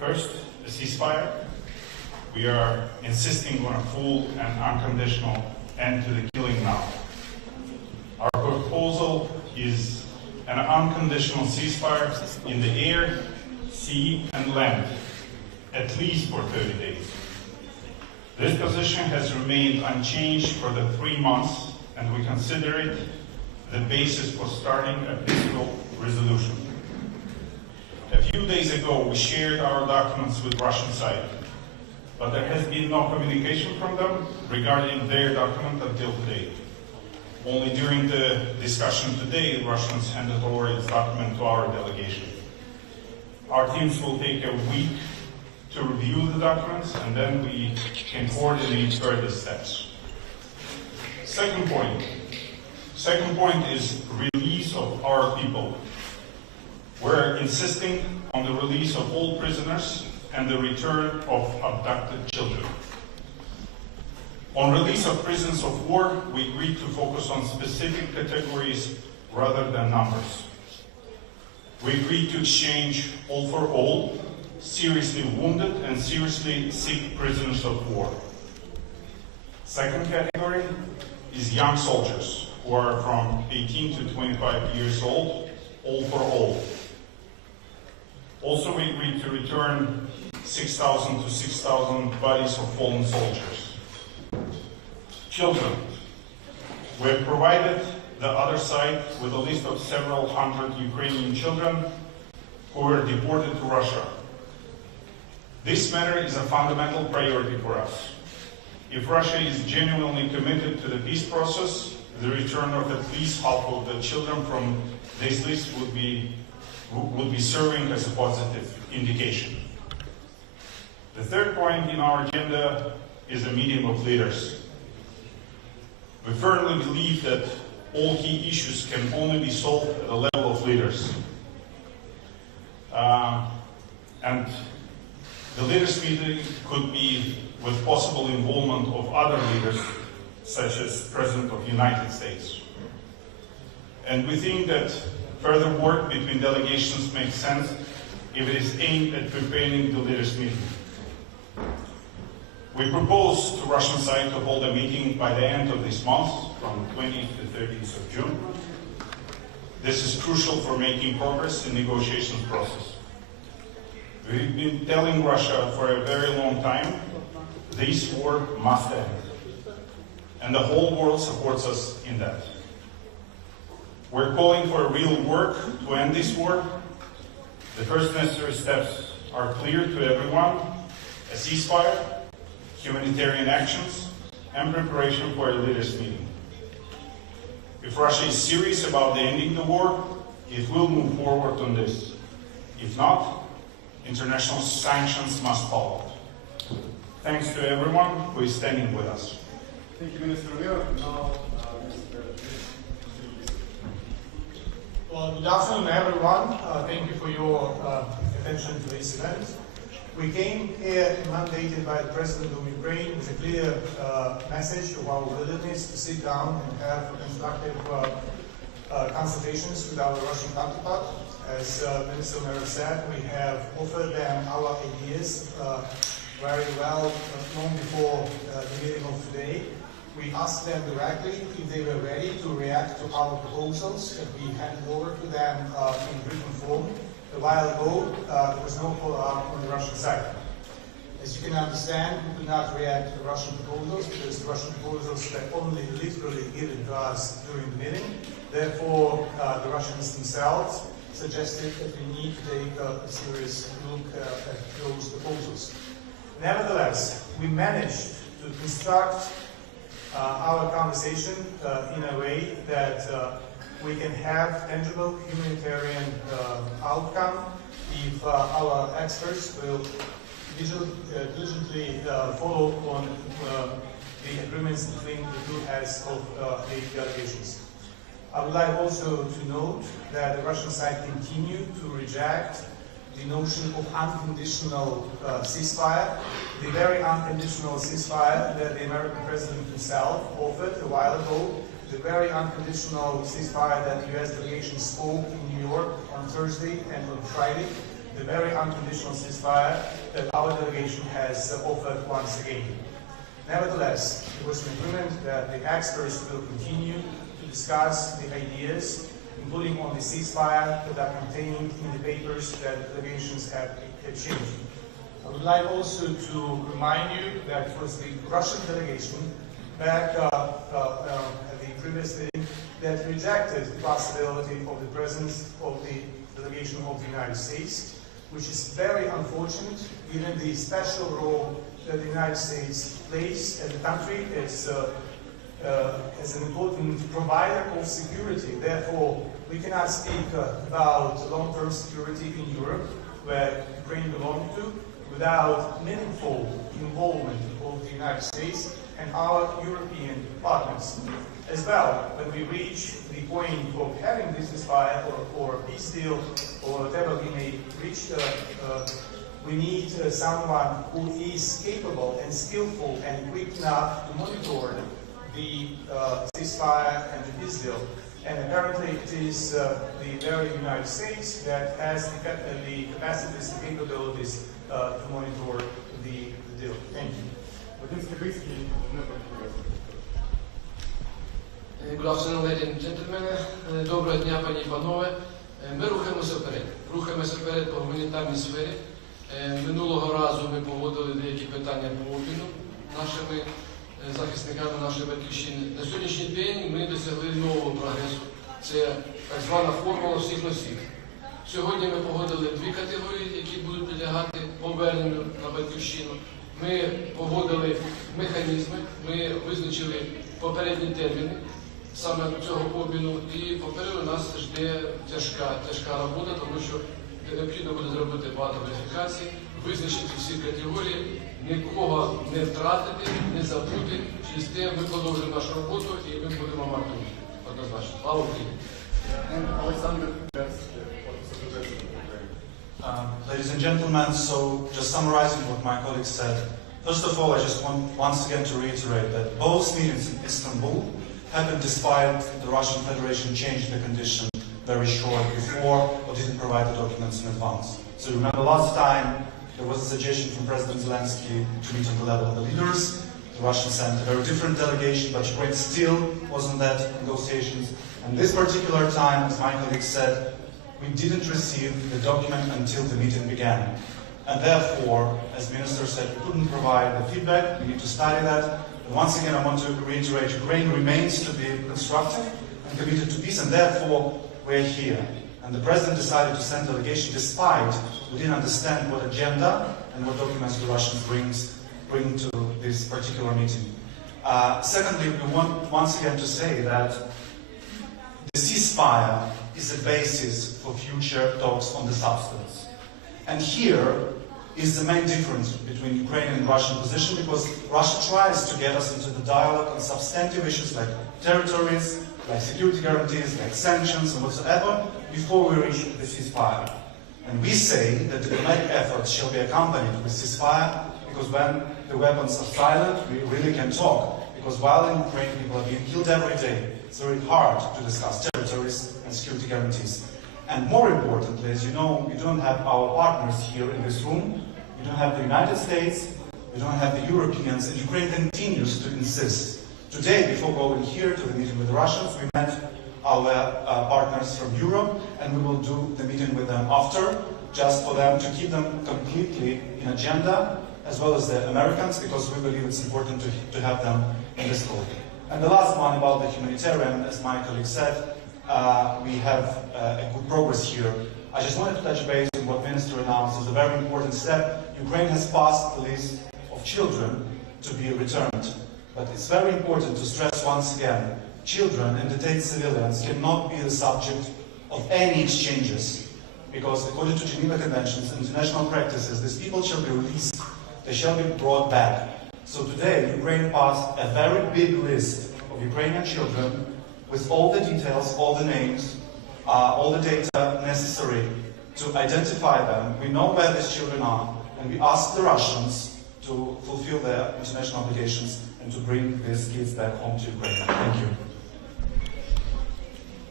First, a ceasefire. We are insisting on a full and unconditional end to the killing now. Our proposal is an unconditional ceasefire in the air, sea and land, at least for 30 days. This position has remained unchanged for the 3 months, and we consider it the basis for starting a peaceful resolution. A few days ago, we shared our documents with Russian side, but there has been no communication from them regarding their document until today. Only during the discussion today, Russians handed over its document to our delegation. Our teams will take a week to review the documents, and then we can coordinate further steps. Second point is release of our people. We're insisting on the release of all prisoners and the return of abducted children. On release of prisoners of war, we agreed to focus on specific categories rather than numbers. We agreed to exchange all for all, seriously wounded and seriously sick prisoners of war. Second category is young soldiers who are from 18 to 25 years old, all for all. Also, we agreed to return 6,000 to 6,000 bodies of fallen soldiers. Children. We have provided the other side with a list of several hundred Ukrainian children who were deported to Russia. This matter is a fundamental priority for us. If Russia is genuinely committed to the peace process, the return of at least half of the children from this list would be serving as a positive indication. The third point in our agenda is a meeting of leaders. We firmly believe that all key issues can only be solved at the level of leaders. And the leaders' meeting could be with possible involvement of other leaders, such as President of the United States. And we think that further work between delegations makes sense if it is aimed at preparing the leaders' meeting. We propose to Russian side to hold a meeting by the end of this month, from 20th to 30th of June. This is crucial for making progress in the negotiations process. We've been telling Russia for a very long time, this war must end. And the whole world supports us in that. We're calling for real work to end this war. The first necessary steps are clear to everyone: a ceasefire, humanitarian actions, and preparation for a leaders' meeting. If Russia is serious about ending the war, it will move forward on this. If not, international sanctions must follow. Thanks to everyone who is standing with us. Thank you, Minister Leo. Now, Well, good afternoon, everyone. Thank you for your attention to this event. We came here mandated by the President of Ukraine with a clear message of our willingness to sit down and have constructive consultations with our Russian counterpart. As Minister Merov said, we have offered them our ideas very well long before the meeting of today. We asked them directly if they were ready to react to our proposals that we handed over to them in written form. A while ago, there was no follow-up on the Russian side. As you can understand, we could not react to the Russian proposals because the Russian proposals were only literally given to us during the meeting. Therefore, the Russians themselves suggested that we need to take a serious look at those proposals. Nevertheless, we managed to construct our conversation in a way that we can have tangible humanitarian outcome if our experts will diligently follow on the agreements between the two heads of the delegations. I would like also to note that the Russian side continued to reject the notion of unconditional ceasefire, the very unconditional ceasefire that the American president himself offered a while ago, the very unconditional ceasefire that the US delegation spoke in New York on Thursday and on Friday. the very unconditional ceasefire that our delegation has offered once again. Nevertheless, there was an agreement that the experts will continue to discuss the ideas, including on the ceasefire that are contained in the papers that delegations have exchanged. I would like also to remind you that it was the Russian delegation back at the previous meeting that rejected the possibility of the presence of the delegation of the United States, which is very unfortunate given the special role that the United States plays as a country as an important provider of security. Therefore, we cannot speak about long-term security in Europe, where Ukraine belongs to, without meaningful involvement of the United States and our European partners. As well, when we reach the point of having this ceasefire or peace deal or whatever we may reach, we need someone who is capable and skillful and quick enough to monitor the ceasefire and the peace deal. And apparently it is the very United States that has the capacities and capabilities to monitor the deal. Thank you. Good afternoon, ladies and gentlemen. Доброго дня, пані і панове. Ми рухаємося вперед. Рухаємося вперед по гуманітарній сфері. Минулого разу ми погодили деякі питання по обміну нашими захисниками нашої батьківщини. На сьогоднішній день ми досягли нового прогресу. Це так звана формула всіх на всіх. Сьогодні ми погодили дві категорії, які будуть підлягати поверненню на батьківщину. Ми погодили механізми, ми визначили попередні терміни саме цього обміну, і попереду нас жде тяжка робота, тому що необхідно буде зробити багато верифікацій, визначити всі категорії, нікого не втратити, не забути. Через те ми продовжуємо нашу роботу і ми будемо мати однозначно. Слава Україні! Ladies and gentlemen, so just summarizing what my colleagues said, first of all, I just want once again to reiterate that both meetings in Istanbul happened despite the Russian Federation changed the condition very short before or didn't provide the documents in advance. So remember last time there was a suggestion from President Zelensky to meet on the level of the leaders. The Russians sent a very different delegation, but Ukraine still was in that negotiations. And this particular time, as my colleague said, we didn't receive the document until the meeting began. And therefore, as the Minister said, we couldn't provide the feedback, we need to study that. And once again, I want to reiterate, Ukraine remains to be constructive and committed to peace, and therefore, we're here. And the President decided to send a delegation despite we didn't understand what agenda and what documents the Russians bring to this particular meeting. Secondly, we want once again to say that the ceasefire is the basis for future talks on the substance. And here is the main difference between Ukrainian and Russian position, because Russia tries to get us into the dialogue on substantive issues like territories, like security guarantees, like sanctions and whatsoever, before we reach the ceasefire. And we say that diplomatic efforts shall be accompanied with ceasefire, because when the weapons are silent, we really can talk. Because while in Ukraine people are being killed every day, it's very hard to discuss territories and security guarantees. And more importantly, as you know, we don't have our partners here in this room. We don't have the United States, we don't have the Europeans, and Ukraine continues to insist. Today, before going here to the meeting with the Russians, we met our partners from Europe, and we will do the meeting with them after, just for them to keep them completely in agenda, as well as the Americans, because we believe it's important to have them in this call. And the last one about the humanitarian, as my colleague said, we have a good progress here. I just wanted to touch base on what Minister announced as a very important step. Ukraine has passed the list of children to be returned. But it's very important to stress once again, children and detained civilians cannot be the subject of any exchanges. Because according to Geneva Conventions and international practices, these people shall be released, they shall be brought back. So today, Ukraine passed a very big list of Ukrainian children with all the details, all the names, all the data necessary to identify them. We know where these children are, and we ask the Russians to fulfill their international obligations and to bring these kids back home to Ukraine. Thank you.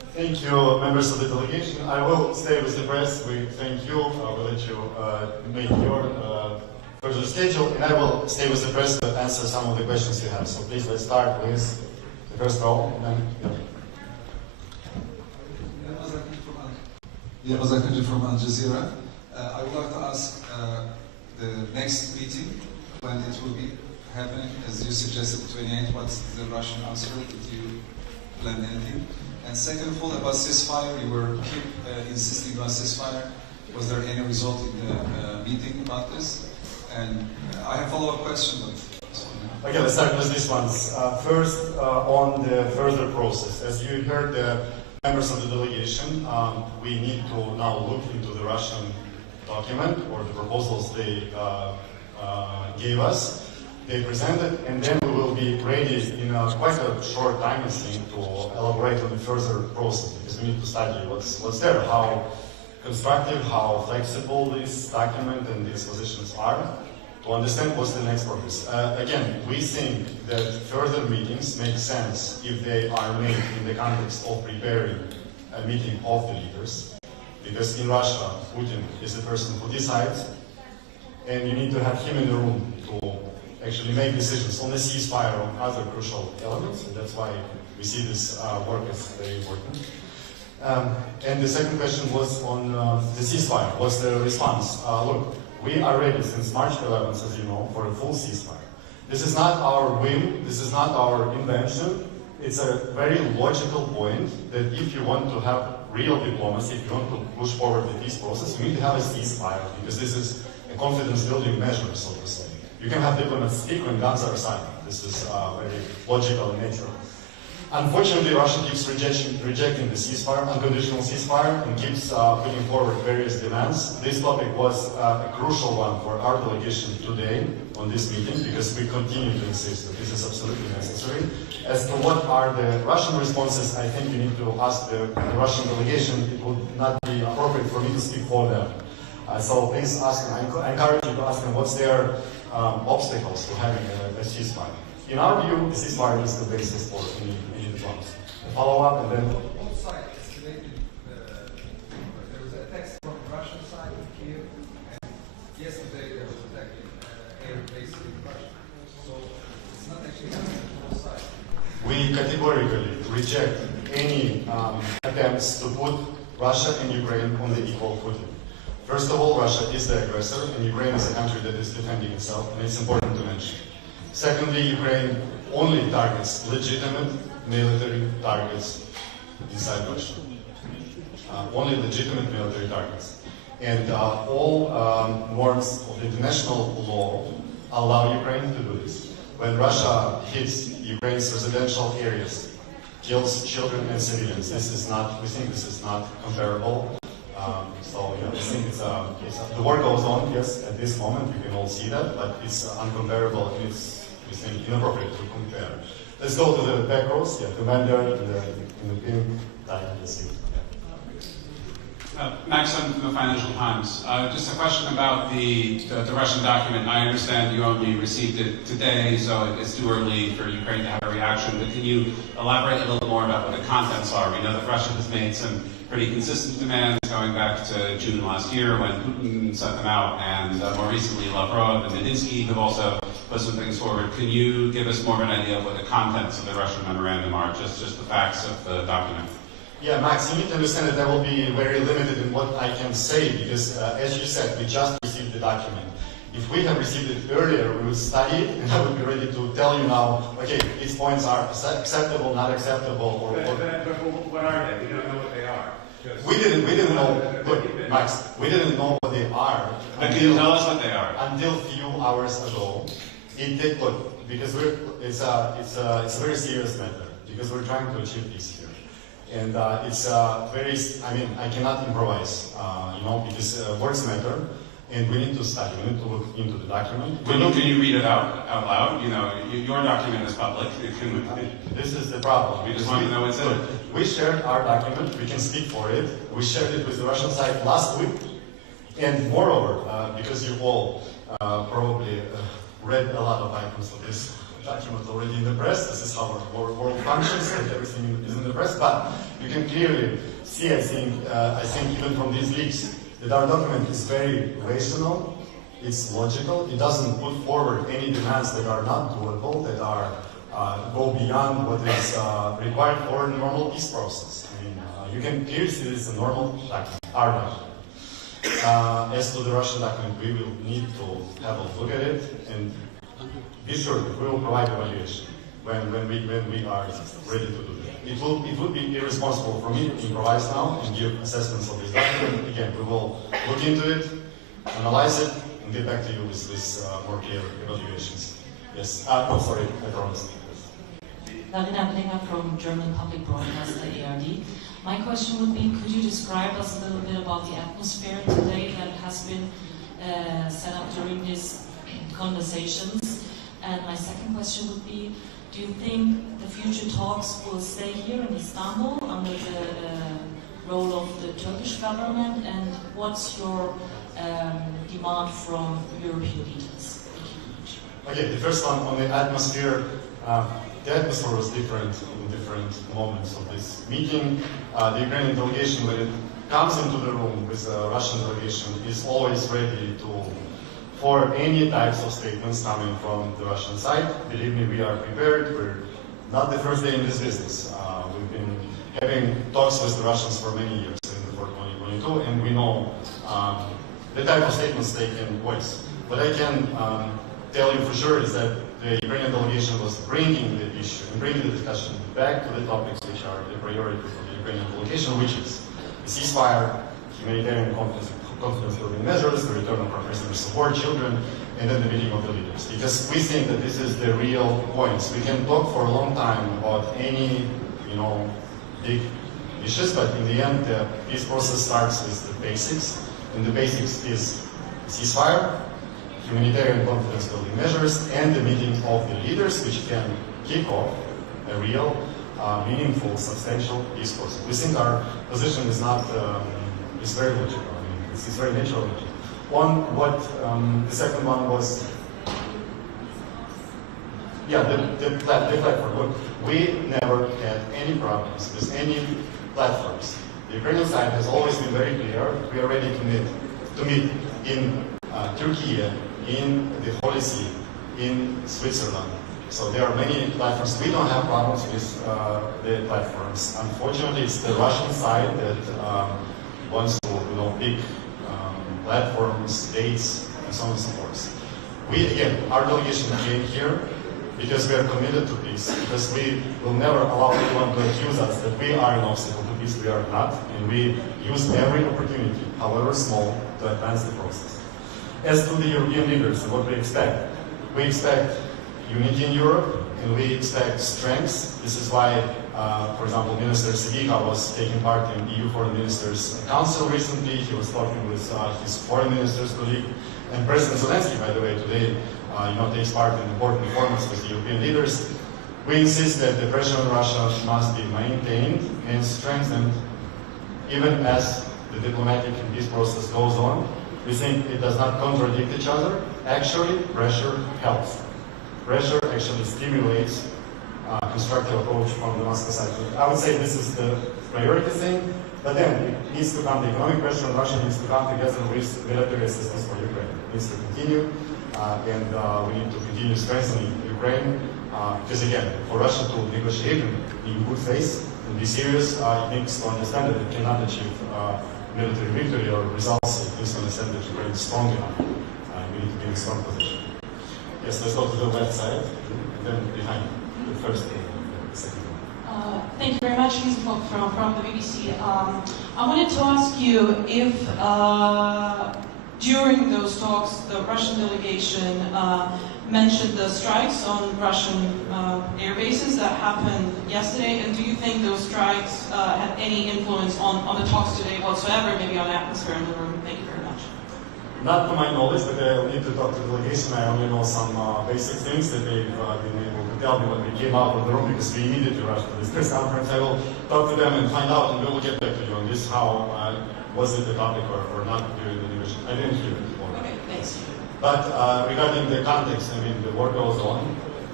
Thank you, members of the delegation. I will stay with the press. We thank you. I will let you make your further schedule, and I will stay with the press to answer some of the questions you have. So please, let's start with the first row. And then, Zakhanji from Al Jazeera. I would like to ask the next meeting, when it will be happening, as you suggested, 28, what's the Russian answer? Did you plan anything? And second of all, about ceasefire, you were keep insisting on ceasefire. Was there any result in the meeting about this? And I have a follow-up question, but... Okay, let's start with these ones. First, on the further process. As you heard the members of the delegation, we need to now look into the Russian document or the proposals they gave us. They presented, and then we will be ready in quite a short time, I think, to elaborate on the further process, because we need to study what's there, how constructive, how flexible this document and these positions are, to understand what's the next progress. Again, we think that further meetings make sense if they are made in the context of preparing a meeting of the leaders, because in Russia, Putin is the person who decides, and you need to have him in the room to actually make decisions on the ceasefire, on other crucial elements, and that's why we see this work as very important. And the second question was on the ceasefire. What's the response? Look, we are ready since March 11th, as you know, for a full ceasefire. This is not our whim, this is not our invention. It's a very logical point that if you want to have real diplomacy, if you want to push forward the peace process, you need to have a ceasefire, because this is a confidence-building measure, so to say. You can have diplomats speak when guns are silent. This is very logical in nature. Unfortunately, Russia keeps rejecting the ceasefire, unconditional ceasefire, and keeps putting forward various demands. This topic was a crucial one for our delegation today on this meeting, because we continue to insist that this is absolutely necessary. As to what are the Russian responses, I think you need to ask the Russian delegation. It would not be appropriate for me to speak for them. So please ask them. I encourage you to ask them what's their obstacles to having a ceasefire. In our view, the ceasefire is the basis for any diplomacy. A follow-up, and then... Both sides estimated there was a text from the Russian side of Kiev, and yesterday there was attack in air base in Russia. So it's not actually happening on both sides. We categorically reject any attempts to put Russia and Ukraine on the equal footing. First of all, Russia is the aggressor, and Ukraine is a country that is defending itself, and it's important to mention. Secondly, Ukraine only targets legitimate military targets inside Russia. Only legitimate military targets. And all norms of international law allow Ukraine to do this. When Russia hits Ukraine's residential areas, kills children and civilians, this is not, we think this is not comparable. So, you know, I think the work goes on, yes, at this moment, you can all see that, but it's uncomparable, and it's, we think, inappropriate to compare. Let's go to the back rows, commander in the pink tie, let's see. Maxim from the Financial Times. Just a question about the Russian document. I understand you only received it today, so it's too early for Ukraine to have a reaction, but can you elaborate a little more about what the contents are? We know that Russia has made some pretty consistent demands going back to June last year when Putin sent them out, and more recently Lavrov and Medinsky have also put some things forward. Can you give us more of an idea of what the contents of the Russian memorandum are, just the facts of the document? Yeah, Max, you need to understand that I will be very limited in what I can say, because as you said, we just received the document. If we have received it earlier, we would study it, and I would be ready to tell you now, okay, these points are acceptable, not acceptable, or... But what are they? We don't know what they are. We didn't know, look, Max, we didn't know what they are. But can you tell us what they are? Until a few hours ago. Look, because it's a very serious matter, because we're trying to achieve peace here. And it's very, I mean, I cannot improvise, you know, because words matter, and we need to study, we need to look into the document. Can you read it out loud? You know, your document is public. This is the problem. We just want to know what's in it. We shared our document, we can speak for it. We shared it with the Russian side last week. And moreover, because you all probably read a lot of items of this document already in the press. This is how our world functions, that everything is in the press. But you can clearly see, I think even from these leaks, that our document is very rational, it's logical, it doesn't put forward any demands that are not doable, that are go beyond what is required for a normal peace process. I mean, you can clearly see this is a normal document, our document. As to the Russian document, we will need to have a look at it and be sure that we will provide evaluation when we are ready to do that. It would be irresponsible for me to improvise now and give assessments of this document. Again, we will look into it, analyze it, and get back to you with more clear evaluations. Yes. Oh, sorry, I promised. Larina Blinger from German Public Broadcaster ARD. My question would be, could you describe us a little bit about the atmosphere today that has been set up during these conversations? And my second question would be, do you think the future talks will stay here in Istanbul under the role of the Turkish government? And what's your demand from European leaders? Thank you very much. Okay, the first one on the atmosphere. The atmosphere was different in different moments of this meeting. The Ukrainian delegation, when it comes into the room with the Russian delegation, is always ready for any types of statements coming from the Russian side. Believe me, we are prepared. We're not the first day in this business. We've been having talks with the Russians for many years before 2022, and we know the type of statements taken place. What I can tell you for sure is that the Ukrainian delegation was bringing the issue and bringing the discussion back to the topics which are the priority for the Ukrainian delegation, which is the ceasefire, humanitarian confidence building measures, the return of our prisoners support, children, and then the meeting of the leaders. Because we think that this is the real points. We can talk for a long time about any, big issues, but in the end, the peace process starts with the basics, and the basics is ceasefire, humanitarian confidence building measures, and the meeting of the leaders, which can kick off a real, meaningful, substantial peace process. We think our position is not, is very logical. I mean, it's very natural. The second one was, the platform. Look, we never had any problems with any platforms. The Ukrainian side has always been very clear. We are ready to meet in Turkey, in the Holy See, in Switzerland. So there are many platforms. We don't have problems with the platforms. Unfortunately, it's the Russian side that wants to pick platforms, dates, and so on and so forth. Our delegation came here because we are committed to peace, because we will never allow anyone to accuse us that we are an obstacle to peace. We are not, and we use every opportunity, however small, to advance the process. As to the European leaders and what we expect unity in Europe, and we expect strength. This is why, for example, Minister Sigika was taking part in EU Foreign Ministers Council recently. He was talking with his foreign minister's colleague, and President Zelensky, by the way, today, takes part in important formats with the European leaders. We insist that the pressure on Russia must be maintained and strengthened, even as the diplomatic and peace process goes on. We think it does not contradict each other. Actually, pressure helps. Pressure actually stimulates a constructive approach from the Moscow side. I would say this is the priority thing, but then it needs to come, the economic pressure on Russia needs to come together with military assistance for Ukraine. It needs to continue, and we need to continue strengthening Ukraine, because again, for Russia to negotiate in good faith and be serious, it needs to understand that it cannot achieve military victory or results. It needs to understand that Ukraine is strong enough. We need to be in a strong position. Yes, let's go to the left side, and then behind the first thing, the second one. Thank you very much, Lisa from the BBC. I wanted to ask you if during those talks the Russian delegation mentioned the strikes on Russian air bases that happened yesterday, and do you think those strikes had any influence on the talks today whatsoever, maybe on the atmosphere in the room? Thank you very much. Not to my knowledge, but I will need to talk to the delegation. I only know some basic things that they've been able to tell me when we came out of the room, because we immediately rushed to this press conference. I will talk to them and find out, and we will get back to you on this. How was it the topic or not during the negotiation? I didn't hear it before. Okay, thanks. But regarding the context, I mean, the war goes on.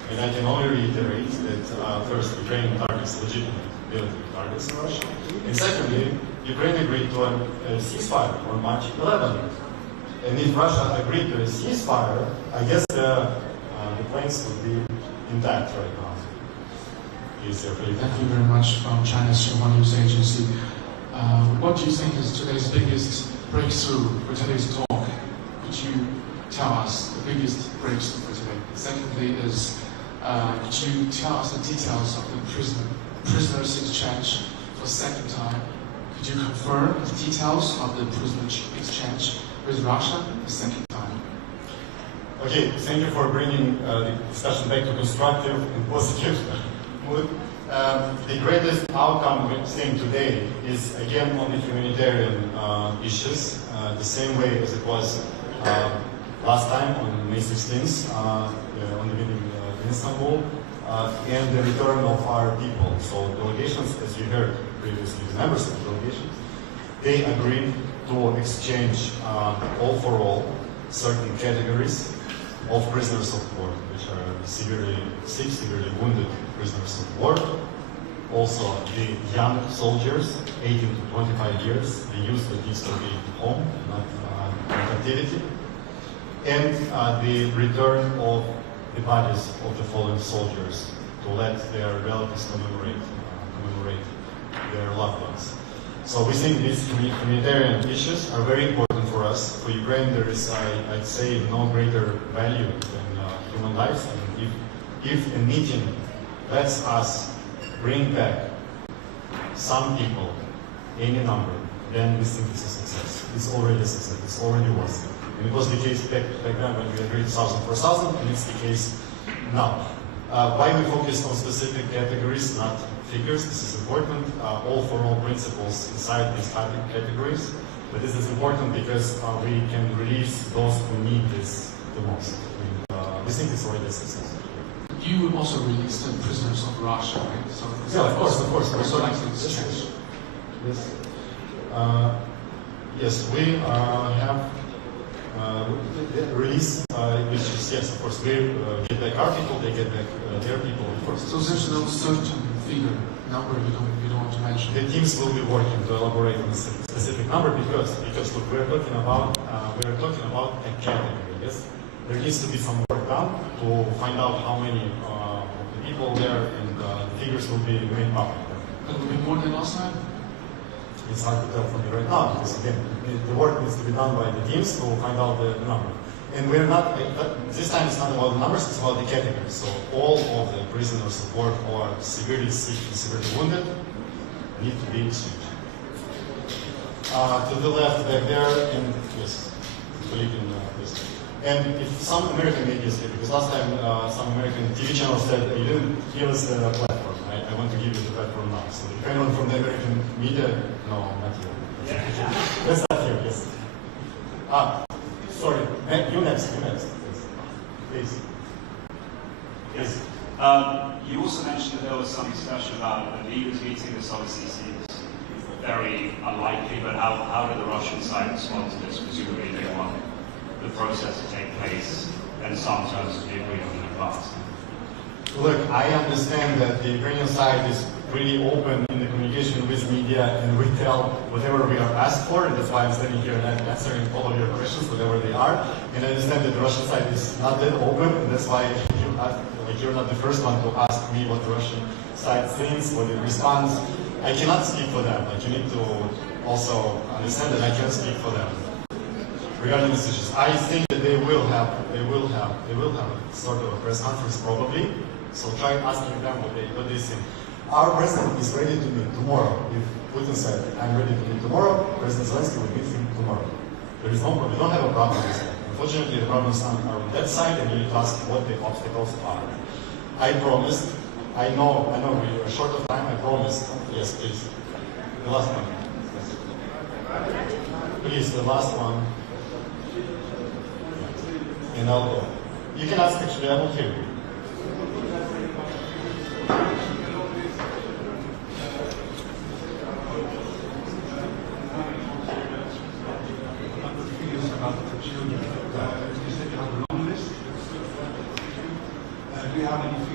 And I can only reiterate that first, Ukraine targets legitimate military targets in Russia. And secondly, Ukraine agreed to a ceasefire on March 11th. And if Russia agreed to a ceasefire, I guess the planes would be intact right now. Thank you very much from China's Xinhua News Agency. What do you think is today's biggest breakthrough for today's talk? Could you tell us the biggest breakthrough for today? Secondly is, could you tell us the details of the prisoners exchange for the second time? Could you confirm the details of the prisoner exchange with Russia the second time? Okay, thank you for bringing the discussion back to constructive and positive mood. The greatest outcome we're seeing today is again on the humanitarian issues, the same way as it was last time on May 16th, on the meeting in Istanbul, and the return of our people. So delegations, as you heard previously, the members of the delegations, they agreed to exchange all for all certain categories of prisoners of war, which are severely sick, severely wounded prisoners of war. Also, the young soldiers, 18 to 25 years, the youth that needs to be home, not in captivity. And the return of the bodies of the fallen soldiers to let their relatives commemorate their loved ones. So we think these humanitarian issues are very important for us. For Ukraine, there is, I'd say, no greater value than human lives. And if a meeting lets us bring back some people, any number, then we think it's a success. It's already a success. It's already was. And it was the case back then when we agreed 1,000 for 1,000, and it's the case now. Why we focus on specific categories, not figures? This is important. All for all principles inside these categories. But this is important because we can release those who need this the most. And, we think it's already a success. You also released the prisoners of Russia, right? So yeah, of course. Also like to exchange. Yes. Yes, we have release, which is, yes, of course, we get back our people, they get back their people, of course. So there's no certain figure, number you don't want to mention? The teams will be working to elaborate on a specific number because look, we're talking about a category, yes? There needs to be some work done to find out how many of the people there, and the figures will be made public. It will be more than last time? It's hard to tell from me right now because again, the work needs to be done by the teams to find out the number. And we're not, this time it's not about the numbers, it's about the categories. So all of the prisoners of war who are severely sick and severely wounded need to be exchanged. To the left back there, and yes, colleague in this. And if some American media is here, because last time some American TV channel said you didn't give us the platform. I want to give you the platform now. So if anyone from the American media, no, not here. Let's start here, yes. Sorry, you next, please. Yes. You also mentioned that there was some discussion about the leaders meeting. This obviously seems very unlikely, but how did the Russian side respond to this? Presumably they want the process to take place and some terms to be agreed on in advance. Look, I understand that the Ukrainian side is pretty open in the communication with media, and we tell whatever we are asked for, and that's why I'm standing here and answering all of your questions, whatever they are. And I understand that the Russian side is not that open, and that's why you're not the first one to ask me what the Russian side thinks, what it responds. I cannot speak for them. Like, you need to also understand that I can't speak for them regarding these issues. I think that they will have a sort of a press conference probably. So try asking them what they think. Our president is ready to meet tomorrow. If Putin said, I'm ready to meet tomorrow, President Zelensky will meet him tomorrow. There is no problem. We don't have a problem with that. Unfortunately, the problems are on that side, and you need to ask what the obstacles are. I promised, I know we are short of time, I promised. Yes, please. The last one. Please, the last one. And I'll go. You can ask actually, I will hear you. Do you have any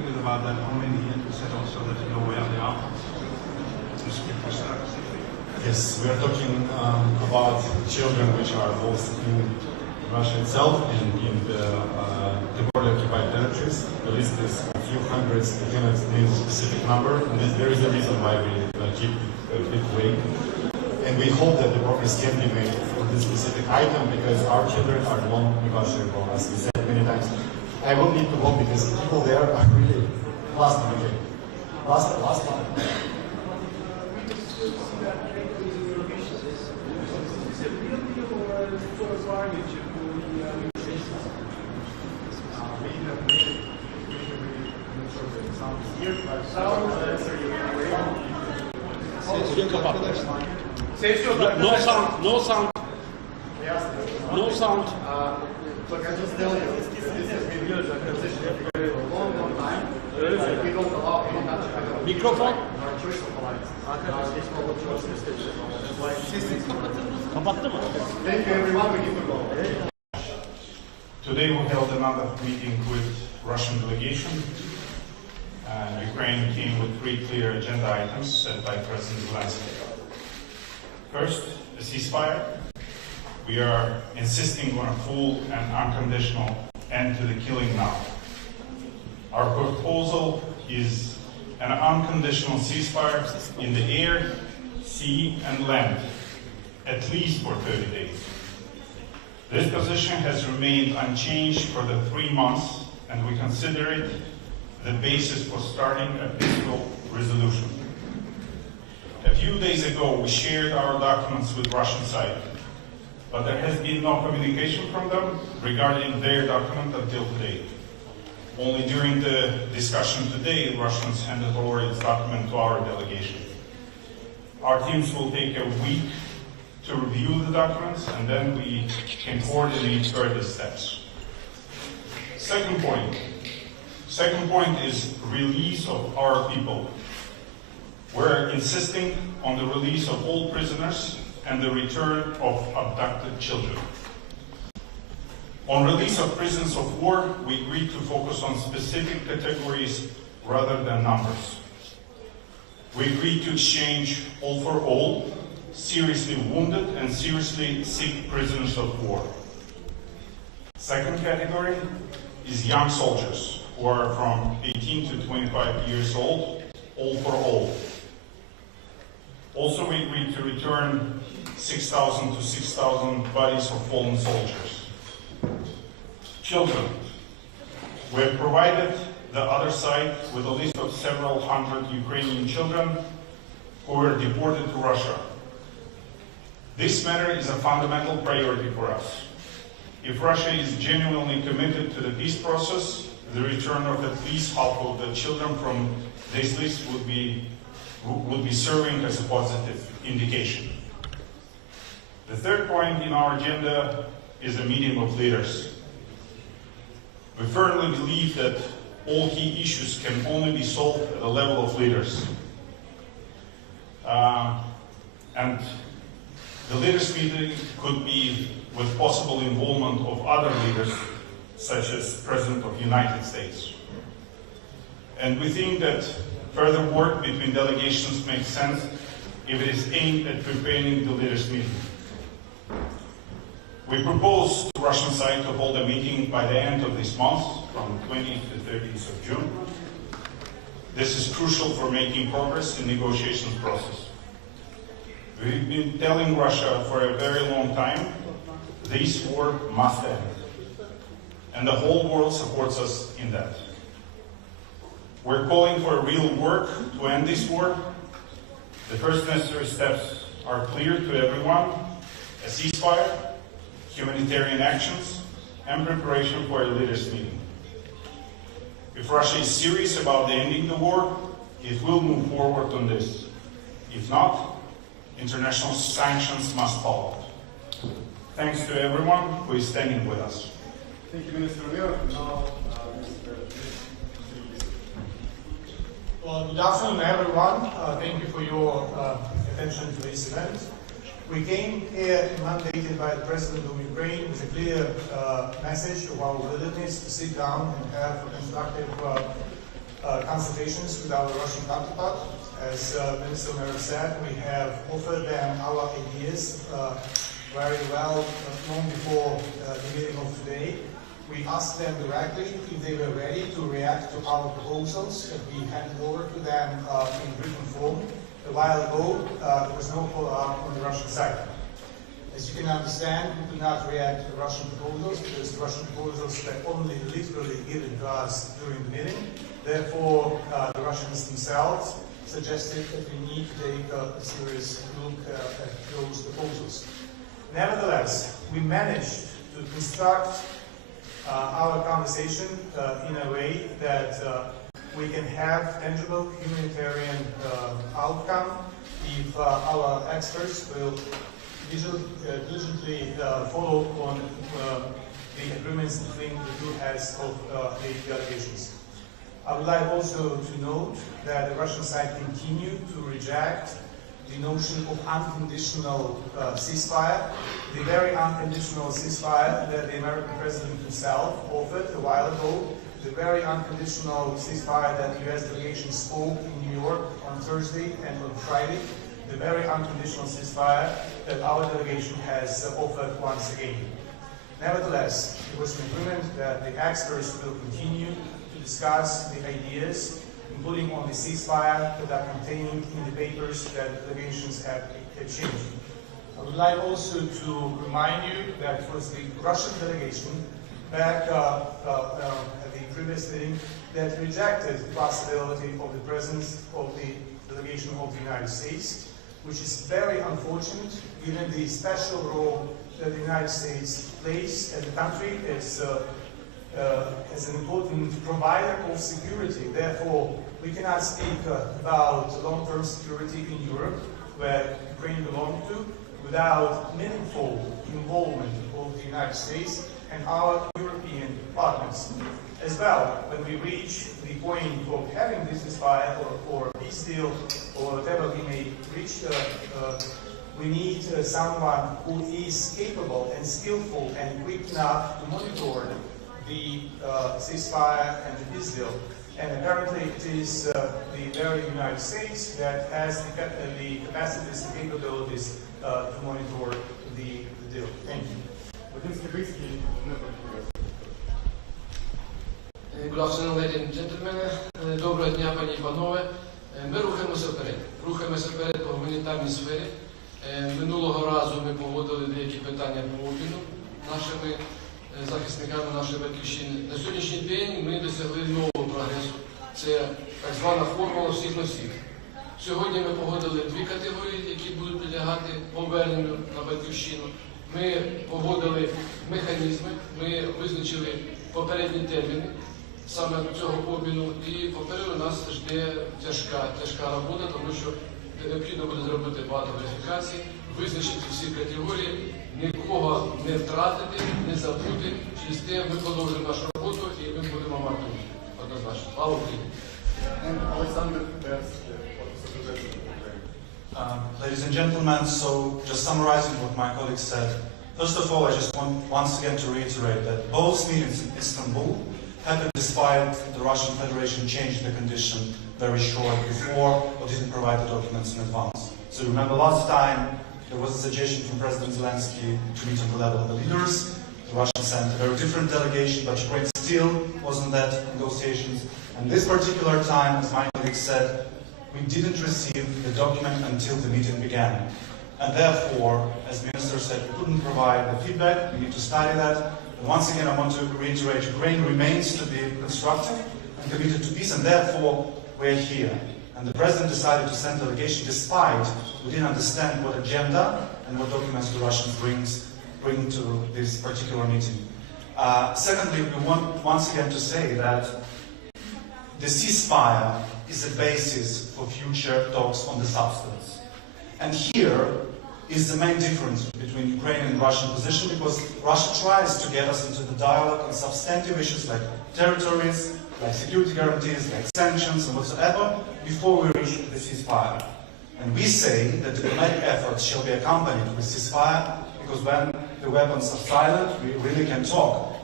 about that? How many? And you said also that you know where they are. Yes, we are talking about children which are both in Russia itself and in the occupied territories. The list is a few hundreds. I cannot name a specific number, and there is a reason why we keep it vague. And we hope that the progress can be made for this specific item because our children are non-negotiable, as we said many times. I will need to go because the people there are really last one. Okay. Last one. No sound, no sound. No sound. Look, I just tell you, this has been used as a position for a long time. We don't allow any touch of it. Microphone? Our choice of alliance. This global choice is Thank you, everyone. We need to go. Today we held another meeting with Russian delegation. Ukraine came with 3 clear agenda items set by President Zelensky. First, a ceasefire. We are insisting on a full and unconditional end to the killing now. Our proposal is an unconditional ceasefire in the air, sea and land, at least for 30 days. This position has remained unchanged for the 3 months, and we consider it the basis for starting a peaceful resolution. A few days ago, we shared our documents with Russian side, but there has been no communication from them regarding their document until today. Only during the discussion today, Russians handed over its document to our delegation. Our teams will take a week to review the documents, and then we can coordinate further steps. Second point is release of our people. We're insisting on the release of all prisoners and the return of abducted children. On release of prisoners of war, we agreed to focus on specific categories rather than numbers. We agreed to exchange all for all, seriously wounded and seriously sick prisoners of war. Second category is young soldiers who are from 18 to 25 years old, all for all. Also, we agreed to return 6,000 to 6,000 bodies of fallen soldiers. Children. We have provided the other side with a list of several hundred Ukrainian children who were deported to Russia. This matter is a fundamental priority for us. If Russia is genuinely committed to the peace process, the return of at least half of the children from this list would be serving as a positive indication. The third point in our agenda is a meeting of leaders. We firmly believe that all key issues can only be solved at the level of leaders. And the leaders meeting could be with possible involvement of other leaders, such as President of the United States. And we think that further work between delegations makes sense if it is aimed at preparing the leaders meeting. We propose to Russian side to hold a meeting by the end of this month, from 20th to 30th of June. This is crucial for making progress in the negotiations process. We've been telling Russia for a very long time, this war must end. And the whole world supports us in that. We're calling for real work to end this war. The first necessary steps are clear to everyone: a ceasefire, humanitarian actions, and preparation for a leaders' meeting. If Russia is serious about ending the war, it will move forward on this. If not, international sanctions must follow. Thanks to everyone who is standing with us. Thank you, Minister Leo. Now, Well, good afternoon, everyone. Thank you for your attention to this event. We came here mandated by the President of Ukraine with a clear message of our willingness to sit down and have a constructive consultations with our Russian counterpart. As Minister Merev said, we have offered them our ideas very well long before the meeting of today. We asked them directly if they were ready to react to our proposals that we handed over to them in written form. A while ago, there was no follow-up on the Russian side. As you can understand, we could not react to the Russian proposals because the Russian proposals were only literally given to us during the meeting. Therefore, the Russians themselves suggested that we need to take a serious look at those proposals. Nevertheless, we managed to construct our conversation in a way that we can have tangible humanitarian outcome if our experts will diligently follow on the agreements between the two heads of the delegations. I would like also to note that the Russian side continued to reject the notion of unconditional ceasefire, the very unconditional ceasefire that the American president himself offered a while ago, the very unconditional ceasefire that the US delegation spoke in New York on Thursday and on Friday, the very unconditional ceasefire that our delegation has offered once again. Nevertheless, it was an agreement that the experts will continue to discuss the ideas, including on the ceasefire that are contained in the papers that the delegations have exchanged. I would like also to remind you that it was the Russian delegation back at the previous meeting that rejected the possibility of the presence of the delegation of the United States, which is very unfortunate given the special role that the United States plays as a country as an important provider of security. Therefore, we cannot speak about long-term security in Europe, where Ukraine belongs to, without meaningful involvement of the United States and our European partners. As well, when we reach the point of having this ceasefire or peace deal or whatever we may reach, we need someone who is capable and skillful and quick enough to monitor the ceasefire and the peace deal. And apparently it is the very United States that has the capacities and capabilities to monitor the deal. Thank you. Good afternoon, ladies and gentlemen. Доброго дня, пані і панове. Ми рухаємося вперед. Рухаємося вперед по гуманітарній сфері. Минулого разу ми погодили деякі питання по обміну нашими захисниками нашої батьківщини. На сьогоднішній день ми досягли нового прогресу. Це так звана формула всіх на всіх. Сьогодні ми погодили дві категорії, які будуть підлягати поверненню на батьківщину. Ми погодили механізми, ми визначили попередні терміни саме цього обміну, і попереду нас жде тяжка робота, тому що необхідно буде зробити багато верифікацій, визначити всі категорії, нікого не втратити, не забути. Через те ми продовжуємо нашу роботу і ми будемо мати однозначно. Слава Україні! Ladies and gentlemen, so just summarizing what my colleague said, first of all, I just want once again to reiterate that both meetings in Istanbul happened despite the Russian Federation changing the condition very short before or didn't provide the documents in advance. So remember last time there was a suggestion from President Zelensky to meet on the level of the leaders. The Russians sent a very different delegation, but Ukraine still wasn't that negotiations. And this particular time, as my colleague said, we didn't receive the document until the meeting began. And therefore, as the Minister said, we couldn't provide the feedback, we need to study that. And once again, I want to reiterate, Ukraine remains to be constructive and committed to peace, and therefore, we're here. And the President decided to send a delegation despite we didn't understand what agenda and what documents the Russians bring to this particular meeting. Secondly, we want once again to say that the ceasefire is the basis for future talks on the substance. And here is the main difference between Ukrainian and Russian position, because Russia tries to get us into the dialogue on substantive issues like territories, like security guarantees, like sanctions and whatsoever, before we reach the ceasefire. And we say that diplomatic efforts shall be accompanied with ceasefire, because when the weapons are silent, we really can talk.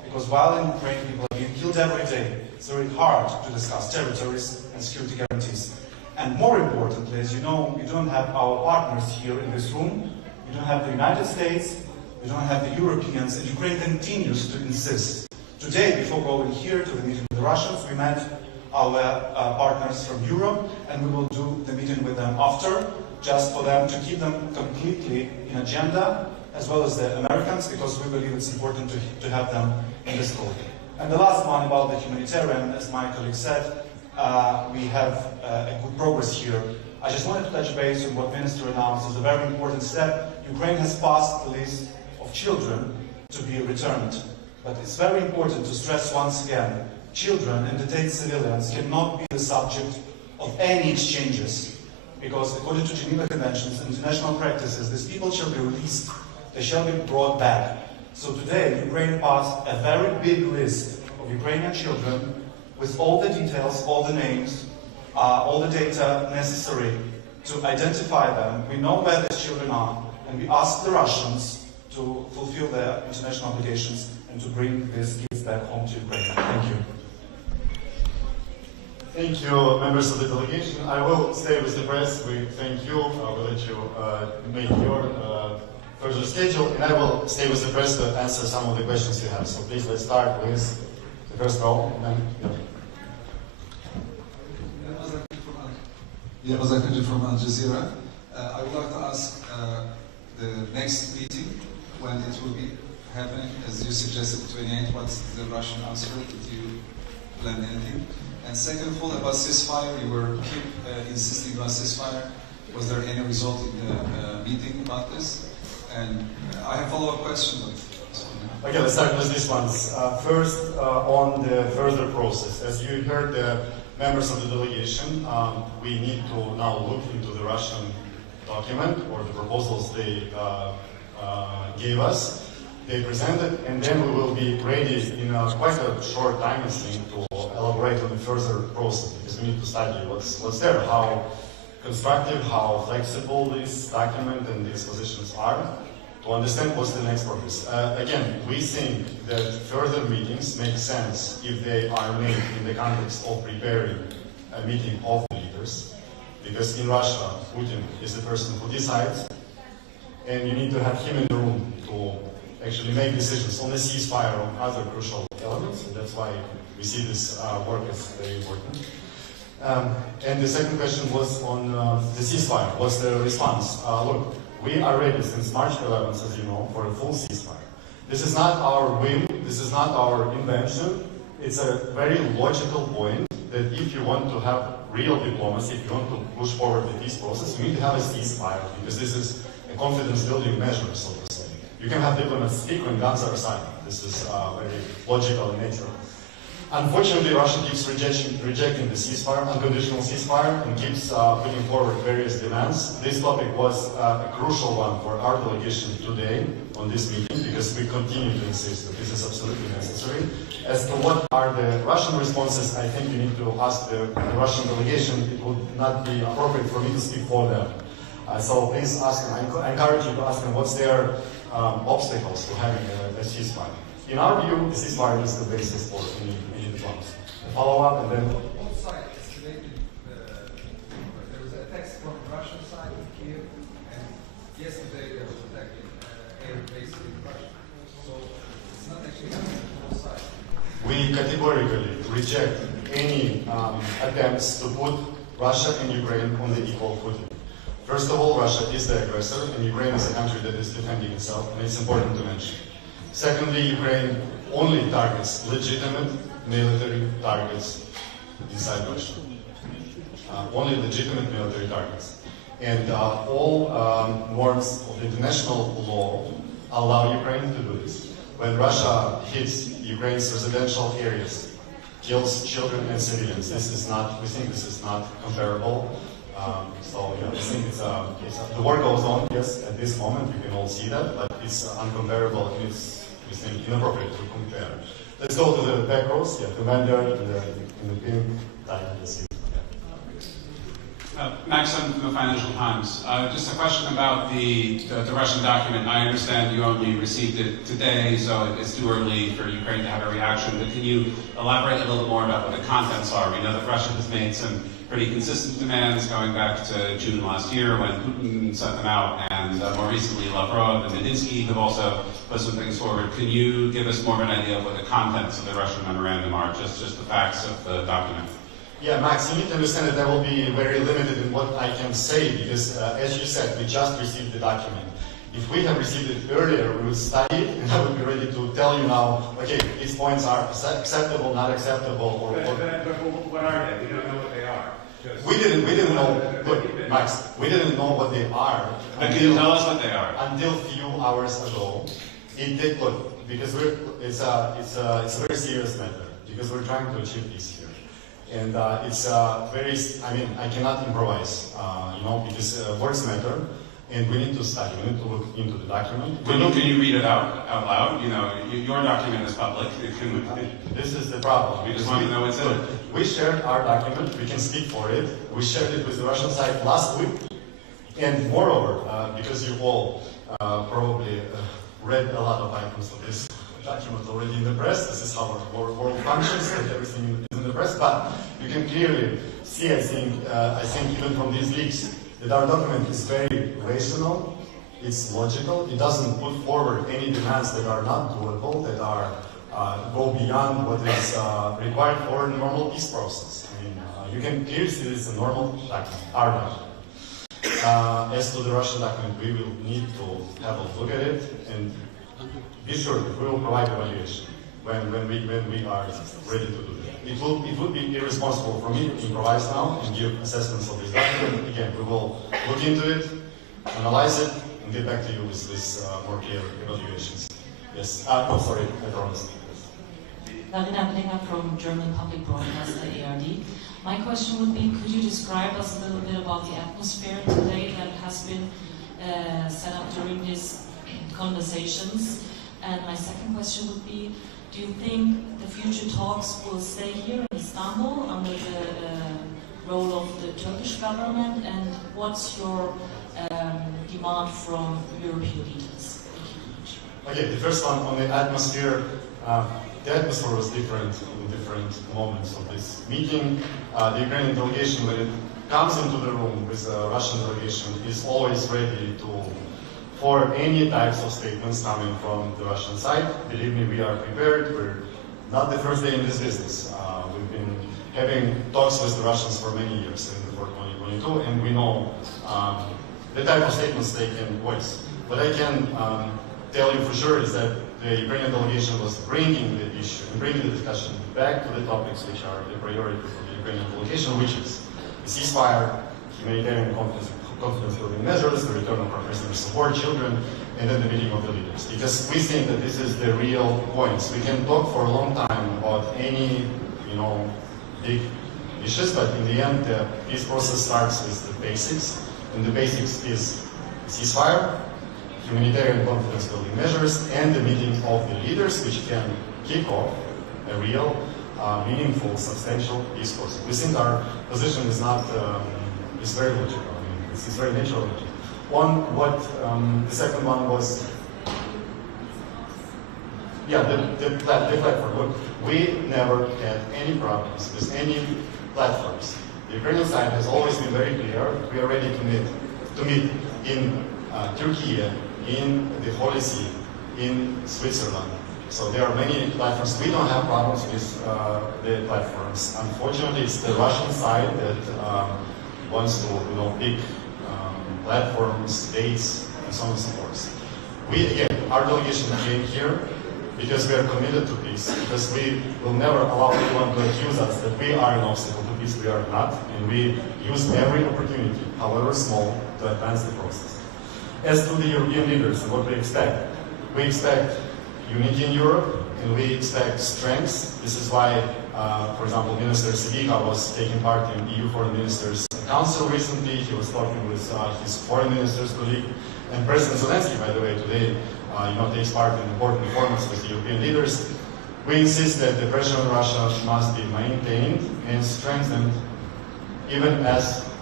because while in Ukraine people are being killed every day, it's very hard to discuss territories and security guarantees. And more importantly, as you know, you don't have our partners here in this room, you don't have the United States, you don't have the Europeans, and Ukraine continues to insist. Today, before going here to the meeting with the Russians, we met our partners from Europe, and we will do the meeting with them after, just for them to keep them completely in agenda, as well as the Americans, because we believe it's important to have them in this call. And the last one about the humanitarian, as my colleague said, we have a good progress here. I just wanted to touch base on what Minister announced as a very important step. Ukraine has passed the list of children to be returned. But it's very important to stress once again, children and detained civilians cannot be the subject of any exchanges, because according to Geneva Conventions and international practices, these people shall be released, they shall be brought back. So today, Ukraine passed a very big list of Ukrainian children with all the details, all the names, all the data necessary to identify them. We know where these children are, and we ask the Russians to fulfill their international obligations and to bring these kids back home to Ukraine. Thank you. Thank you, members of the delegation. I will stay with the press. We thank you. I will let you make your further schedule, and I will stay with the press to answer some of the questions you have. So please, let's start with the first row. From Al Jazeera. I would like to ask the next meeting, when it will be happening, as you suggested, 28, what's the Russian answer? Did you plan anything? And second of all, about ceasefire, you were insisting on ceasefire. Was there any result in the meeting about this? And I have a follow-up question. Okay, let's start with these ones. First, on the further process. As you heard the members of the delegation, we need to now look into the Russian document or the proposals they gave us, they presented, and then we will be ready in quite a short time, I think, to elaborate on the further process, because we need to study what's there, how constructive, how flexible this document and these positions are, to understand what's the next progress. Again, we think that further meetings make sense if they are made in the context of preparing a meeting of the leaders, because in Russia, Putin is the person who decides, and you need to have him in the room to actually make decisions on the ceasefire, on other crucial elements, and that's why we see this work as very important. And the second question was on the ceasefire. What's the response? Look, we are ready since March 11th, as you know, for a full ceasefire. This is not our whim, this is not our invention. It's a very logical point that if you want to have real diplomacy, if you want to push forward the peace process, you need to have a ceasefire, because this is a confidence-building measure, so to say. You can have diplomats speak when guns are silent. This is very logical in nature. Unfortunately, Russia keeps rejecting the ceasefire, unconditional ceasefire, and keeps putting forward various demands. This topic was a crucial one for our delegation today on this meeting, because we continue to insist that this is absolutely necessary. As to what are the Russian responses, I think you need to ask the Russian delegation. It would not be appropriate for me to speak for them. So please ask them. I encourage you to ask them what's their obstacles to having a ceasefire. In our view, the ceasefire is the basis for any diplomacy. A follow-up, and then... Both sides estimated there was a text from the Russian side of Kiev, and yesterday there was attacking air base in Russia. So it's not actually happening on both sides. We categorically reject any attempts to put Russia and Ukraine on the equal footing. First of all, Russia is the aggressor, and Ukraine is a country that is defending itself, and it's important to mention. Secondly, Ukraine only targets legitimate military targets inside Russia. Only legitimate military targets. And all norms of the international law allow Ukraine to do this. When Russia hits Ukraine's residential areas, kills children and civilians, this is not, we think this is not comparable. So yeah, I think the war goes on, yes, at this moment, you can all see that, but it's uncomparable, and it's, we think, inappropriate to compare. Let's go to the back rows, yeah, Commander in the pink tie, let's see. Maxim from the Financial Times. Just a question about the Russian document. I understand you only received it today, so it's too early for Ukraine to have a reaction. But can you elaborate a little bit more about what the contents are? We know that Russia has made some pretty consistent demands going back to June last year when Putin sent them out, and more recently Lavrov and Medinsky have also put some things forward. Can you give us more of an idea of what the contents of the Russian memorandum are, just the facts of the document? Yeah, Max, you need to understand that I will be very limited in what I can say because, as you said, we just received the document. If we have received it earlier, we would study it, and I would be ready to tell you now, okay, these points are acceptable, not acceptable, or... But what are they? We don't know what they are. We didn't know, look, Max, we didn't know what they are. But can you tell us what they are? Until a few hours ago. It did, look, because it's a very serious matter, because we're trying to achieve peace here. And it's very, I mean, I cannot improvise, because words matter, and we need to study, we need to look into the document. Can you read it out loud? You know, your document is public. This is the problem. We just want to know what's in it. We shared our document, we can speak for it. We shared it with the Russian side last week. And moreover, because you all probably read a lot of items of this document already in the press, this is how our world functions, that everything is in the press, but you can clearly see, I think even from these leaks, that our document is very rational, it's logical, it doesn't put forward any demands that are not doable, that are go beyond what is required for a normal peace process. I mean, you can clearly see this is a normal document, our document. As to the Russian document, we will need to have a look at it and be sure that we will provide evaluation when we are ready to do that. It would be irresponsible for me to improvise now and give assessments of this document. Again, we will look into it, analyze it, and get back to you with more clear evaluations. Yes. Oh, sorry, I promised. Darina Blinger from German public broadcaster ARD. My question would be, could you describe us a little bit about the atmosphere today that has been set up during these conversations? And my second question would be, do you think the future talks will stay here in Istanbul under the role of the Turkish government? And what's your demand from European leaders? Thank you very much. Okay, the first one on the atmosphere. The atmosphere was different in different moments of this meeting. The Ukrainian delegation, when it comes into the room with the Russian delegation, is always ready for any types of statements coming from the Russian side. Believe me, we are prepared. We're not the first day in this business. We've been having talks with the Russians for many years, even before 2022, and we know the type of statements they can voice. What I can tell you for sure is that the Ukrainian delegation was bringing the issue and bringing the discussion back to the topics which are the priority for the Ukrainian delegation, which is the ceasefire, humanitarian confidence-building measures, the return of our prisoners of war, children, and then the meeting of the leaders. Because we think that this is the real points. We can talk for a long time about any, big issues, but in the end, the peace process starts with the basics, and the basics is ceasefire, humanitarian confidence-building measures, and the meeting of the leaders, which can kick off a real, meaningful, substantial peace process. We think our position is not, is very logical. I mean, this is very natural. The second one was, the platform. Look, we never had any problems with any platforms. The Ukrainian side has always been very clear. We are ready to meet in Turkey, in the Holy See, in Switzerland. So there are many platforms. We don't have problems with the platforms. Unfortunately, it's the Russian side that wants to pick platforms, dates, and so on and so forth. Our delegation came here because we are committed to peace, because we will never allow anyone to accuse us that we are an obstacle to peace. We are not, and we use every opportunity, however small, to advance the process. As to the European leaders and what we expect unity in Europe, and we expect strength. This is why, for example, Minister Sibiha was taking part in EU Foreign Ministers Council recently. He was talking with his foreign minister's colleague, and President Zelensky, by the way, today, takes part in important formats with the European leaders. We insist that the pressure on Russia must be maintained and strengthened, even as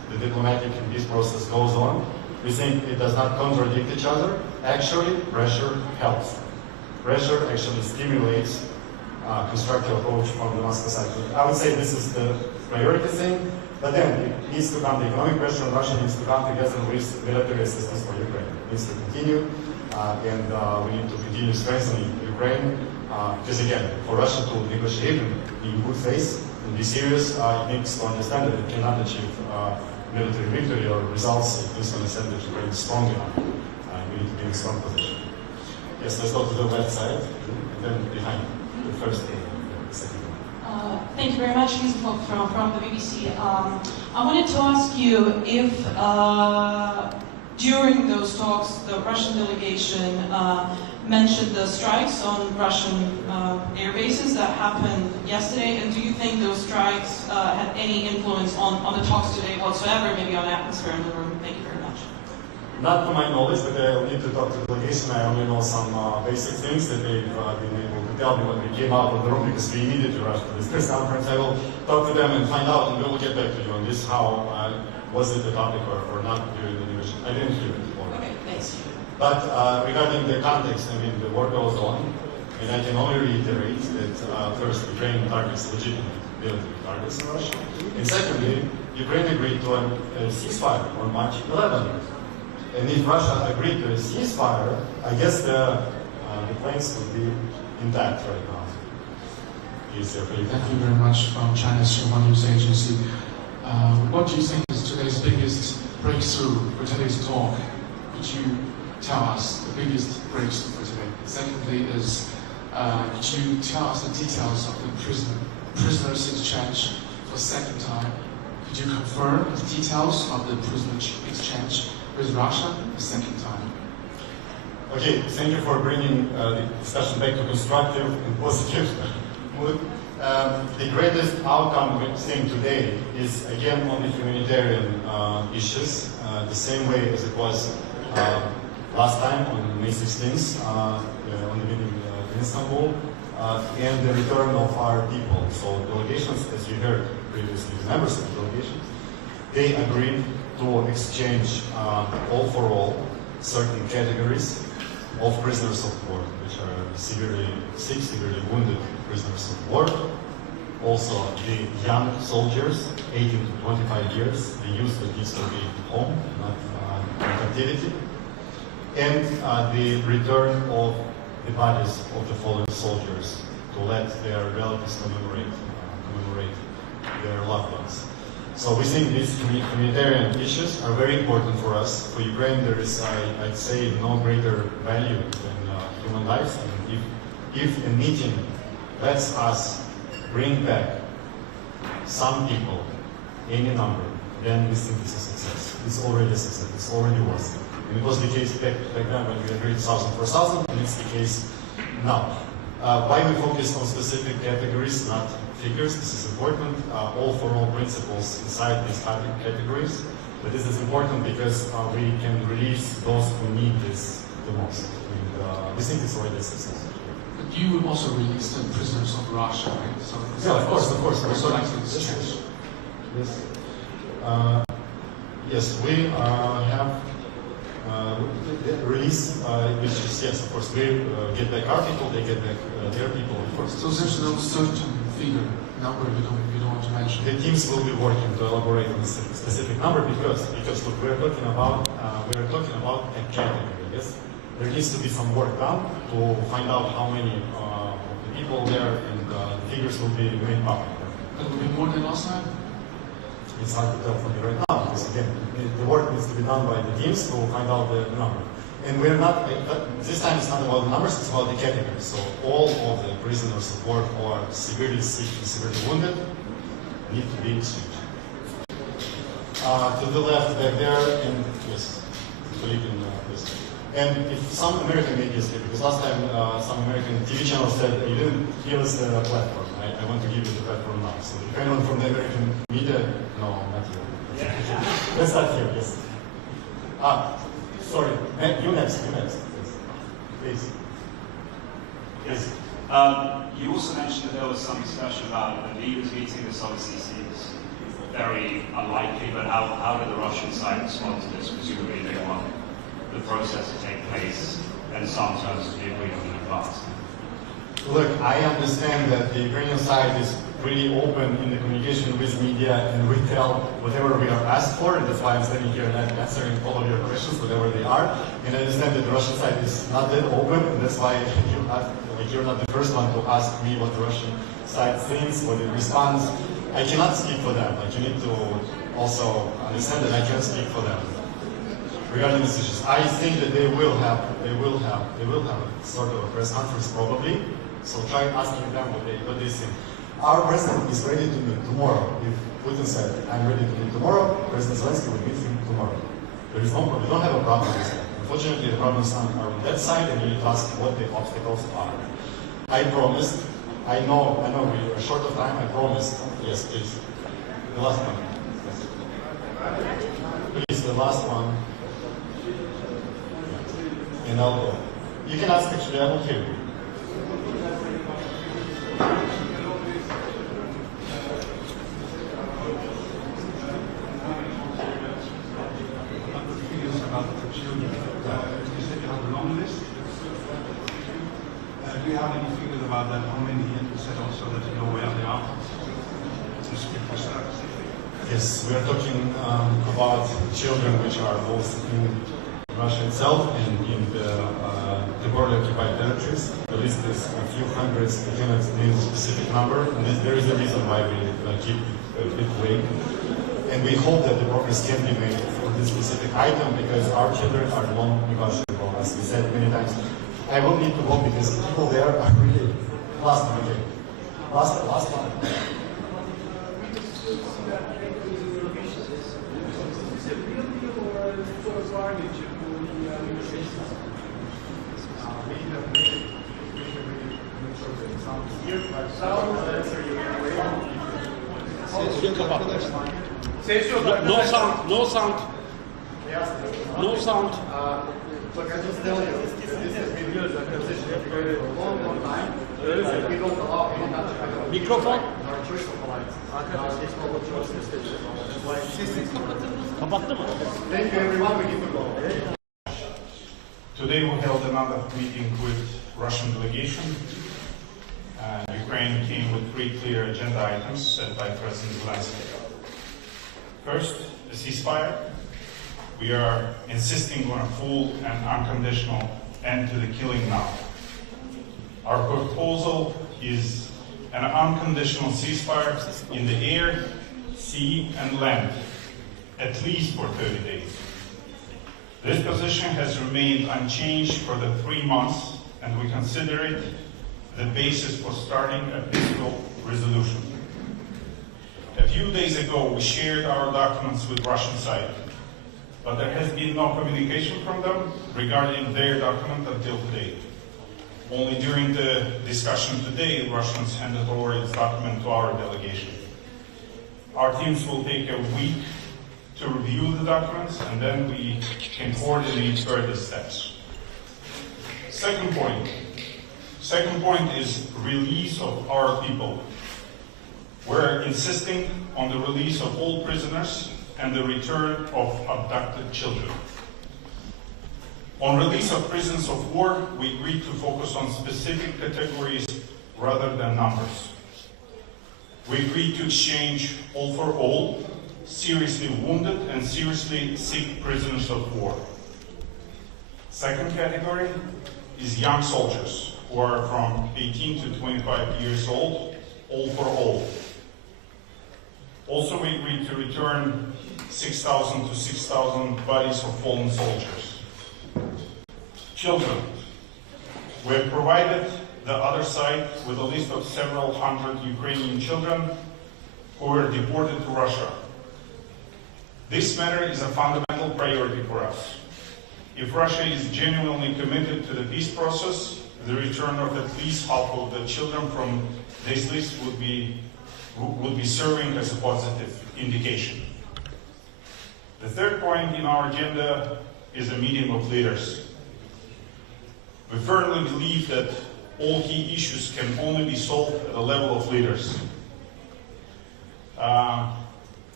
the diplomatic and peace process goes on. We think it does not contradict each other. Actually, pressure helps. Pressure actually stimulates constructive approach from the Moscow side. I would say this is the priority thing, but then it needs to come, the economic pressure on Russia needs to come together with military assistance for Ukraine. It needs to continue, and we need to continue strengthening Ukraine, because again, for Russia to negotiate in good faith and be serious, it needs to understand that it cannot achieve military victory or results. It needs to understand that Ukraine is strong enough. We need to be in a strong position. Yes, let's go to the left side, and then behind the first thing, the second one. Thank you very much, Lisa from the BBC. I wanted to ask you if during those talks the Russian delegation mentioned the strikes on Russian air bases that happened yesterday, and do you think those strikes had any influence on the talks today whatsoever, maybe on the atmosphere in the room? Thank you very much. Not to my knowledge, but I need to talk to the delegation. I only know some basic things that they've been able to tell me when we came out of the room, because we immediately rushed to this press conference. I will talk to them and find out, and we will get back to you on this, how was it a topic or not during the division. I didn't hear it. Okay, thanks. But regarding the context, I mean, the war goes on, and I can only reiterate that first, Ukraine targets legitimate military targets in Russia, and secondly, Ukraine agreed to a ceasefire on March 11th. And if Russia agreed to a ceasefire, I guess the planes would be intact right now. Thank you very much from China's Xinhua News Agency. What do you think is today's biggest breakthrough for today's talk? Could you tell us the biggest breakthrough for today? Secondly is, could you tell us the details of the prisoners exchange for the second time? Could you confirm the details of the prisoner exchange with Russia the second time? Okay, thank you for bringing the discussion back to constructive and positive mood. The greatest outcome we're seeing today is again on the humanitarian issues, the same way as it was last time on May 16th, on the meeting in Istanbul, and the return of our people. So delegations, as you heard previously, the members of the delegations, they agreed to exchange all for all certain categories of prisoners of war, which are severely sick, severely wounded prisoners of war. Also the young soldiers, 18 to 25 years, the youth that needs to be home, not in captivity. And the return of the bodies of the fallen soldiers to let their relatives commemorate their loved ones. So we think these humanitarian issues are very important for us. For Ukraine, there is, I'd say, no greater value than human lives. And if a meeting lets us bring back some people, any number, then we think it's a success. It's already a success. It's already worth it. And it was the case back then when we agreed 1,000 for 1,000, and it's the case now. Why we focus on specific categories, not figures? This is important. All for all principles inside these categories. But this is important because we can release those who need this the most. And we think it's already a success. But you also released the prisoners of Russia, right? So yeah, of course. Also like to exchange. Yes. Yes, we have release, which is, yes, of course, we get back our people, they get back their people, of course. So there's no certain figure, number you don't want to mention? The teams will be working to elaborate on a specific number because look, we're talking about a category, yes? There needs to be some work done to find out how many of the people there, and the figures will be made public. It will be more than last time? It's hard to tell from me right now, because again, the work needs to be done by the teams to find out the number. And we're not, this time it's not about the numbers, it's about the categories. So all of the prisoners of war who are severely sick and severely wounded need to be exchanged. To the left back there, and yes, colleague in this. And if some American media is here, because last time some American TV channel said, you didn't give us the platform. I want to give you the platform now. So if anyone from the American media, no, not here. Let's start here, yes. Sorry, you next, yes. Please. Yes. You also mentioned that there was something special about the leaders meeting. This obviously seems very unlikely, but how did the Russian side respond to this? Presumably they want the process to take place in some terms to be agreed on in advance. Look, I understand that the Ukrainian side is pretty open in the communication with media, and we tell whatever we are asked for, and that's why I'm standing here and answering all of your questions, whatever they are. And I understand that the Russian side is not that open, and that's why you're not the first one to ask me what the Russian side thinks, what it responds. I cannot speak for them. Like, you need to also understand that I can't speak for them regarding these issues. I think that they will have a sort of a press conference probably. So try asking them what they think. Our president is ready to meet tomorrow. If Putin said, I'm ready to meet tomorrow, President Zelensky will meet him tomorrow. There is no problem. We don't have a problem with that. Unfortunately, the problems are on that side, and you need to ask what the obstacles are. I promised, I know we are short of time, I promised. Yes, please. The last one. Please, the last one. And I'll go. You can ask actually, I will hear you. Do you have any figures about that? How many? And you said also that you know where they are. Yes, we are talking about children which are both in Russia itself and in the border occupied territories. The list is a few hundreds. I cannot name a specific number, and there is a reason why we keep it vague. And we hope that the progress can be made for this specific item because our children are non-negotiable, as we said many times. I will need to go because people there are really last one. Okay. Last one. No sound, no sound. No sound. Look, I just tell you, this has been used as a position for a long time. We don't allow any touch. Microphone. Our choice of lights. It's called choice Kapattı mı? Thank you everyone, we need to go. Today we held another meeting with Russian delegation. Ukraine came with 3 clear agenda items set by President Zelensky. First, the ceasefire. We are insisting on a full and unconditional end to the killing now. Our proposal is an unconditional ceasefire in the air, sea, and land, at least for 30 days. This position has remained unchanged for the 3 months, and we consider it the basis for starting a peaceful resolution. A few days ago, we shared our documents with Russian side, but there has been no communication from them regarding their document until today. Only during the discussion today, Russians handed over its document to our delegation. Our teams will take a week to review the documents, and then we can coordinate further steps. Second point is release of our people. We're insisting on the release of all prisoners and the return of abducted children. On release of prisoners of war, we agreed to focus on specific categories rather than numbers. We agreed to exchange all for all, seriously wounded and seriously sick prisoners of war. Second category is young soldiers who are from 18 to 25 years old, all for all. Also, we agreed to return 6,000 to 6,000 bodies of fallen soldiers. Children. We have provided the other side with a list of several hundred Ukrainian children who were deported to Russia. This matter is a fundamental priority for us. If Russia is genuinely committed to the peace process, the return of at least half of the children from this list would be serving as a positive indication. The third point in our agenda is a meeting of leaders. We firmly believe that all key issues can only be solved at the level of leaders.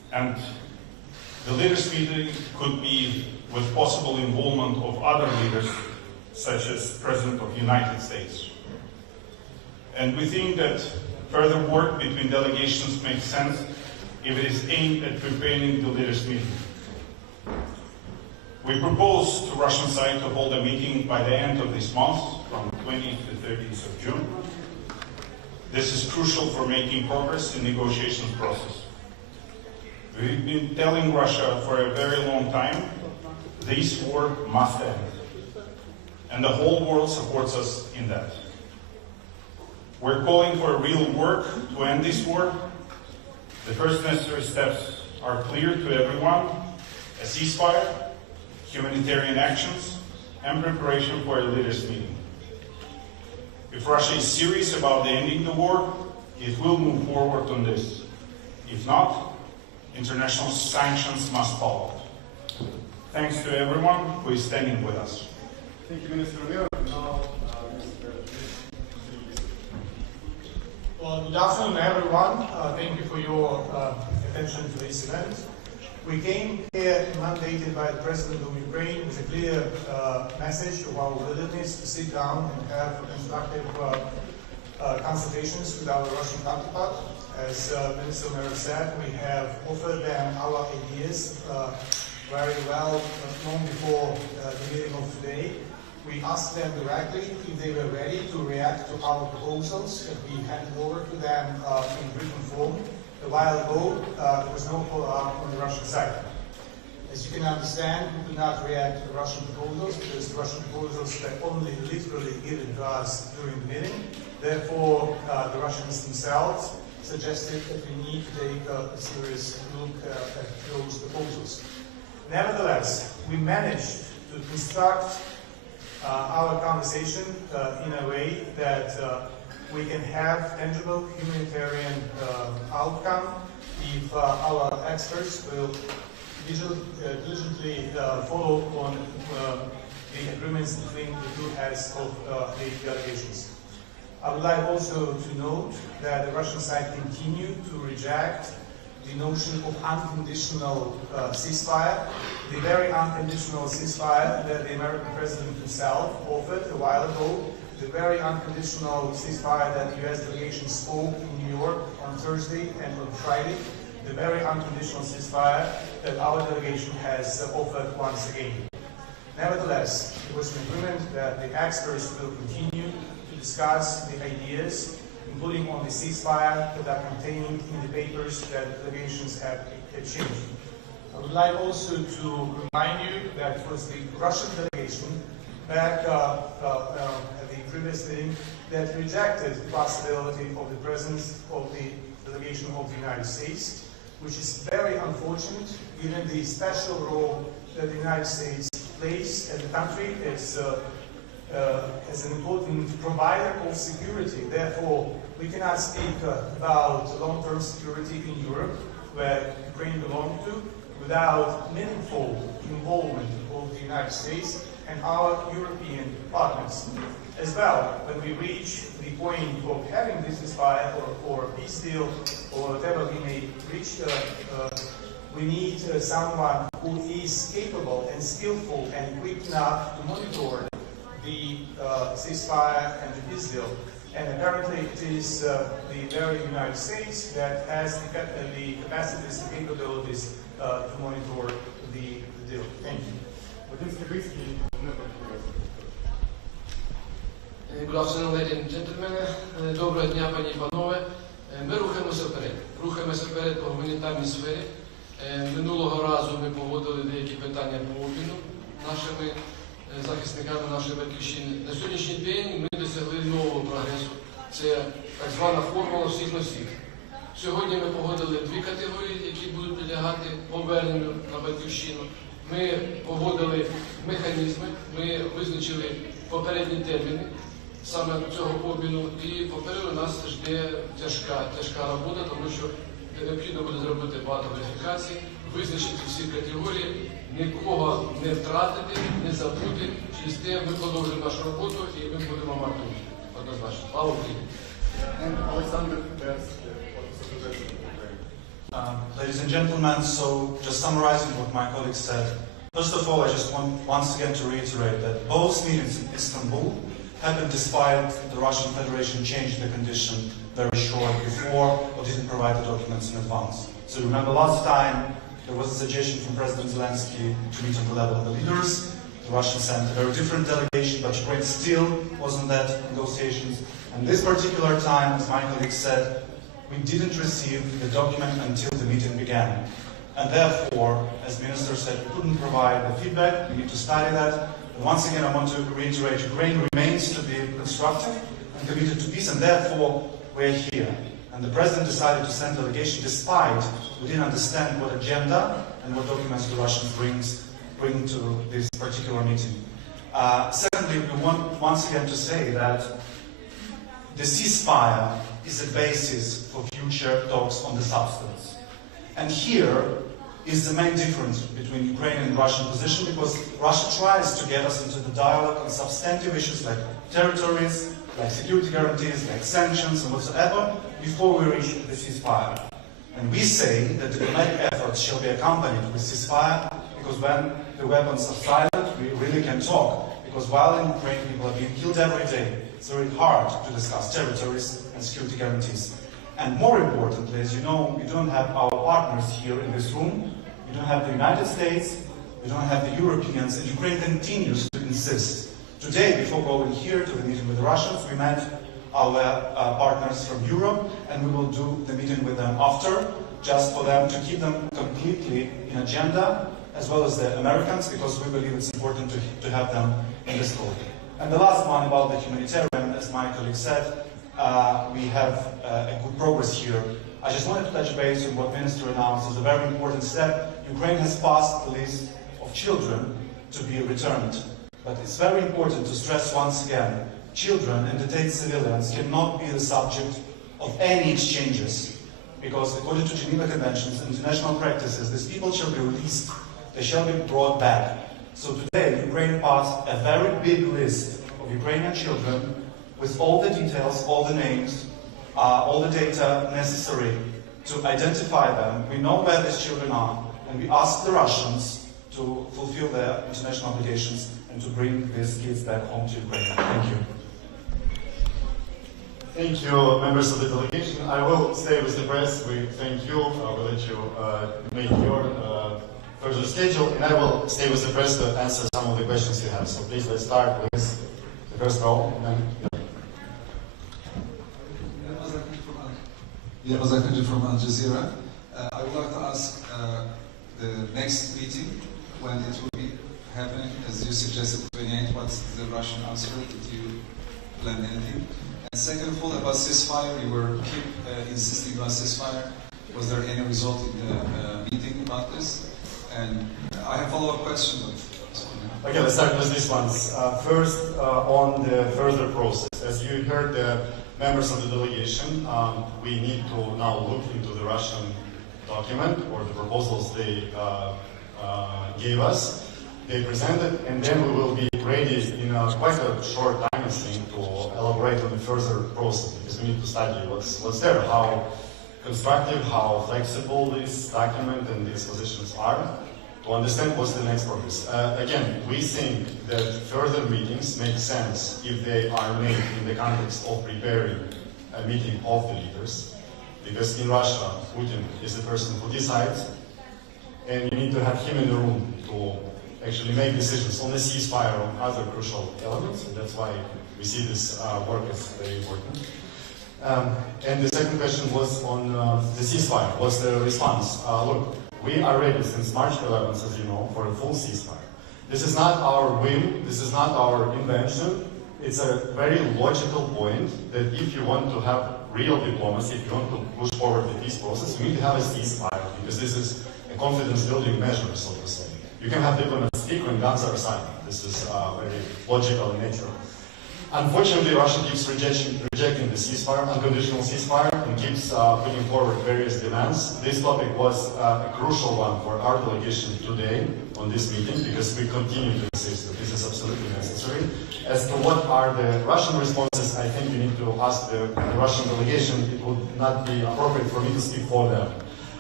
And the leaders' meeting could be with possible involvement of other leaders, such as President of the United States. And we think that further work between delegations makes sense if it is aimed at preparing the leaders' meeting. We propose to Russian side to hold a meeting by the end of this month, from 20th to 30th of June. This is crucial for making progress in the negotiations process. We've been telling Russia for a very long time, this war must end. And the whole world supports us in that. We're calling for real work to end this war. The first necessary steps are clear to everyone: a ceasefire, humanitarian actions, and preparation for a leaders' meeting. If Russia is serious about ending the war, it will move forward on this. If not, international sanctions must follow. Thanks to everyone who is standing with us. Thank you, Minister Leo. Now, Well, good afternoon, everyone. Thank you for your attention to this event. We came here mandated by the President of Ukraine with a clear message of our willingness to sit down and have constructive consultations with our Russian counterpart. As Minister Merov said, we have offered them our ideas very well long before the meeting of today. We asked them directly if they were ready to react to our proposals that we handed over to them in written form. A while ago, there was no follow-up on the Russian side. As you can understand, we could not react to the Russian proposals because the Russian proposals were only literally given to us during the meeting. Therefore, the Russians themselves suggested that we need to take a serious look at those proposals. Nevertheless, we managed to construct our conversation in a way that we can have tangible humanitarian outcome if our experts will diligently follow on the agreements between the two heads of the delegations. I would like also to note that the Russian side continued to reject the notion of unconditional ceasefire, the very unconditional ceasefire that the American president himself offered a while ago, the very unconditional ceasefire that the US delegation spoke in New York on Thursday and on Friday, the very unconditional ceasefire that our delegation has offered once again. Nevertheless, it was an agreement that the experts will continue to discuss the ideas, including on the ceasefire that are contained in the papers that the delegations have changed. I would like also to remind you that it was the Russian delegation back at the previous meeting that rejected the possibility of the presence of the delegation of the United States, which is very unfortunate given the special role that the United States plays as a country as an important provider of security. Therefore, we cannot speak about long-term security in Europe, where Ukraine belongs to, without meaningful involvement of the United States and our European partners. As well, when we reach the point of having this ceasefire or peace deal or whatever we may reach, we need someone who is capable and skillful and equipped enough to monitor the ceasefire and the peace deal. And apparently it is the very United States that has the capacities and capabilities to monitor the deal. Thank you. Good afternoon, ladies and gentlemen. Доброго дня, пані і панове. Ми рухаємося вперед. Рухаємося вперед по гуманітарній сфері. Минулого разу ми погодили деякі питання по обміну нашими захисниками нашої батьківщини. На сьогоднішній день ми досягли нового прогресу. Це так звана формула всіх на всіх. Сьогодні ми погодили дві категорії, які будуть підлягати поверненню на батьківщину. Ми погодили механізми, ми визначили попередні терміни саме цього обміну, і попереду нас жде тяжка робота, тому що необхідно буде зробити багато верифікацій, визначити всі категорії, нікого не втратити, не забути. Через те ми продовжуємо нашу роботу і ми будемо мати однозначно. Слава Україні! Ladies and gentlemen, so just summarizing what my colleague said, first of all, I just want once again to reiterate that both meetings in Istanbul happened despite the Russian Federation changed the condition very short before or didn't provide the documents in advance. So remember last time there was a suggestion from President Zelensky to meet on the level of the leaders. The Russians sent a very different delegation, but Ukraine still wasn't that negotiations. And this particular time, as my colleague said, we didn't receive the document until the meeting began. And therefore, as Minister said, we couldn't provide the feedback. We need to study that. And once again, I want to reiterate, Ukraine remains to be constructive and committed to peace, and therefore, we're here. And the President decided to send a delegation despite we didn't understand what agenda and what documents the Russians bring to this particular meeting. Secondly, we want once again to say that the ceasefire is the basis for future talks on the substance. And here is the main difference between Ukrainian and Russian position, because Russia tries to get us into the dialogue on substantive issues like territories, like security guarantees, like sanctions and whatsoever, before we reach the ceasefire. And we say that diplomatic efforts shall be accompanied with ceasefire, because when the weapons are silent, we really can talk. Because while in Ukraine people are being killed every day, it's very hard to discuss territories and security guarantees. And more importantly, as you know, we don't have our partners here in this room. We don't have the United States, we don't have the Europeans, and Ukraine continues to insist. Today, before going here to the meeting with the Russians, we met our partners from Europe, and we will do the meeting with them after, just for them to keep them completely in agenda, as well as the Americans, because we believe it's important to have them in the scope. And the last one about the humanitarian, as my colleague said, we have a good progress here. I just wanted to touch base on what Minister announced as a very important step. Ukraine has passed the list of children to be returned. But it's very important to stress once again, children and detained civilians cannot be the subject of any exchanges. Because according to Geneva Conventions and international practices, these people shall be released, they shall be brought back. So today, Ukraine passed a very big list of Ukrainian children with all the details, all the names, all the data necessary to identify them. We know where these children are, and we ask the Russians to fulfill their international obligations and to bring these kids back home to Ukraine. Thank you. Thank you, members of the delegation. I will stay with the press. We thank you. I will let you make your further schedule, and I will stay with the press to answer some of the questions you have. So please, let's start with the first row. From Al Jazeera. I would like to ask the next meeting, when it will be happening, as you suggested, 28, what's the Russian answer? Did you plan anything? And second of all, about ceasefire, you were keep insisting on ceasefire. Was there any result in the meeting about this? And I have a follow-up question. Okay, let's start with these ones. First, on the further process. As you heard the members of the delegation, we need to now look into the Russian document or the proposals they gave us. They presented, and then we will be ready in quite a short time, I think, to elaborate on the further process, because we need to study what's there, how constructive, how flexible this document and these positions are, to understand what's the next progress. Again, we think that further meetings make sense if they are made in the context of preparing a meeting of the leaders, because in Russia, Putin is the person who decides, and you need to have him in the room to actually make decisions on the ceasefire, on other crucial elements, and that's why we see this work as very important. And the second question was on the ceasefire. What's the response? Look, we are ready since March 11th, as you know, for a full ceasefire. This is not our whim, this is not our invention. It's a very logical point that if you want to have real diplomacy, if you want to push forward the peace process, you need to have a ceasefire, because this is a confidence-building measure, so to say. You can have diplomats speak when guns are silent. This is very logical in nature. Unfortunately, Russia keeps rejecting the ceasefire, unconditional ceasefire, and keeps putting forward various demands. This topic was a crucial one for our delegation today on this meeting, because we continue to insist that this is absolutely necessary. As to what are the Russian responses, I think you need to ask the Russian delegation. It would not be appropriate for me to speak for them.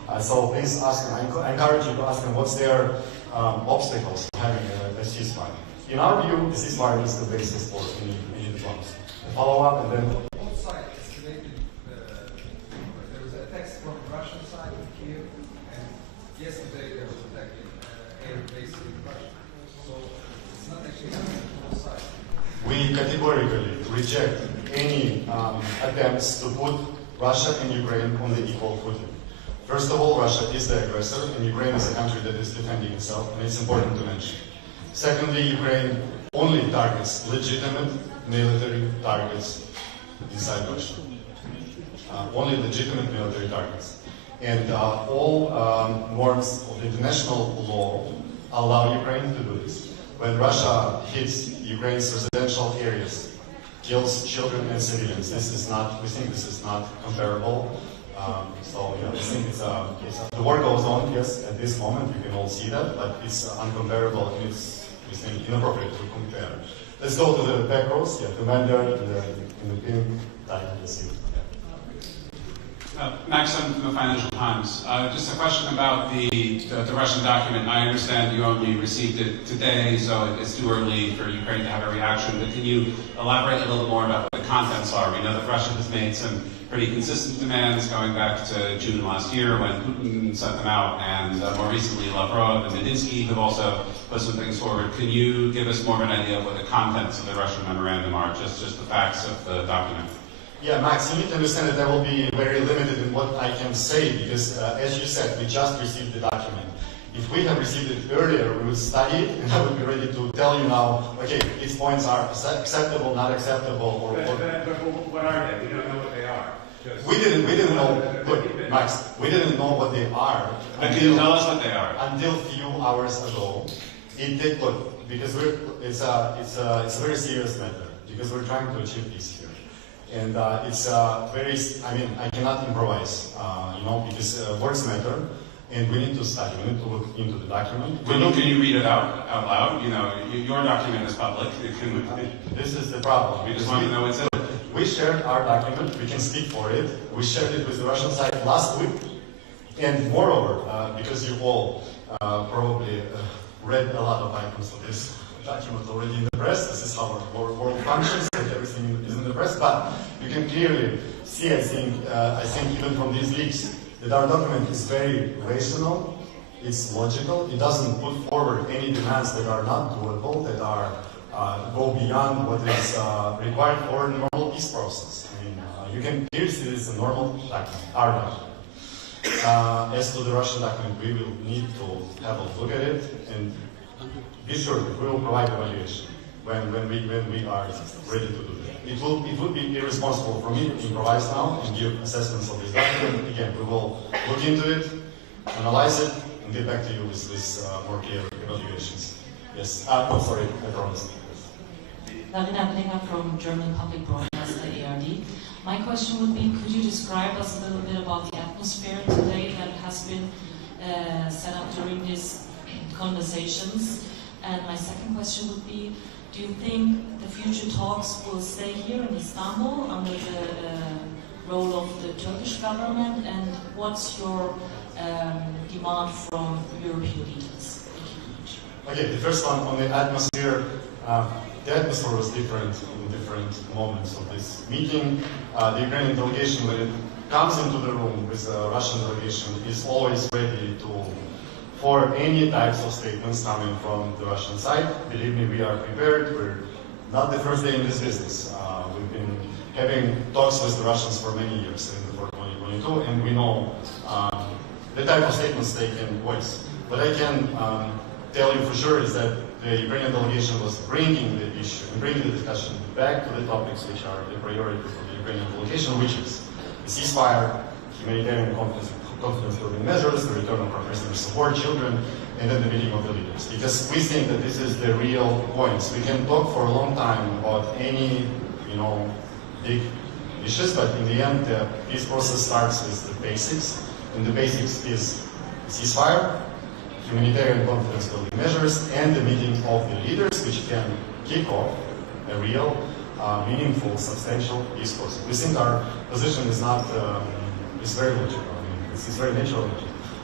So please ask them. I encourage you to ask them what's their obstacles to having a ceasefire. In our view, the ceasefire is the basis for any diplomacy. A follow-up and then... Both sides estimated, there was a text from the Russian side of Kiev, and yesterday there was attack in air base in Russia. So it's not actually happening on both sides. We categorically reject any attempts to put Russia and Ukraine on the equal footing. First of all, Russia is the aggressor, and Ukraine is a country that is defending itself, and it's important to mention. Secondly, Ukraine only targets legitimate military targets inside Russia. Only legitimate military targets. And all norms of international law allow Ukraine to do this. When Russia hits Ukraine's residential areas, kills children and civilians, we think this is not comparable. We think the war goes on, yes, at this moment, you can all see that, but it's uncomparable and it's, we think, inappropriate to compare. Let's go to the back rows, Commander in the pink tie, let's see. Maxim from the Financial Times. Just a question about the Russian document. I understand you only received it today, so it's too early for Ukraine to have a reaction, but can you elaborate a little more about what the contents are? We know that Russia has made some pretty consistent demands going back to June last year when Putin sent them out, and more recently Lavrov and Medinsky have also put some things forward. Can you give us more of an idea of what the contents of the Russian memorandum are, just the facts of the document? Yeah, Max, you need to understand that I will be very limited in what I can say because, as you said, we just received the document. If we had received it earlier, we would study it, and I would be ready to tell you now, okay, these points are acceptable, not acceptable, or... But what are they? We don't know what they are. We didn't know, look, Max, we didn't know what they are. But can you tell us what they are? Until a few hours ago. Look, because it's a very serious matter, because we're trying to achieve peace here. And it's very, I cannot improvise, because words matter, and we need to study, we need to look into the document. Can you read it out loud? Your document is public. This is the problem. We just want to know what's in it. We shared our document, we can speak for it. We shared it with the Russian side last week. And moreover, because you all probably read a lot of items of this document already in the press, this is how our world functions, and everything is in the press, but you can clearly see, I think even from these leaks, that our document is very rational, it's logical, it doesn't put forward any demands that are not doable, that are go beyond what is required for a normal peace process. You can clearly see this is a normal document, our document. As to the Russian document, we will need to have a look at it and be sure that we will provide evaluation when we are ready to do that. It would be irresponsible for me to improvise now and give assessments of this document. Again, we will look into it, analyze it, and get back to you with more clear evaluations. Yes. Sorry, I promised. Darina Blinger from German public broadcaster ARD. My question would be, could you describe us a little bit about the atmosphere today that has been set up during these conversations? And my second question would be, do you think the future talks will stay here in Istanbul under the role of the Turkish government? And what's your demand from European leaders? Thank you very much. Okay, the first one on the atmosphere. The atmosphere was different in different moments of this meeting. The Ukrainian delegation, when it comes into the room with the Russian delegation, is always ready for any types of statements coming from the Russian side. Believe me, we are prepared. We're not the first day in this business. We've been having talks with the Russians for many years, even before 2022, and we know the type of statements they can voice. What I can tell you for sure is that the Ukrainian delegation was bringing the issue and bringing the discussion back to the topics which are the priority for the Ukrainian delegation, which is the ceasefire, humanitarian confidence-building measures, the return of Palestinian support, children, and then the meeting of the leaders. Because we think that this is the real points. We can talk for a long time about any, big issues, but in the end, the peace process starts with the basics, and the basics is ceasefire, humanitarian confidence-building measures, and the meeting of the leaders, which can kick off a real, meaningful, substantial peace process. We think our position is not, is very logical. It's very natural.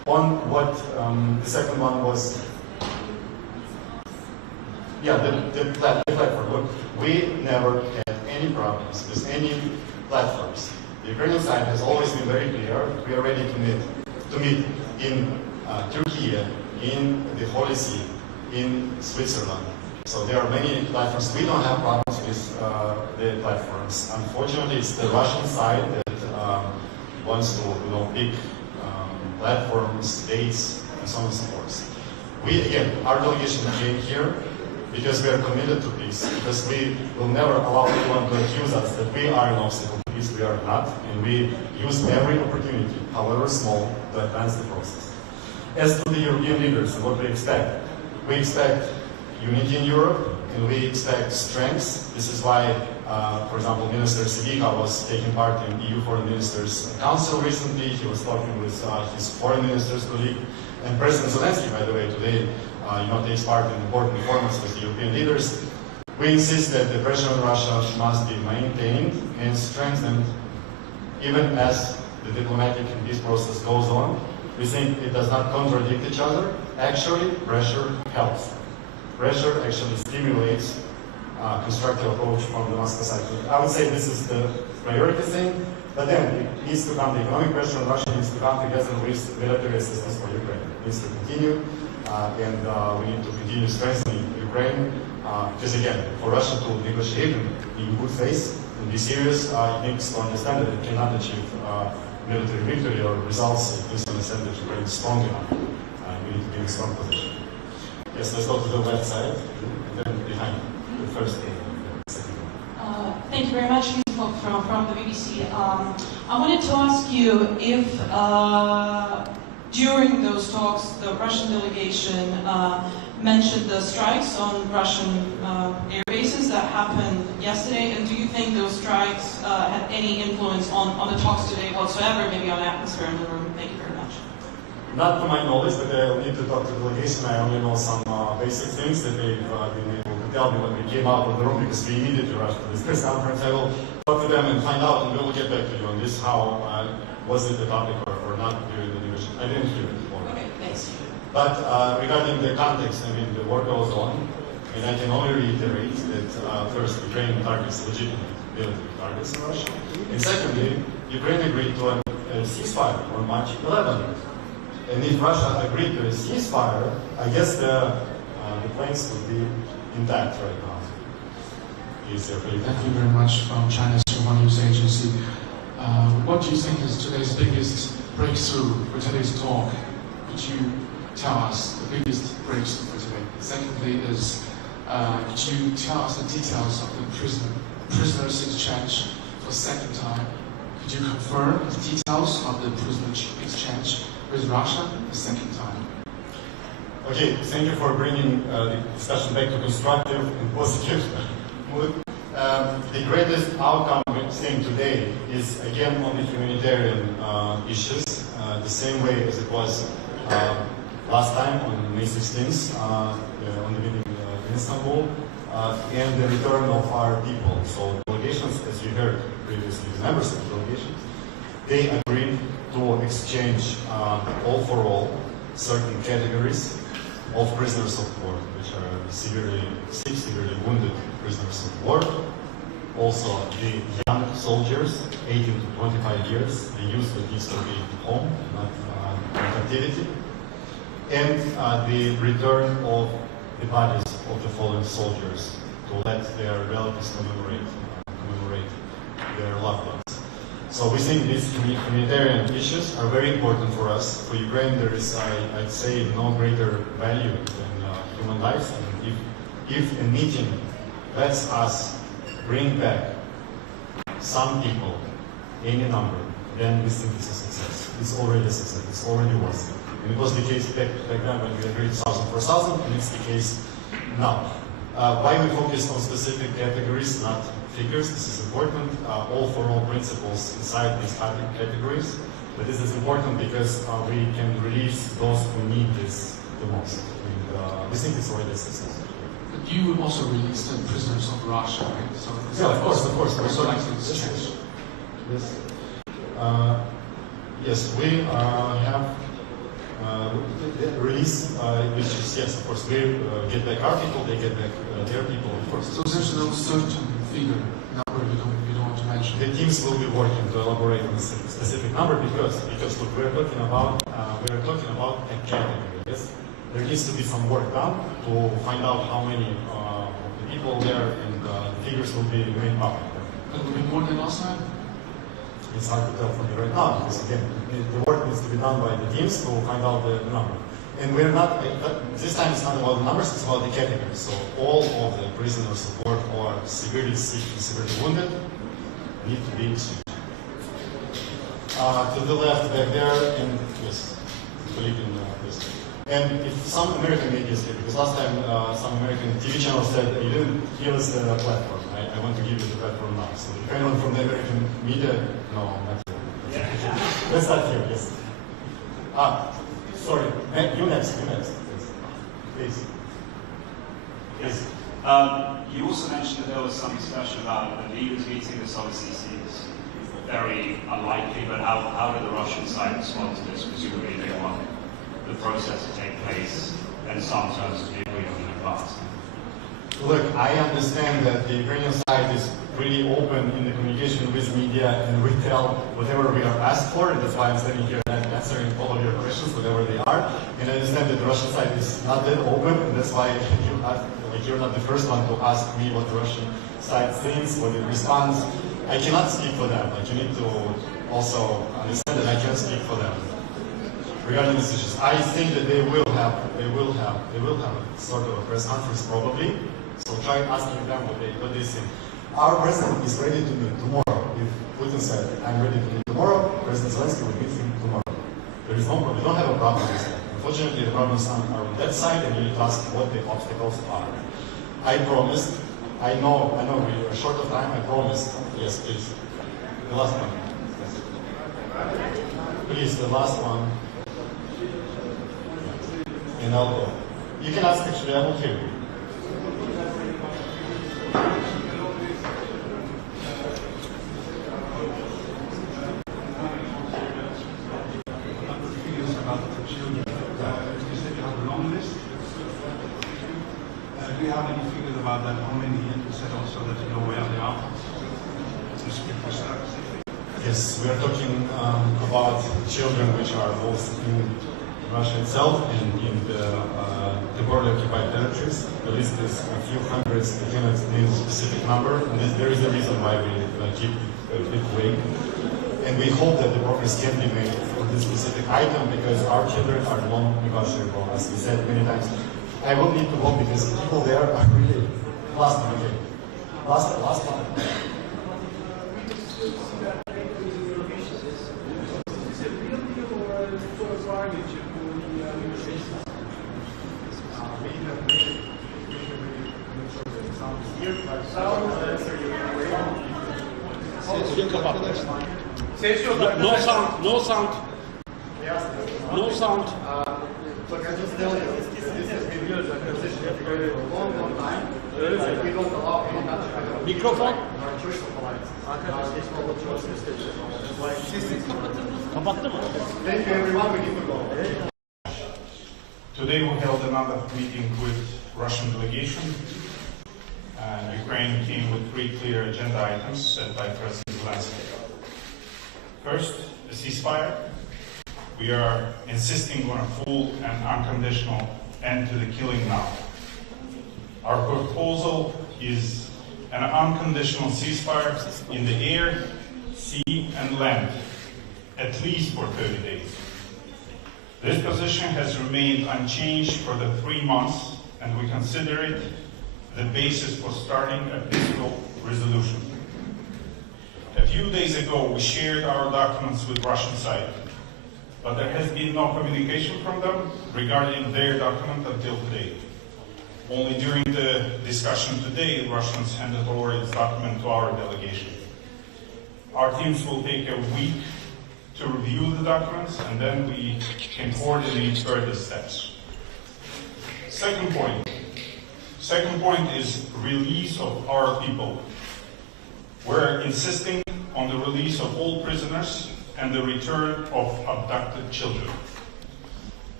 On what the second one was, yeah, the platform. Look, we never had any problems with any platforms. The Ukrainian side has always been very clear. We are ready to meet in Turkey, in the Holy See, in Switzerland. So there are many platforms. We don't have problems with the platforms. Unfortunately, it's the Russian side that wants to pick platforms, dates, and so on and so forth. We, again, our delegation came here because we are committed to peace, because we will never allow anyone to accuse us that we are an obstacle to peace. We are not, and we use every opportunity, however small, to advance the process. As to the European leaders and what we expect unity in Europe, and we expect strengths. This is why, for example, Minister Sibiha was taking part in EU Foreign Ministers Council recently. He was talking with his foreign minister's colleague, and President Zelensky, by the way, today, takes part in important formats with the European leaders. We insist that the pressure on Russia must be maintained and strengthened, even as the diplomatic and peace process goes on. We think it does not contradict each other. Actually, pressure helps. Pressure actually stimulates constructive approach from the Moscow side. I would say this is the priority thing, but then it needs to come, the economic pressure on Russia needs to come together with military assistance for Ukraine. It needs to continue, and we need to continue strengthening Ukraine, because again, for Russia to negotiate in good faith and be serious, it needs to understand that it cannot achieve military victory or results. It needs to understand that Ukraine is strong enough, and we need to be in a strong position. Yes, let's go to the website, and then behind the first thing. Thank you very much, from the BBC. I wanted to ask you if during those talks the Russian delegation mentioned the strikes on Russian air bases that happened yesterday, and do you think those strikes had any influence on the talks today whatsoever, maybe on the atmosphere in the room? Thank you very much. Not to my knowledge, but I will need to talk to the delegation. I only know some basic things that they've been able to tell me when we came out of the room, because we immediately rushed to this press conference. I will talk to them and find out, and we will get back to you on this. How was it the topic or not during the negotiation? I didn't hear it before. Okay, thanks. But regarding the context, I mean, the war goes on, and I can only reiterate that first, Ukraine targets legitimate military targets in Russia, and secondly, Ukraine agreed to a ceasefire on March 11th. And if Russia agreed to a ceasefire, I guess the planes would be intact right now. Thank you very much from China's Xinhua News Agency. What do you think is today's biggest breakthrough for today's talk? Could you tell us the biggest breakthrough for today? Secondly is, could you tell us the details of the prisoners exchange for the second time? Could you confirm the details of the prisoner exchange with Russia the second time? Okay, thank you for bringing the discussion back to constructive and positive mood. The greatest outcome we're seeing today is again on the humanitarian issues, the same way as it was last time on May 16th, on the meeting in Istanbul, and the return of our people. So delegations, as you heard previously, the members of the delegations, they agreed to exchange all for all certain categories of prisoners of war, which are severely sick, severely wounded prisoners of war. Also, the young soldiers, 18 to 25 years, the youth that needs to be home, not in captivity. And the return of the bodies of the fallen soldiers to let their relatives commemorate their loved ones. So we think these humanitarian issues are very important for us. For Ukraine, there is, I'd say, no greater value than human life. And if a meeting lets us bring back some people, any number, then we think it's a success. It's already a success. It's already worth it. And it was the case back then when we agreed 1,000 for 1,000, and it's the case now. Why we focus on specific categories, not figures? This is important. All-for-all principles inside these categories. But this is important because we can release those who need this the most. And we think it's already a success. But you also released the prisoners of Russia, right? So yeah, of course. Also like to exchange. Yes. Yes, we have the release, which is, yes, of course, we get back our people, they get back their people, of course. So there's no certain figure, number you don't want to mention? The teams will be working to elaborate on a specific number because look, we're talking about a category, yes? There needs to be some work done to find out how many people there, and the figures will be made public. That will be more than last time? It's hard to tell from you right now, because again, the work needs to be done by the teams to find out the number. And we're not, this time it's not about the numbers, it's about the categories. So all of the prisoners of war who are severely sick and severely wounded need to be exchanged. To the left back there, and yes, colleague in this. And if some American media is here, because last time some American TV channel said, you didn't give us the platform. I want to give you the platform now. So if anyone from the American media, no, not here. Let's start here, yes. Sorry, you next, please. Yes. You also mentioned that there was something special about the leaders meeting. This obviously seems very unlikely, but how did the Russian side respond to this? Presumably they want the process to take place and some terms to be agreed on in advance. Look, I understand that the Ukrainian side is really open in the communication with media, and we tell whatever we are asked for, and that's why I'm standing here and answering all of your questions, whatever they are. And I understand that the Russian side is not that open, and that's why you're not the first one to ask me what the Russian side thinks, what it responds. I cannot speak for them. Like, you need to also understand that I can't speak for them regarding these issues. I think that they will have a sort of a press conference probably. So try asking them what they think. Our president is ready to meet tomorrow. If Putin said, I'm ready to meet tomorrow, President Zelensky will meet him tomorrow. There is no problem. We don't have a problem with that. Unfortunately, the problems are on that side, and you need to ask what the obstacles are. I promised, I know we are short of time, I promised. Yes, please. The last one. Please, the last one. And I'll go. You can ask actually, I will hear you. Do you have any figures about that? How many you said also that you know where they are? Yes, we are talking about children which are both in Russia itself and in the border occupied territories. The list is a few hundreds. I cannot name a specific number, and there is a reason why we keep it vague. And we hope that the progress can be made for this specific item, because our children are non-negotiable, as we said many times. I will need to vote because the people there are really... Last one, okay. Last one. No sound, no sound. No sound. Look, I just tell you, this has been used as a position for a long, long time. We don't allow any kind of Mikrofon. Kapattı mı? Thank you everyone, we need to go. Today we held another meeting with Russian delegation. Ukraine came with 3 clear agenda items set by President Zelensky. First, a ceasefire. We are insisting on a full and unconditional end to the killing now. Our proposal is an unconditional ceasefire in the air, sea and land, at least for 30 days. This position has remained unchanged for the 3 months, and we consider it the basis for starting a peaceful resolution. A few days ago, we shared our documents with Russian side, but there has been no communication from them regarding their document until today. Only during the discussion today, Russians handed over its document to our delegation. Our teams will take a week to review the documents, and then we can coordinate further steps. Second point is release of our people. We're insisting on the release of all prisoners and the return of abducted children.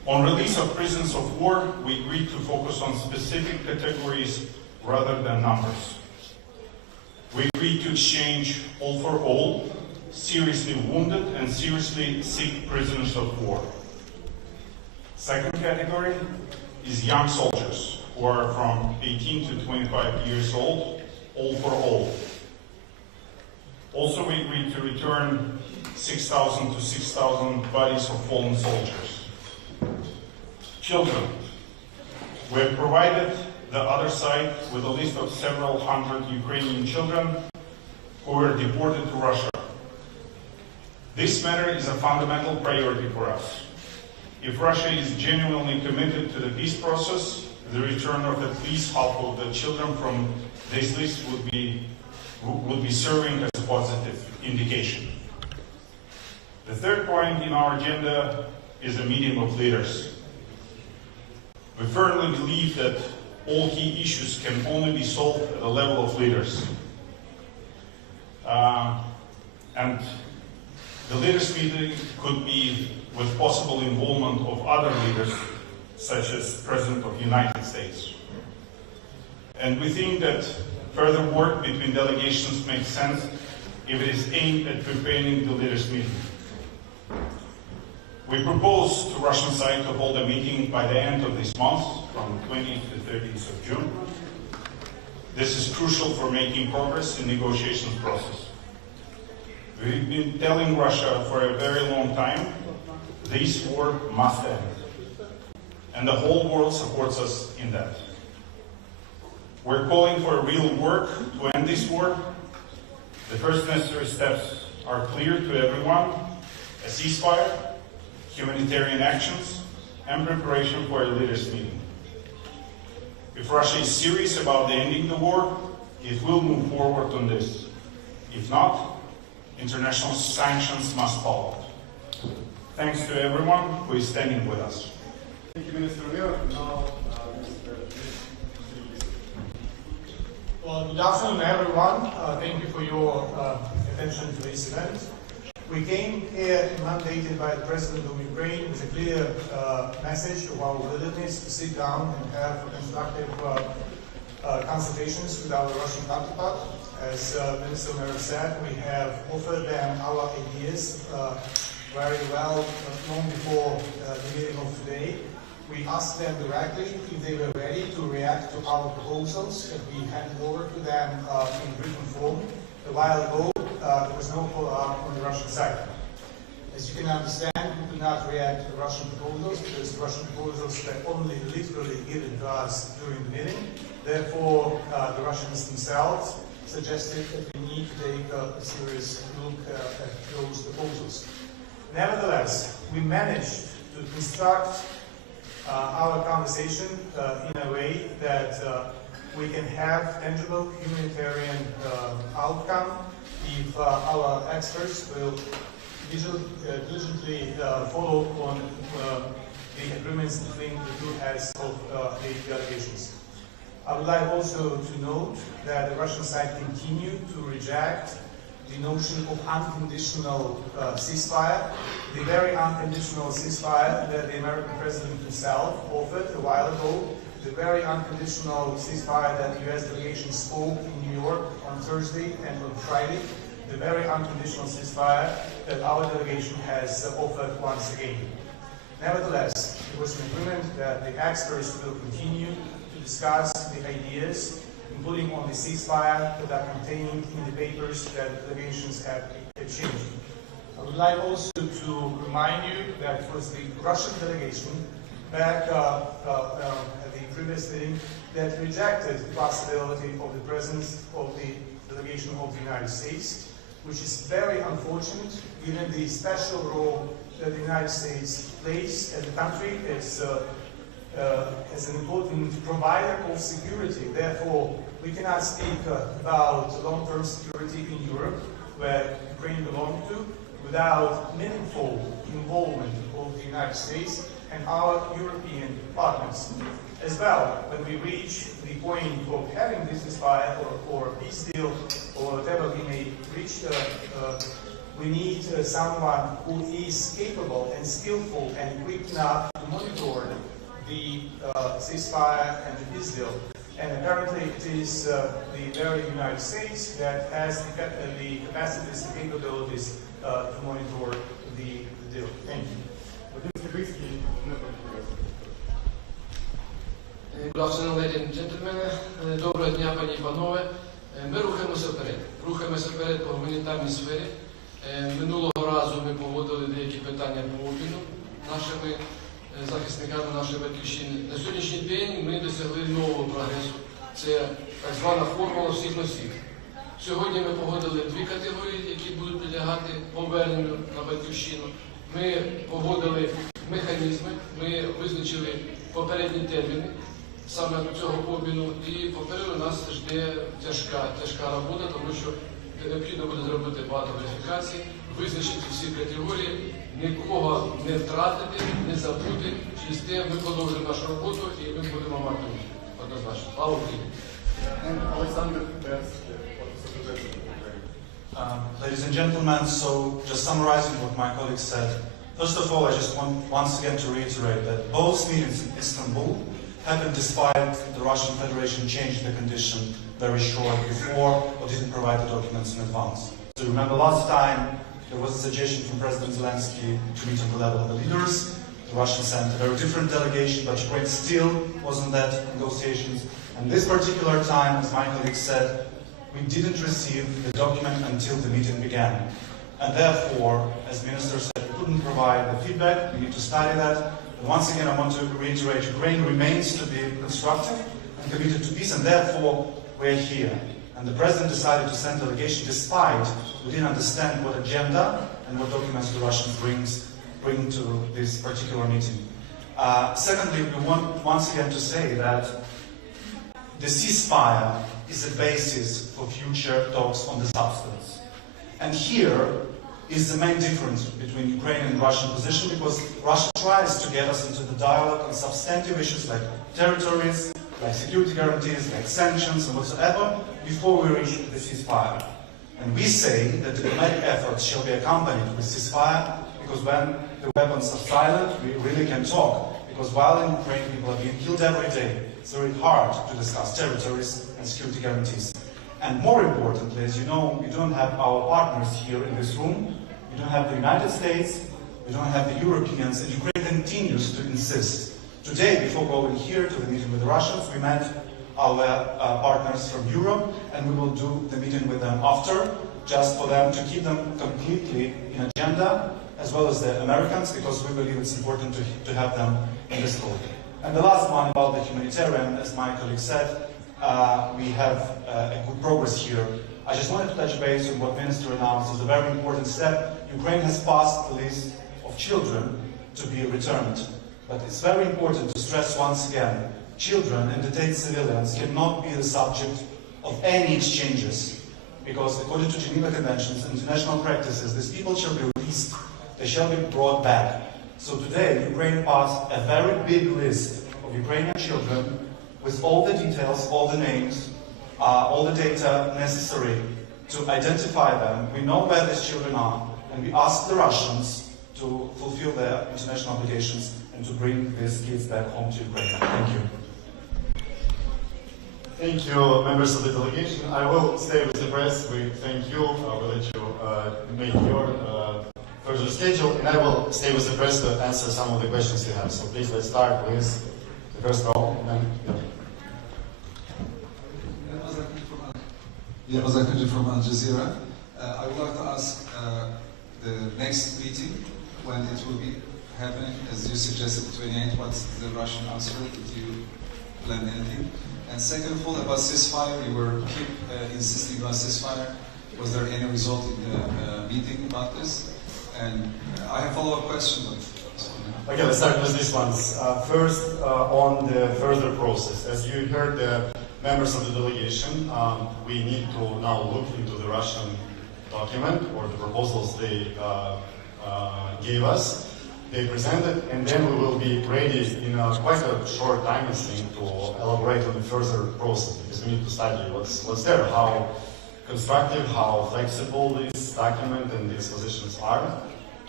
On release of prisoners of war, we agreed to focus on specific categories rather than numbers. We agreed to exchange all for all, seriously wounded and seriously sick prisoners of war. Second category is young soldiers who are from 18 to 25 years old, all for all. Also, we agreed to return 6,000 to 6,000 bodies of fallen soldiers. Children. We have provided the other side with a list of several hundred Ukrainian children who were deported to Russia. This matter is a fundamental priority for us. If Russia is genuinely committed to the peace process, the return of at least half of the children from this list would be serving as a positive indication. The third point in our agenda is a meeting of leaders. We firmly believe that all key issues can only be solved at the level of leaders. And the leaders meeting could be with possible involvement of other leaders, such as President of the United States. And we think that further work between delegations makes sense if it is aimed at preparing the leaders meeting. We propose to Russian side to hold a meeting by the end of this month, from 20th to 30th of June. This is crucial for making progress in the negotiations process. We've been telling Russia for a very long time, this war must end. And the whole world supports us in that. We're calling for real work to end this war. The first necessary steps are clear to everyone: a ceasefire, humanitarian actions, and preparation for a leaders' meeting. If Russia is serious about ending the war, it will move forward on this. If not, international sanctions must follow. Thanks to everyone who is standing with us. Thank you, Minister Mir. Now, Well, good afternoon, everyone. Thank you for your attention to this event. We came here mandated by the President of Ukraine with a clear message of our willingness to sit down and have constructive consultations with our Russian counterpart. As Minister Mir said, we have offered them our ideas very well long before the meeting of today. We asked them directly if they were ready to react to our proposals that we handed over to them in written form. A while ago, there was no follow-up on the Russian side. As you can understand, we could not react to the Russian proposals because the Russian proposals were only literally given to us during the meeting. Therefore, the Russians themselves suggested that we need to take a serious look at those proposals. Nevertheless, we managed to construct our conversation in a way that we can have tangible humanitarian outcome if our experts will diligently follow on the agreements between the two heads of the delegations. I would like also to note that the Russian side continued to reject the notion of unconditional ceasefire, the very unconditional ceasefire that the American president himself offered a while ago, the very unconditional ceasefire that the US delegation spoke in New York on Thursday and on Friday, the very unconditional ceasefire that our delegation has offered once again. Nevertheless, it was an agreement that the experts will continue to discuss the ideas, including on the ceasefire that are contained in the papers that the delegations have exchanged. I would like also to remind you that it was the Russian delegation back at the previous meeting that rejected the possibility of the presence of the delegation of the United States, which is very unfortunate given the special role that the United States plays as a country, as an important provider of security. Therefore, we cannot speak about long-term security in Europe, where Ukraine belongs to, without meaningful involvement of the United States and our European partners. As well, when we reach the point of having this ceasefire or a peace deal or whatever we may reach, we need someone who is capable and skillful and quick enough to monitored the ceasefire and the peace deal. And apparently it is the very United States that has the capacities and capabilities to monitor the deal. Thank you. Good afternoon, ladies and gentlemen. Доброго дня, пані і панове. Ми рухаємося вперед. Рухаємося вперед по гуманітарній сфері. Минулого разу ми погодили деякі питання по обміну нашими захисниками нашої батьківщини. На сьогоднішній день ми досягли нового прогресу. Це так звана формула всіх на всіх. Сьогодні ми погодили дві категорії, які будуть підлягати поверненню на батьківщину. Ми погодили механізми, ми визначили попередні терміни саме цього обміну, і попереду нас жде тяжка робота, тому що необхідно буде зробити багато верифікацій, визначити всі категорії, нікого не втратити, не забути. Через те ми продовжуємо нашу роботу і ми будемо мати однозначно. Слава Україні! Ladies and gentlemen, so just summarizing what my colleague said, first of all, I just want once again to reiterate that both meetings in Istanbul happened despite the Russian Federation changing the condition very short before or didn't provide the documents in advance. So remember last time there was a suggestion from President Zelensky to meet on the level of the leaders. The Russians sent a very different delegation, but Ukraine still wasn't that negotiations. And this particular time, as my colleague said, we didn't receive the document until the meeting began. And therefore, as Minister said, we couldn't provide the feedback. We need to study that. And once again, I want to reiterate, Ukraine remains to be constructive and committed to peace, and therefore we're here. And the President decided to send a delegation despite we didn't understand what agenda and what documents the Russians bring to this particular meeting. Secondly, we want once again to say that the ceasefire is the basis for future talks on the substance. And here is the main difference between Ukrainian and Russian position, because Russia tries to get us into the dialogue on substantive issues like territories, like security guarantees, like sanctions and whatsoever, before we reach the ceasefire. And we say that the diplomatic efforts shall be accompanied with ceasefire, because when the weapons are silent, we really can talk. Because while in Ukraine people are being killed every day, it's very hard to discuss territories and security guarantees. And more importantly, as you know, we don't have our partners here in this room. We don't have the United States, we don't have the Europeans, and Ukraine continues to insist. Today, before going here to the meeting with the Russians, we met our partners from Europe, and we will do the meeting with them after, just for them to keep them completely in agenda, as well as the Americans, because we believe it's important to have them in this scope. And the last one about the humanitarian, as my colleague said, we have a good progress here. I just wanted to touch base on what Minister announced as a very important step. Ukraine has passed the list of children to be returned. But it's very important to stress once again, children and detained civilians cannot be the subject of any exchanges. Because according to Geneva Conventions and international practices, these people shall be released, they shall be brought back. So today, Ukraine passed a very big list of Ukrainian children with all the details, all the names, all the data necessary to identify them. We know where these children are, and we ask the Russians to fulfill their international obligations and to bring these kids back home to Ukraine. Thank you. Thank you, members of the delegation. I will stay with the press. We thank you. I will let you make your further schedule, and I will stay with the press to answer some of the questions you have. So please, let's start with the first row. From Al Jazeera. I would like to ask the next meeting, when it will be happening, as you suggested, 28, what's the Russian answer? Did you plan anything? And second of all, about ceasefire, you were keep insisting on ceasefire. Was there any result in the meeting about this? And I have a follow-up question. But okay, let's start with these ones. First, on the further process. As you heard the members of the delegation, we need to now look into the Russian document or the proposals they gave us. They presented, and then we will be ready in quite a short time, I think, to elaborate on the further process, because we need to study what's there, how constructive, how flexible this document and these positions are,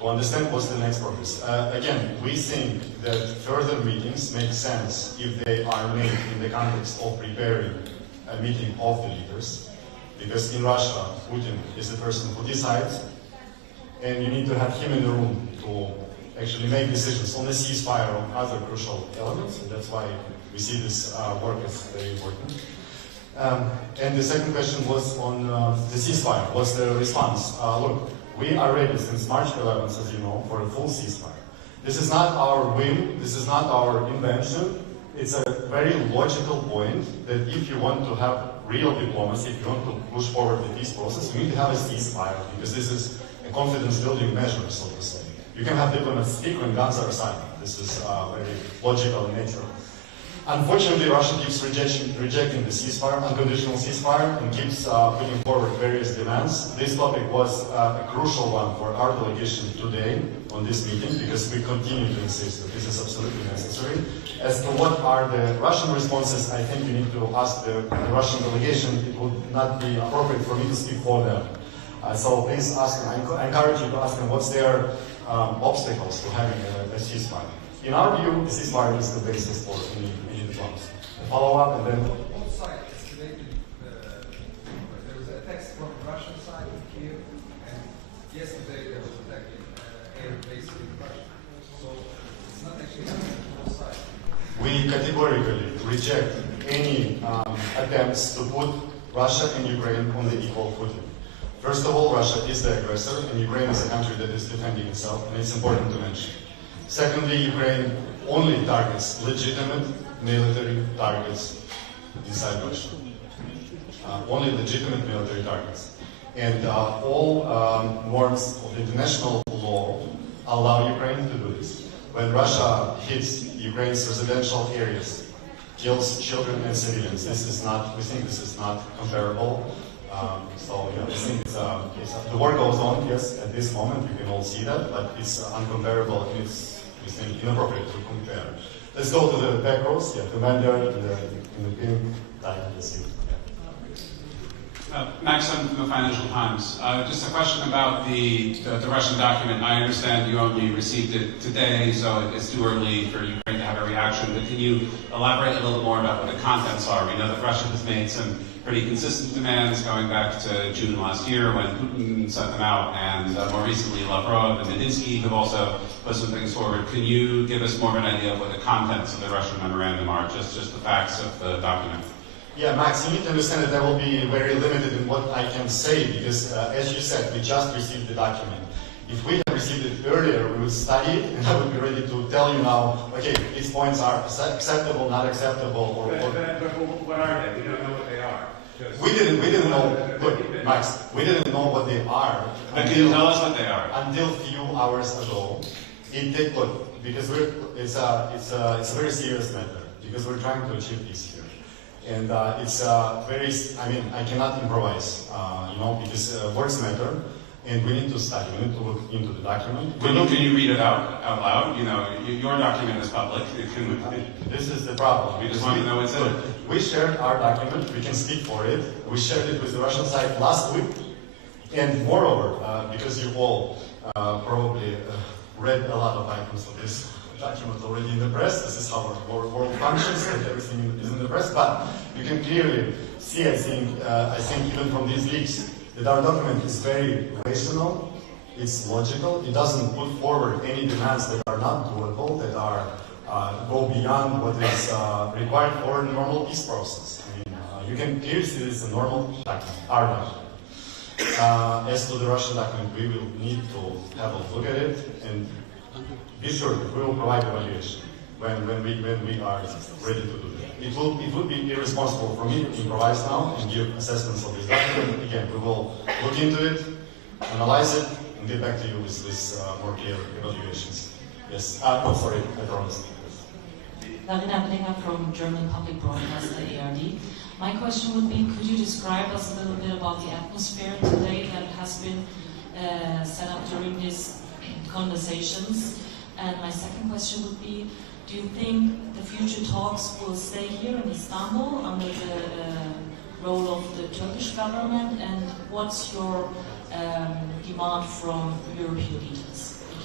to understand what's the next progress. Again, we think that further meetings make sense if they are made in the context of preparing a meeting of the leaders, because in Russia, Putin is the person who decides, and you need to have him in the room to actually make decisions on the ceasefire, on other crucial elements, and that's why we see this work as very important. And the second question was on the ceasefire. What's the response? Look, we are ready since March 11th, as you know, for a full ceasefire. This is not our whim, this is not our invention. It's a very logical point that if you want to have real diplomacy, if you want to push forward the peace process, you need to have a ceasefire, because this is a confidence-building measure, so to say. You can have diplomats speak when guns are silent. This is very logical in nature. Unfortunately, Russia keeps rejecting the ceasefire, unconditional ceasefire, and keeps putting forward various demands. This topic was a crucial one for our delegation today on this meeting, because we continue to insist that this is absolutely necessary. As to what are the Russian responses, I think you need to ask the Russian delegation. It would not be appropriate for me to speak for them. So please ask them. I encourage you to ask them what's their obstacles to having a ceasefire. In our view, the ceasefire is the basis for any diplomacy. Follow up and then. Both sides estimated there was a text from the Russian side in Kiev, and yesterday there was attack in air base in Russia. So it's not actually happening on both sides. We categorically reject any attempts to put Russia and Ukraine on the equal footing. First of all, Russia is the aggressor, and Ukraine is a country that is defending itself, and it's important to mention. Secondly, Ukraine only targets legitimate military targets inside Russia. Only legitimate military targets. And all norms of international law allow Ukraine to do this. When Russia hits Ukraine's residential areas, kills children and civilians, we think this is not comparable. So yeah, I think the war goes on, yes, at this moment, you can all see that, but it's uncomparable, and it's, we think, inappropriate to compare. Let's go to the back rows, yeah, commander in the pink tie, let's see. Max from the Financial Times. Just a question about the Russian document. I understand you only received it today, so it's too early for Ukraine to have a reaction, but can you elaborate a little bit more about what the contents are? We know that Russia has made some pretty consistent demands going back to June last year when Putin sent them out, and more recently Lavrov and Medinsky have also put some things forward. Can you give us more of an idea of what the contents of the Russian memorandum are, just the facts of the document? Yeah, Max, you need to understand that I will be very limited in what I can say, because as you said, we just received the document. If we had received it earlier, we would study it, and I would be ready to tell you now, okay, these points are acceptable, not acceptable, or... But what are they? We don't know what they are. We didn't know, look, Max, we didn't know what they are. But can you tell us what they are? Until a few hours ago. Look, because it's a very serious matter, because we're trying to achieve peace here. And it's I cannot improvise, because words matter, and we need to study, we need to look into the document. Can you read it out loud? Your document is public. This is the problem. We just want to know what's in it. We shared our document, we can speak for it. We shared it with the Russian side last week. And moreover, because you all probably read a lot of items of this document already in the press, this is how our world functions, and everything is in the press, but you can clearly see, I think even from these leaks, that our document is very rational, it's logical, it doesn't put forward any demands that are not doable, that are go beyond what is required for a normal peace process. You can clearly see this is a normal document, our document. As to the Russian document, we will need to have a look at it, and be sure that we will provide evaluation when we are ready to do that. It would be irresponsible for me to improvise now and give assessments of this document. Again, we will look into it, analyze it, and get back to you with more clear evaluations. Yes. Sorry, I promised. Larina Blinger from German public broadcaster ARD. My question would be, could you describe us a little bit about the atmosphere today that has been set up during these conversations? And my second question would be, do you think the future talks will stay here in Istanbul under the role of the Turkish government? And what's your demand from European leaders?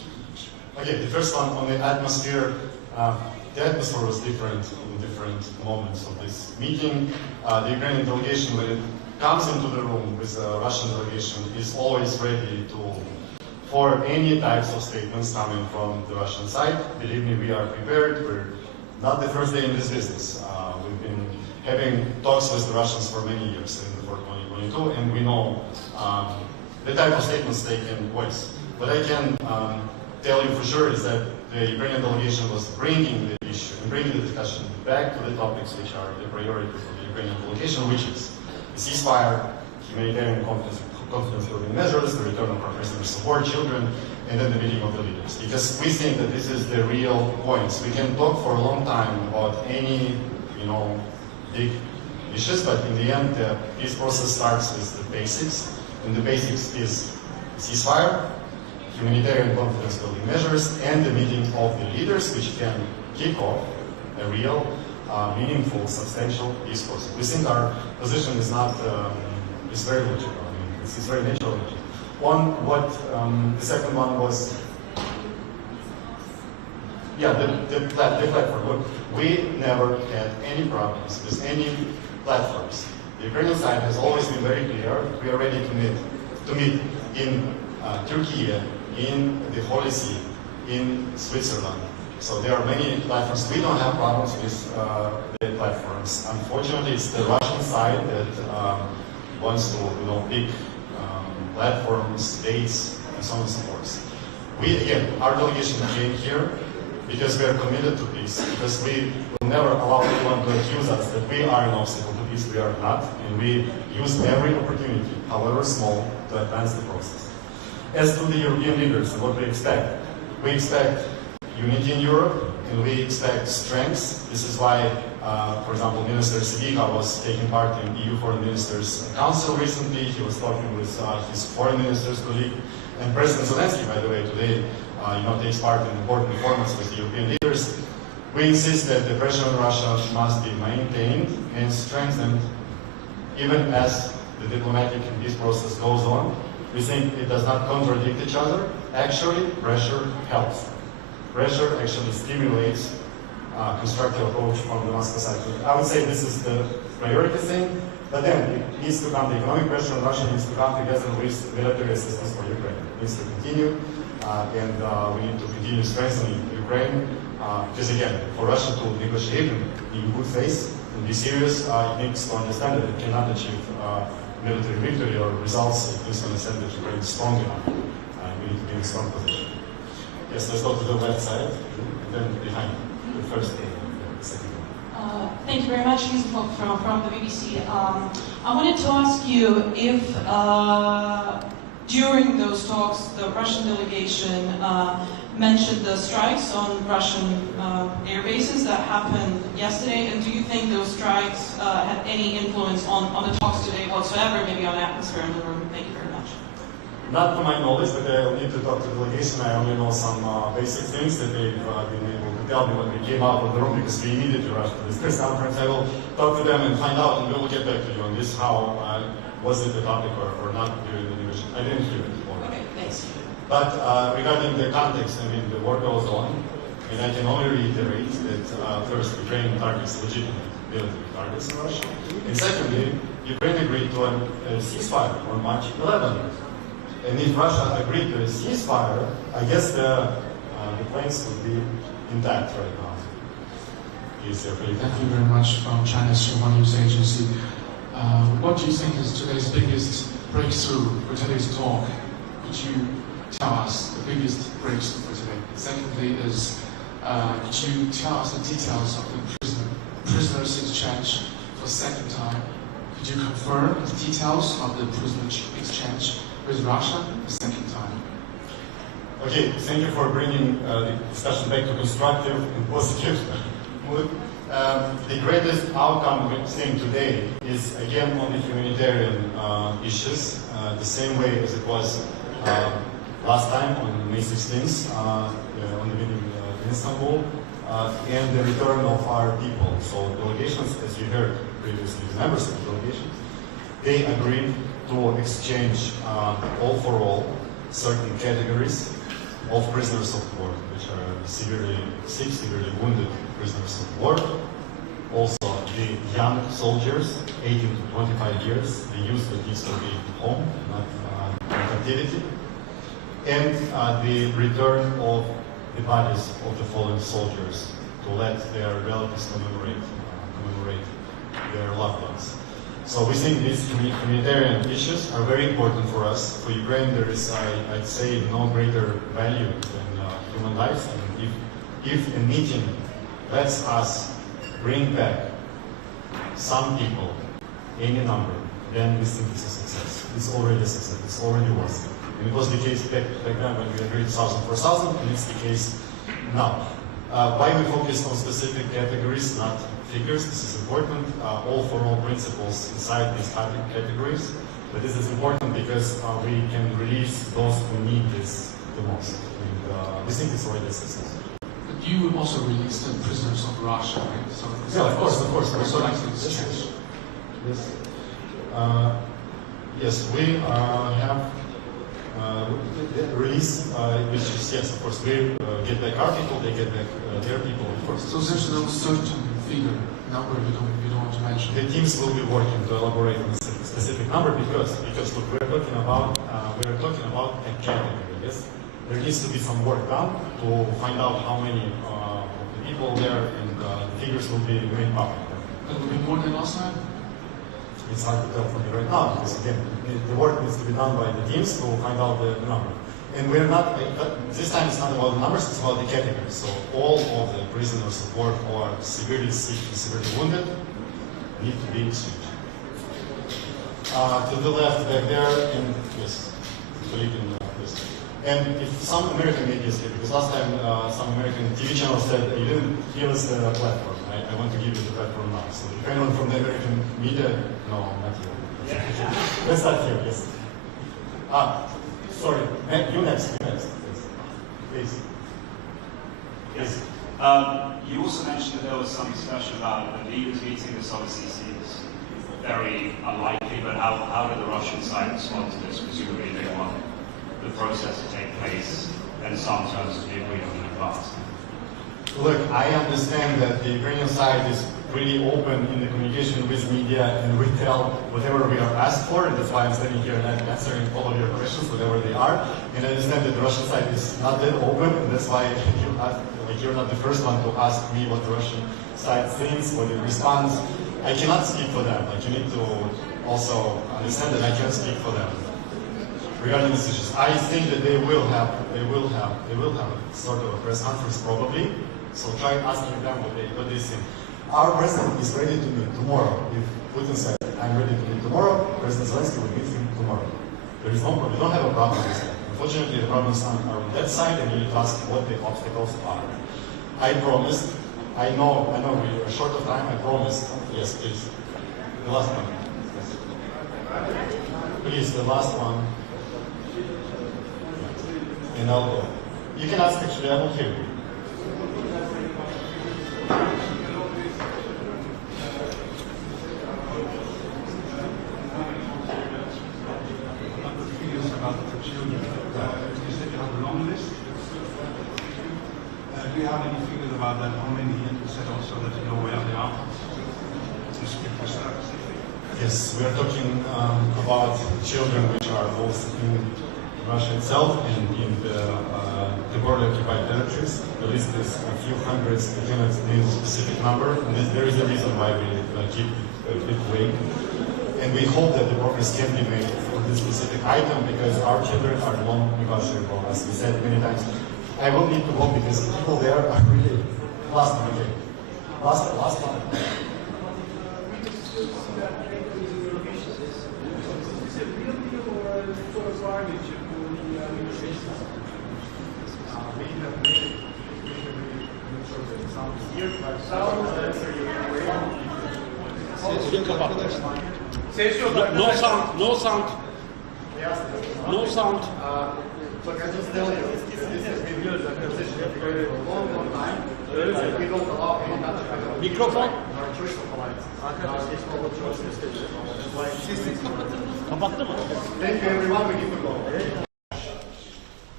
Okay, the first one on the atmosphere. The atmosphere was different in different moments of this meeting. The Ukrainian delegation, when it comes into the room with the Russian delegation, is always ready for any types of statements coming from the Russian side. Believe me, we are prepared. We're not the first day in this business. We've been having talks with the Russians for many years for 2022, and we know the type of statements they can voice. What I can tell you for sure is that the Ukrainian delegation was bringing the issue and bringing the discussion back to the topics which are the priority for the Ukrainian delegation, which is the ceasefire, humanitarian confidence-building measures, the return of our prisoners of war, children, and then the meeting of the leaders. Because we think that this is the real points. We can talk for a long time about any, big issues, but in the end, the peace process starts with the basics, and the basics is ceasefire, humanitarian confidence-building measures, and the meeting of the leaders, which can kick off a real, meaningful, substantial peace process. We think our position is not, is very logical. I mean, it's very natural. On what the second one was, the platform. Look, we never had any problems with any platforms. The Ukrainian side has always been very clear. We are ready to meet in Turkey, in the Holy See, in Switzerland. So there are many platforms. We don't have problems with the platforms. Unfortunately, it's the Russian side that wants to pick platforms, dates, and so on and so forth. Our delegation came here because we are committed to peace, because we will never allow anyone to accuse us that we are an obstacle to peace. We are not, and we use every opportunity, however small, to advance the process. As to the European leaders and what we expect unity in Europe, and we expect strength. This is why, for example, Minister Sibiha was taking part in EU Foreign Ministers Council recently. He was talking with his foreign minister's colleague, and President Zelensky, by the way, today, takes part in important formats with the European leaders. We insist that the pressure on Russia must be maintained and strengthened, even as the diplomatic and peace process goes on. We think it does not contradict each other. Actually, pressure helps. Pressure actually stimulates constructive approach from the Moscow side. I would say this is the priority thing, but then it needs to come, the economic pressure on Russia needs to come together with military assistance for Ukraine. It needs to continue, and we need to continue strengthening Ukraine, because again, for Russia to negotiate in good faith and be serious, it needs to understand that it cannot achieve military victory or results. It needs to understand that Ukraine is strong enough, and we need to be in a strong position. Yes, let's go to the left side, and then behind, the first thing, the second one. Thank you very much, Lisa from the BBC. I wanted to ask you if during those talks the Russian delegation mentioned the strikes on Russian air bases that happened yesterday, and do you think those strikes had any influence on the talks today whatsoever, maybe on atmosphere in the room? Thank you very much. Not to my knowledge, but I will need to talk to the delegation. I only know some basic things that they've been able to tell me when we came out of the room, because we immediately rushed to this press conference. I will talk to them and find out, and we will get back to you on this, how was it a topic or not during the negotiation. I didn't hear it. Okay, thanks. But regarding the context, I mean, the war goes on, and I can only reiterate that first, Ukraine targets legitimate military targets in Russia, and secondly, Ukraine agreed to a ceasefire on March 11th. And if Russia agreed to a ceasefire, I guess the planes would be intact right now. Thank you very much from China's Xinhua News Agency. What do you think is today's biggest breakthrough for today's talk? Could you tell us the biggest breakthrough for today? Secondly is, could you tell us the details of the prisoners exchange for the second time? Could you confirm the details of the prisoner exchange with Russia the second time? Okay, thank you for bringing the discussion back to constructive and positive mood. The greatest outcome we're seeing today is again on the humanitarian issues, the same way as it was last time on May 16th, on the meeting in Istanbul, and the return of our people. So delegations, as you heard previously, the members of the delegations, they agreed to exchange all for all certain categories, of prisoners of war, which are severely sick, severely wounded prisoners of war. Also, the young soldiers, 18 to 25 years, the youth that needs to be home, not in captivity. And the return of the bodies of the fallen soldiers to let their relatives commemorate their loved ones. So we think these humanitarian issues are very important for us. For Ukraine, there is, I'd say, no greater value than human lives. And if a meeting lets us bring back some people, any number, then we think it's a success. It's already a success. It's already was. And it was the case back then when we agreed 1,000 for 1,000, and it's the case now. Why we focus on specific categories, not figures? This is important. All-for-all principles inside these categories. But this is important because we can release those who need this the most. And we think it's already a success. But you also released the prisoners of Russia, right? So yeah, of course. So yes. Yes, we have release, which is, yes, of course, we get back our people, they get back their people, of course. So there's no certain figure, number you don't want to mention? The teams will be working to elaborate on a specific number because look, we're talking about a category, yes? There needs to be some work done to find out how many of the people there, and the figures will be made public. It will be more than last time? It's hard to tell from me right now because again, the work needs to be done by the teams to find out the number. And we're not, this time it's not about the numbers, it's about the categories. So all of the prisoners of war who are severely sick and severely wounded need to be switched. To the left back there, and yes, colleague in yes. And if some American media is here, because last time some American TV channel said you didn't give us the platform. I want to give you the platform now. So if anyone from the American media, no, not here. Let's start here, yes. Sorry, you next, yes. Please. Yes. You also mentioned that there was something special about the leaders meeting. This obviously seems very unlikely, but how did the Russian side respond to this? Presumably they want the process to take place in some terms to be agreed on in advance. Look, I understand that the Ukrainian side is really open in the communication with media, and we tell whatever we are asked for, and that's why I'm standing here and answering all of your questions, whatever they are. And I understand that the Russian side is not that open, and that's why you're not the first one to ask me what the Russian side thinks, what it responds. I cannot speak for them. Like, you need to also understand that I can't speak for them regarding these issues. I think that they will have a sort of a press conference probably. So try asking them what they think. Our president is ready to meet tomorrow. If Putin says, I'm ready to meet tomorrow, President Zelensky will meet him tomorrow. There is no problem. We don't have a problem with that. Unfortunately, the problems are on that side, and you need to ask what the obstacles are. I promised, I know we are short of time, I promised. Yes, please. The last one. Please, the last one. And I'll go. You can ask actually, I will hear you. Do you have any figures about that? How many? And you said also that you know where they are. Yes, we are talking about children which are both in Russia itself and in the temporarily occupied territories. The list is a few hundreds. I cannot name a specific number, and there is a reason why we keep it vague. And we hope that the progress can be made for this specific item because our children are non-negotiable, as we said many times. I will need to go because the people there are really last one. Okay, last one. No sound, no sound. No sound. Look, I just tell you, this has been used as a position for a long, long time. We don't allow any kind of Microphone. Our choice of alliance. It's called choice. Kapattı mı? Thank you, everyone. We need to go.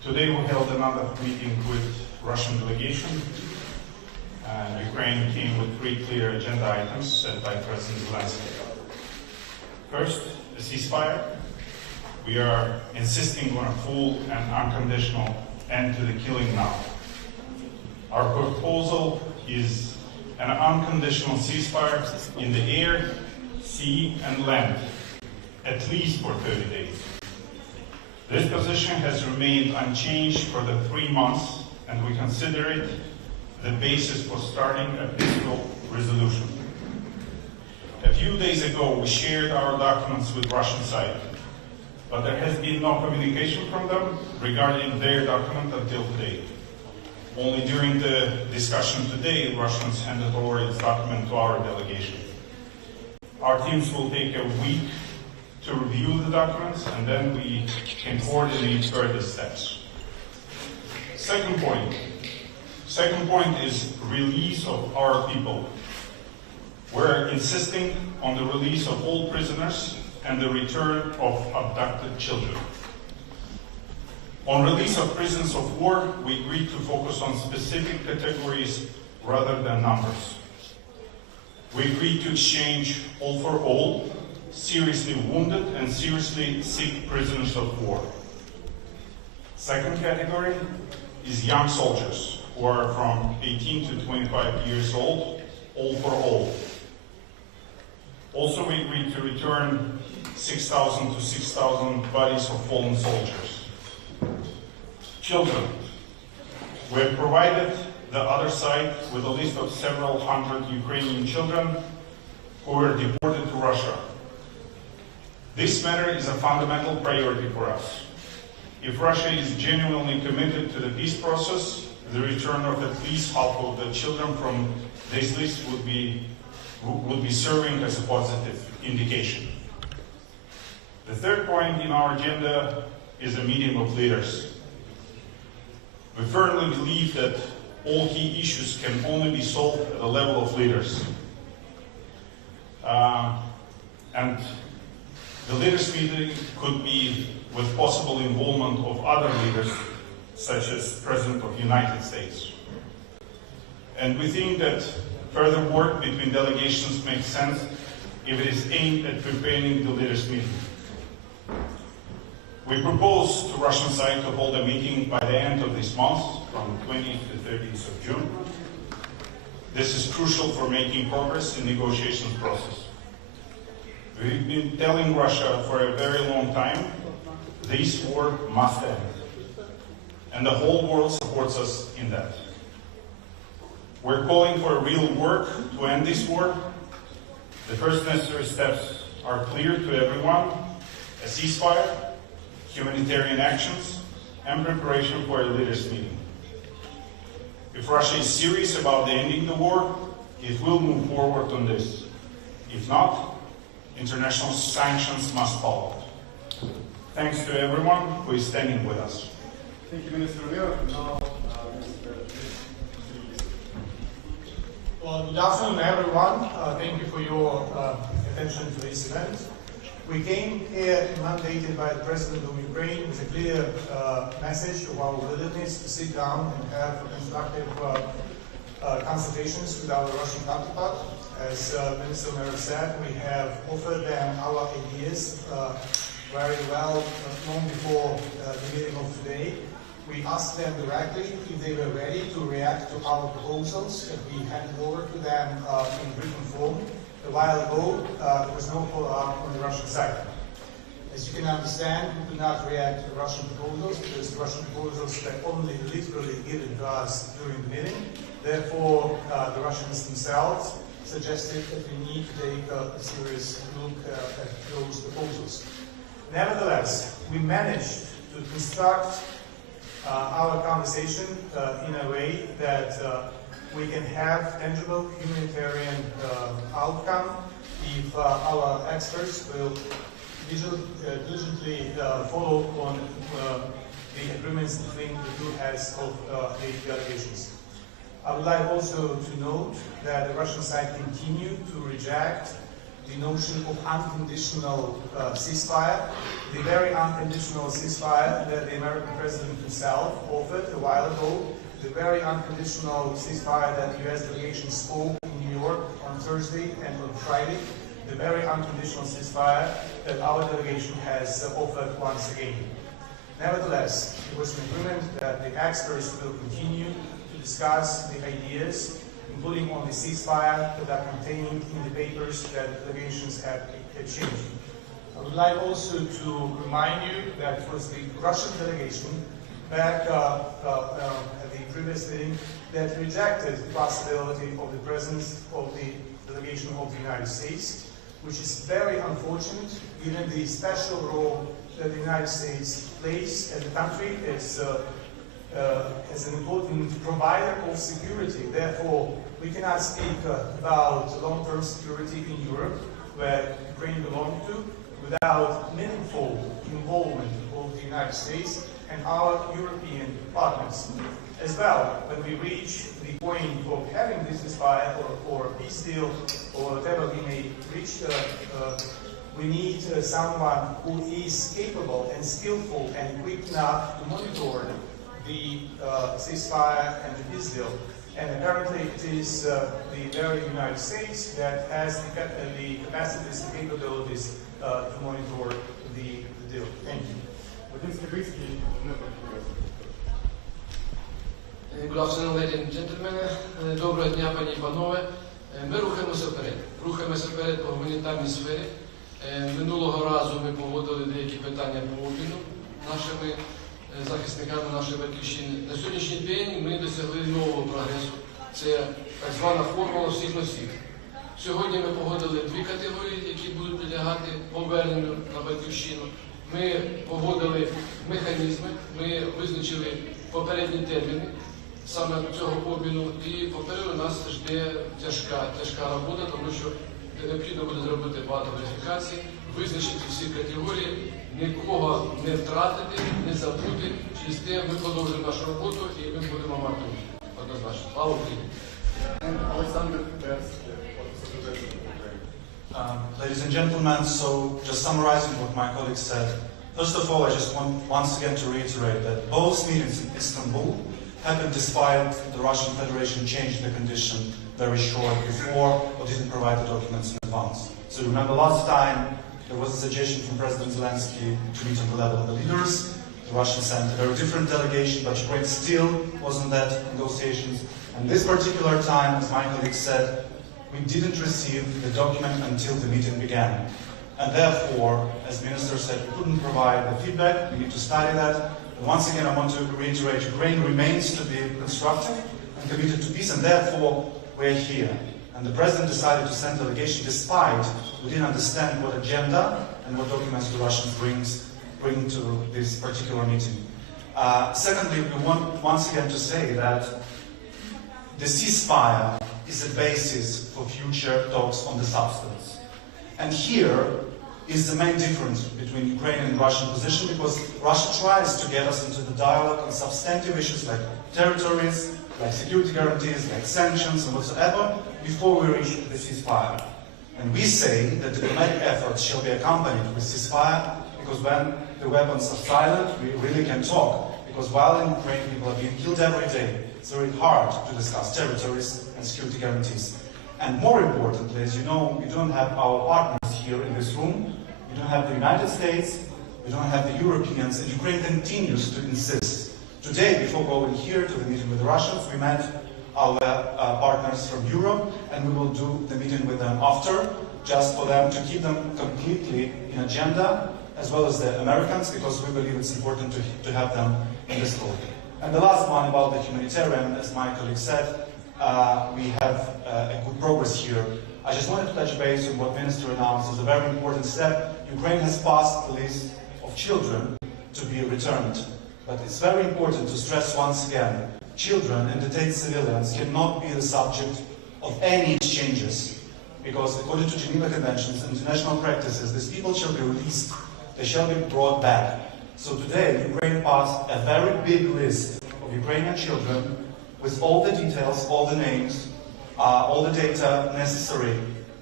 Today we held another meeting with Russian delegation. Ukraine came with 3 clear agenda items set by President Zelensky. First, a ceasefire. We are insisting on a full and unconditional end to the killing now. Our proposal is an unconditional ceasefire in the air, sea and land, at least for 30 days. This position has remained unchanged for the 3 months, and we consider it the basis for starting a peaceful resolution. A few days ago, we shared our documents with Russian side, but there has been no communication from them regarding their document until today. Only during the discussion today, Russians handed over its document to our delegation. Our teams will take a week to review the documents, and then we can coordinate further steps. Second point is release of our people. We're insisting on the release of all prisoners and the return of abducted children. On release of prisoners of war, we agreed to focus on specific categories rather than numbers. We agreed to exchange all for all, seriously wounded and seriously sick prisoners of war. Second category is young soldiers who are from 18 to 25 years old, all for all. Also, we agreed to return 6,000 to 6,000 bodies of fallen soldiers. Children. We have provided the other side with a list of several hundred Ukrainian children who were deported to Russia. This matter is a fundamental priority for us. If Russia is genuinely committed to the peace process, the return of at least half of the children from this list would be serving as a positive indication. The third point in our agenda is a meeting of leaders. We firmly believe that all key issues can only be solved at the level of leaders. And the leaders meeting could be with possible involvement of other leaders, such as President of the United States. And we think that further work between delegations makes sense if it is aimed at preparing the leaders meeting. We propose to Russian side to hold a meeting by the end of this month, from 20th to 30th of June. This is crucial for making progress in the negotiations process. We've been telling Russia for a very long time, this war must end. And the whole world supports us in that. We're calling for real work to end this war. The first necessary steps are clear to everyone: a ceasefire, humanitarian actions, and preparation for a leaders' meeting. If Russia is serious about ending the war, it will move forward on this. If not, international sanctions must follow. Thanks to everyone who is standing with us. Thank you, Minister Romero. Now, Well, good afternoon, everyone. Thank you for your attention to this event. We came here mandated by the President of Ukraine with a clear message of our willingness to sit down and have constructive consultations with our Russian counterpart. As Minister Romero said, we have offered them our ideas very well long before the meeting of today. We asked them directly if they were ready to react to our proposals that we handed over to them in written form. A while ago, there was no follow-up on the Russian side. As you can understand, we could not react to the Russian proposals because the Russian proposals were only literally given to us during the meeting. Therefore, the Russians themselves suggested that we need to take a serious look at those proposals. Nevertheless, we managed to construct our conversation in a way that we can have tangible humanitarian outcome if our experts will diligently follow on the agreements between the two heads of the delegations. I would like also to note that the Russian side continued to reject the notion of unconditional ceasefire, the very unconditional ceasefire that the American president himself offered a while ago, the very unconditional ceasefire that the US delegation spoke in New York on Thursday and on Friday, the very unconditional ceasefire that our delegation has offered once again. Nevertheless, it was an agreement that the experts will continue to discuss the ideas, including on the ceasefire that are contained in the papers that delegations have exchanged. I would like also to remind you that it was the Russian delegation back at the previous meeting that rejected the possibility of the presence of the delegation of the United States, which is very unfortunate given the special role that the United States plays as a country, as an important provider of security. Therefore, we cannot speak about long-term security in Europe, where Ukraine belongs to, without meaningful involvement of the United States and our European partners. As well, when we reach the point of having this ceasefire or a peace deal or whatever we may reach, we need someone who is capable and skillful and equipped enough to monitor the ceasefire and the peace deal. And apparently it is the very United States that has the capacities and capabilities to monitor the deal. Thank you. Good afternoon, ladies and gentlemen. Доброго дня, пані і панове. Ми рухаємося вперед. Рухаємося вперед по гуманітарній сфері. Минулого разу ми погодили деякі питання по обміну нашими захисниками нашої батьківщини. На сьогоднішній день ми досягли нового прогресу. Це так звана формула всіх на всіх. Сьогодні ми погодили дві категорії, які будуть підлягати поверненню на батьківщину. Ми погодили механізми, ми визначили попередні терміни саме цього обміну, і попереду нас жде тяжка робота, тому що необхідно буде зробити багато верифікацій, визначити всі категорії, нікого не втратити, не забути. Через те ми продовжуємо нашу роботу і ми будемо мати однозначно. Слава Україні! Ladies and gentlemen, so just summarizing what my colleagues said, first of all, I just want once again to reiterate that both meetings in Istanbul happened despite the Russian Federation changed the condition very short before or didn't provide the documents in advance. So remember last time there was a suggestion from President Zelensky to meet on the level of the leaders. The Russians sent a very different delegation, but Ukraine still wasn't that negotiations. And this particular time, as my colleague said, we didn't receive the document until the meeting began. And therefore, as Minister said, we couldn't provide the feedback. We need to study that. And once again, I want to reiterate, Ukraine remains to be constructive and committed to peace, and therefore, we're here. And the President decided to send a delegation despite we didn't understand what agenda and what documents the Russians bring to this particular meeting. Secondly, we want once again to say that the ceasefire is a basis for future talks on the substance. And here is the main difference between Ukrainian and Russian position, because Russia tries to get us into the dialogue on substantive issues like territories, like security guarantees, like sanctions and whatsoever, before we reach the ceasefire. And we say that the diplomatic efforts shall be accompanied with ceasefire, because when the weapons are silent, we really can talk. Because while in Ukraine people are being killed every day, it's very hard to discuss territories and security guarantees. And more importantly, as you know, we don't have our partners here in this room. We don't have the United States, we don't have the Europeans, and Ukraine continues to insist. Today, before going here to the meeting with the Russians, we met our partners from Europe, and we will do the meeting with them after, just for them to keep them completely in agenda, as well as the Americans, because we believe it's important to have them in the scope. And the last one about the humanitarian, as my colleague said, we have a good progress here. I just wanted to touch base on what Minister announced as a very important step. Ukraine has passed the list of children to be returned. But it's very important to stress once again, children and detained civilians cannot be the subject of any exchanges. Because according to Geneva Conventions and international practices, these people shall be released, they shall be brought back. So today, Ukraine passed a very big list of Ukrainian children with all the details, all the names, all the data necessary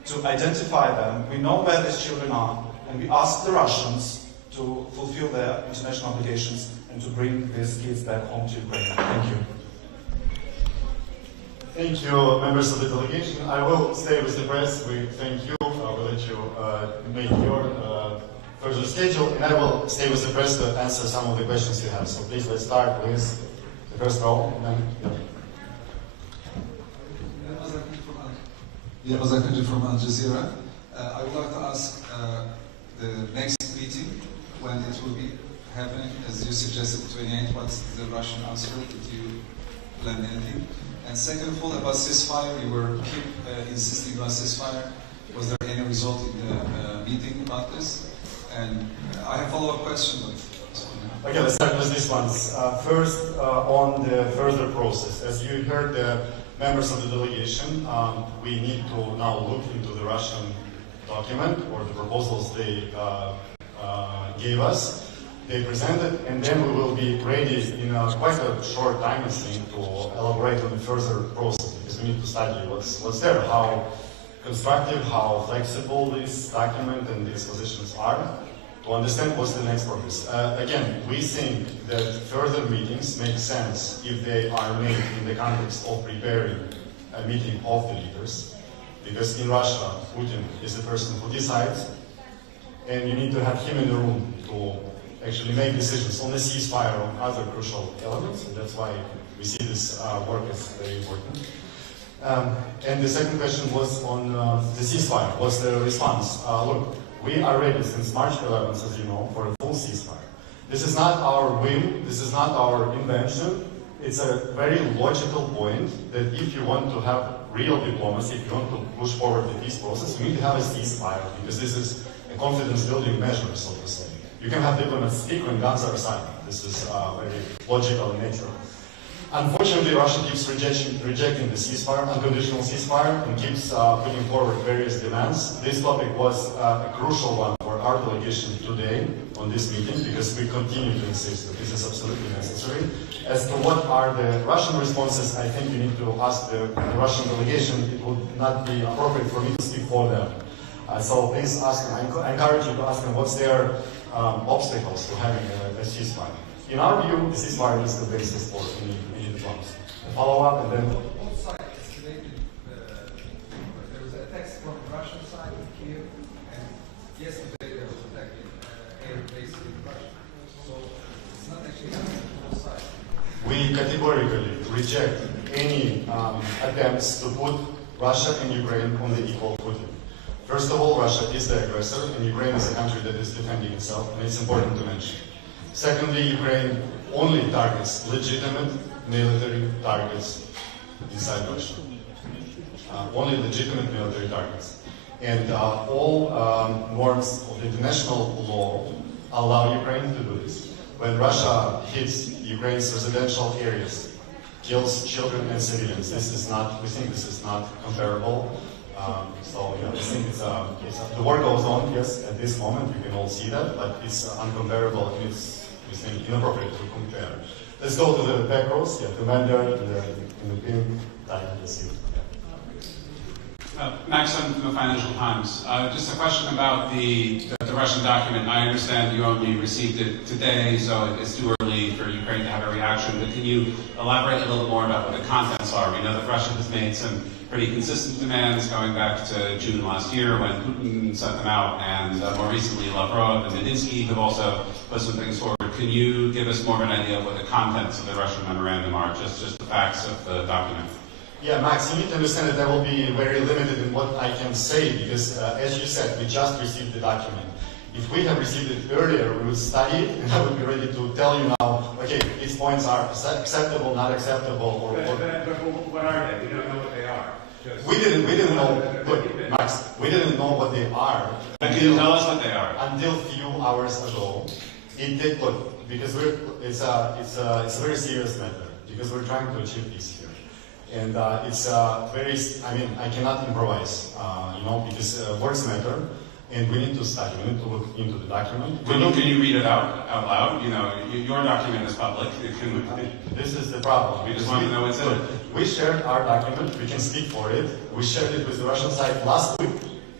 to identify them. We know where these children are, and we ask the Russians to fulfill their international obligations and to bring these kids back home to Ukraine. Thank you. Thank you, members of the delegation. I will stay with the press. We thank you. I will let you make your further schedule, and I will stay with the press to answer some of the questions you have. So please, let's start with the first row. From Al Jazeera. I would like to ask the next meeting, when it will be happening, as you suggested, 28, what's the Russian answer? Did you plan anything? And second of all, about ceasefire, you were insisting on ceasefire. Was there any result in the meeting about this? And I have a follow-up question. Okay, let's start with these ones. First, on the further process. As you heard the members of the delegation, we need to now look into the Russian document or the proposals they gave us. They presented, and then we will be ready in quite a short time, I think, to elaborate on the further process, because we need to study what's there, how constructive, how flexible this document and these positions are, to understand what's the next progress. Again, we think that further meetings make sense if they are made in the context of preparing a meeting of the leaders, because in Russia, Putin is the person who decides, and you need to have him in the room to actually make decisions on the ceasefire, on other crucial elements, and that's why we see this work as very important. And the second question was on the ceasefire. What's the response? Look, we are ready since March 11th, as you know, for a full ceasefire. This is not our whim, this is not our invention. It's a very logical point that if you want to have real diplomacy, if you want to push forward the peace process, you need to have a ceasefire, because this is a confidence-building measure, so to say. You can have diplomats speak when guns are silent. This is very logical in nature. Unfortunately, Russia keeps rejecting the ceasefire, unconditional ceasefire, and keeps putting forward various demands. This topic was a crucial one for our delegation today on this meeting, because we continue to insist that this is absolutely necessary. As to what are the Russian responses, I think you need to ask the Russian delegation. It would not be appropriate for me to speak for them. So please ask them. I encourage you to ask them what's their obstacles to having a ceasefire. In our view, the ceasefire is the basis for any diplomacy. A follow-up, and then... Both sides estimated there was a text from the Russian side of Kiev, and yesterday there was attacking air base in Russia. So it's not actually happening on both sides. We categorically reject any attempts to put Russia and Ukraine on the equal footing. First of all, Russia is the aggressor, and Ukraine is a country that is defending itself, and it's important to mention. Secondly, Ukraine only targets legitimate military targets inside Russia. Only legitimate military targets. And all norms of international law allow Ukraine to do this. When Russia hits Ukraine's residential areas, kills children and civilians, we think this is not comparable. So yeah, I think the war goes on, yes, at this moment, you can all see that, but it's uncomparable, and it's, we think, inappropriate to compare. Let's go to the back rows, yeah, the man there in the pink tie, let's see. Maxim from the Financial Times. Just a question about the Russian document. I understand you only received it today, so it's too early for Ukraine to have a reaction, but can you elaborate a little more about what the contents are? We know that Russia has made some pretty consistent demands going back to June last year when Putin sent them out, and more recently Lavrov and Medinsky have also put some things forward. Can you give us more of an idea of what the contents of the Russian memorandum are, just the facts of the document? Yeah, Max, you need to understand that I will be very limited in what I can say, because as you said, we just received the document. If we have received it earlier, we would study it, and I would be ready to tell you now, okay, these points are acceptable, not acceptable, or... But what are they? We don't know what they are. We didn't know, look, Max, we didn't know what they are. But can you tell us what they are? Until a few hours ago. It did, look, because it's a very serious matter, because we're trying to achieve peace here. And it's very, I mean, I cannot improvise, because words matter, and we need to study, we need to look into the document. Can you read it out loud? Your document is public. This is the problem. We just want to know what's in it. We shared our document, we can speak for it. We shared it with the Russian side last week,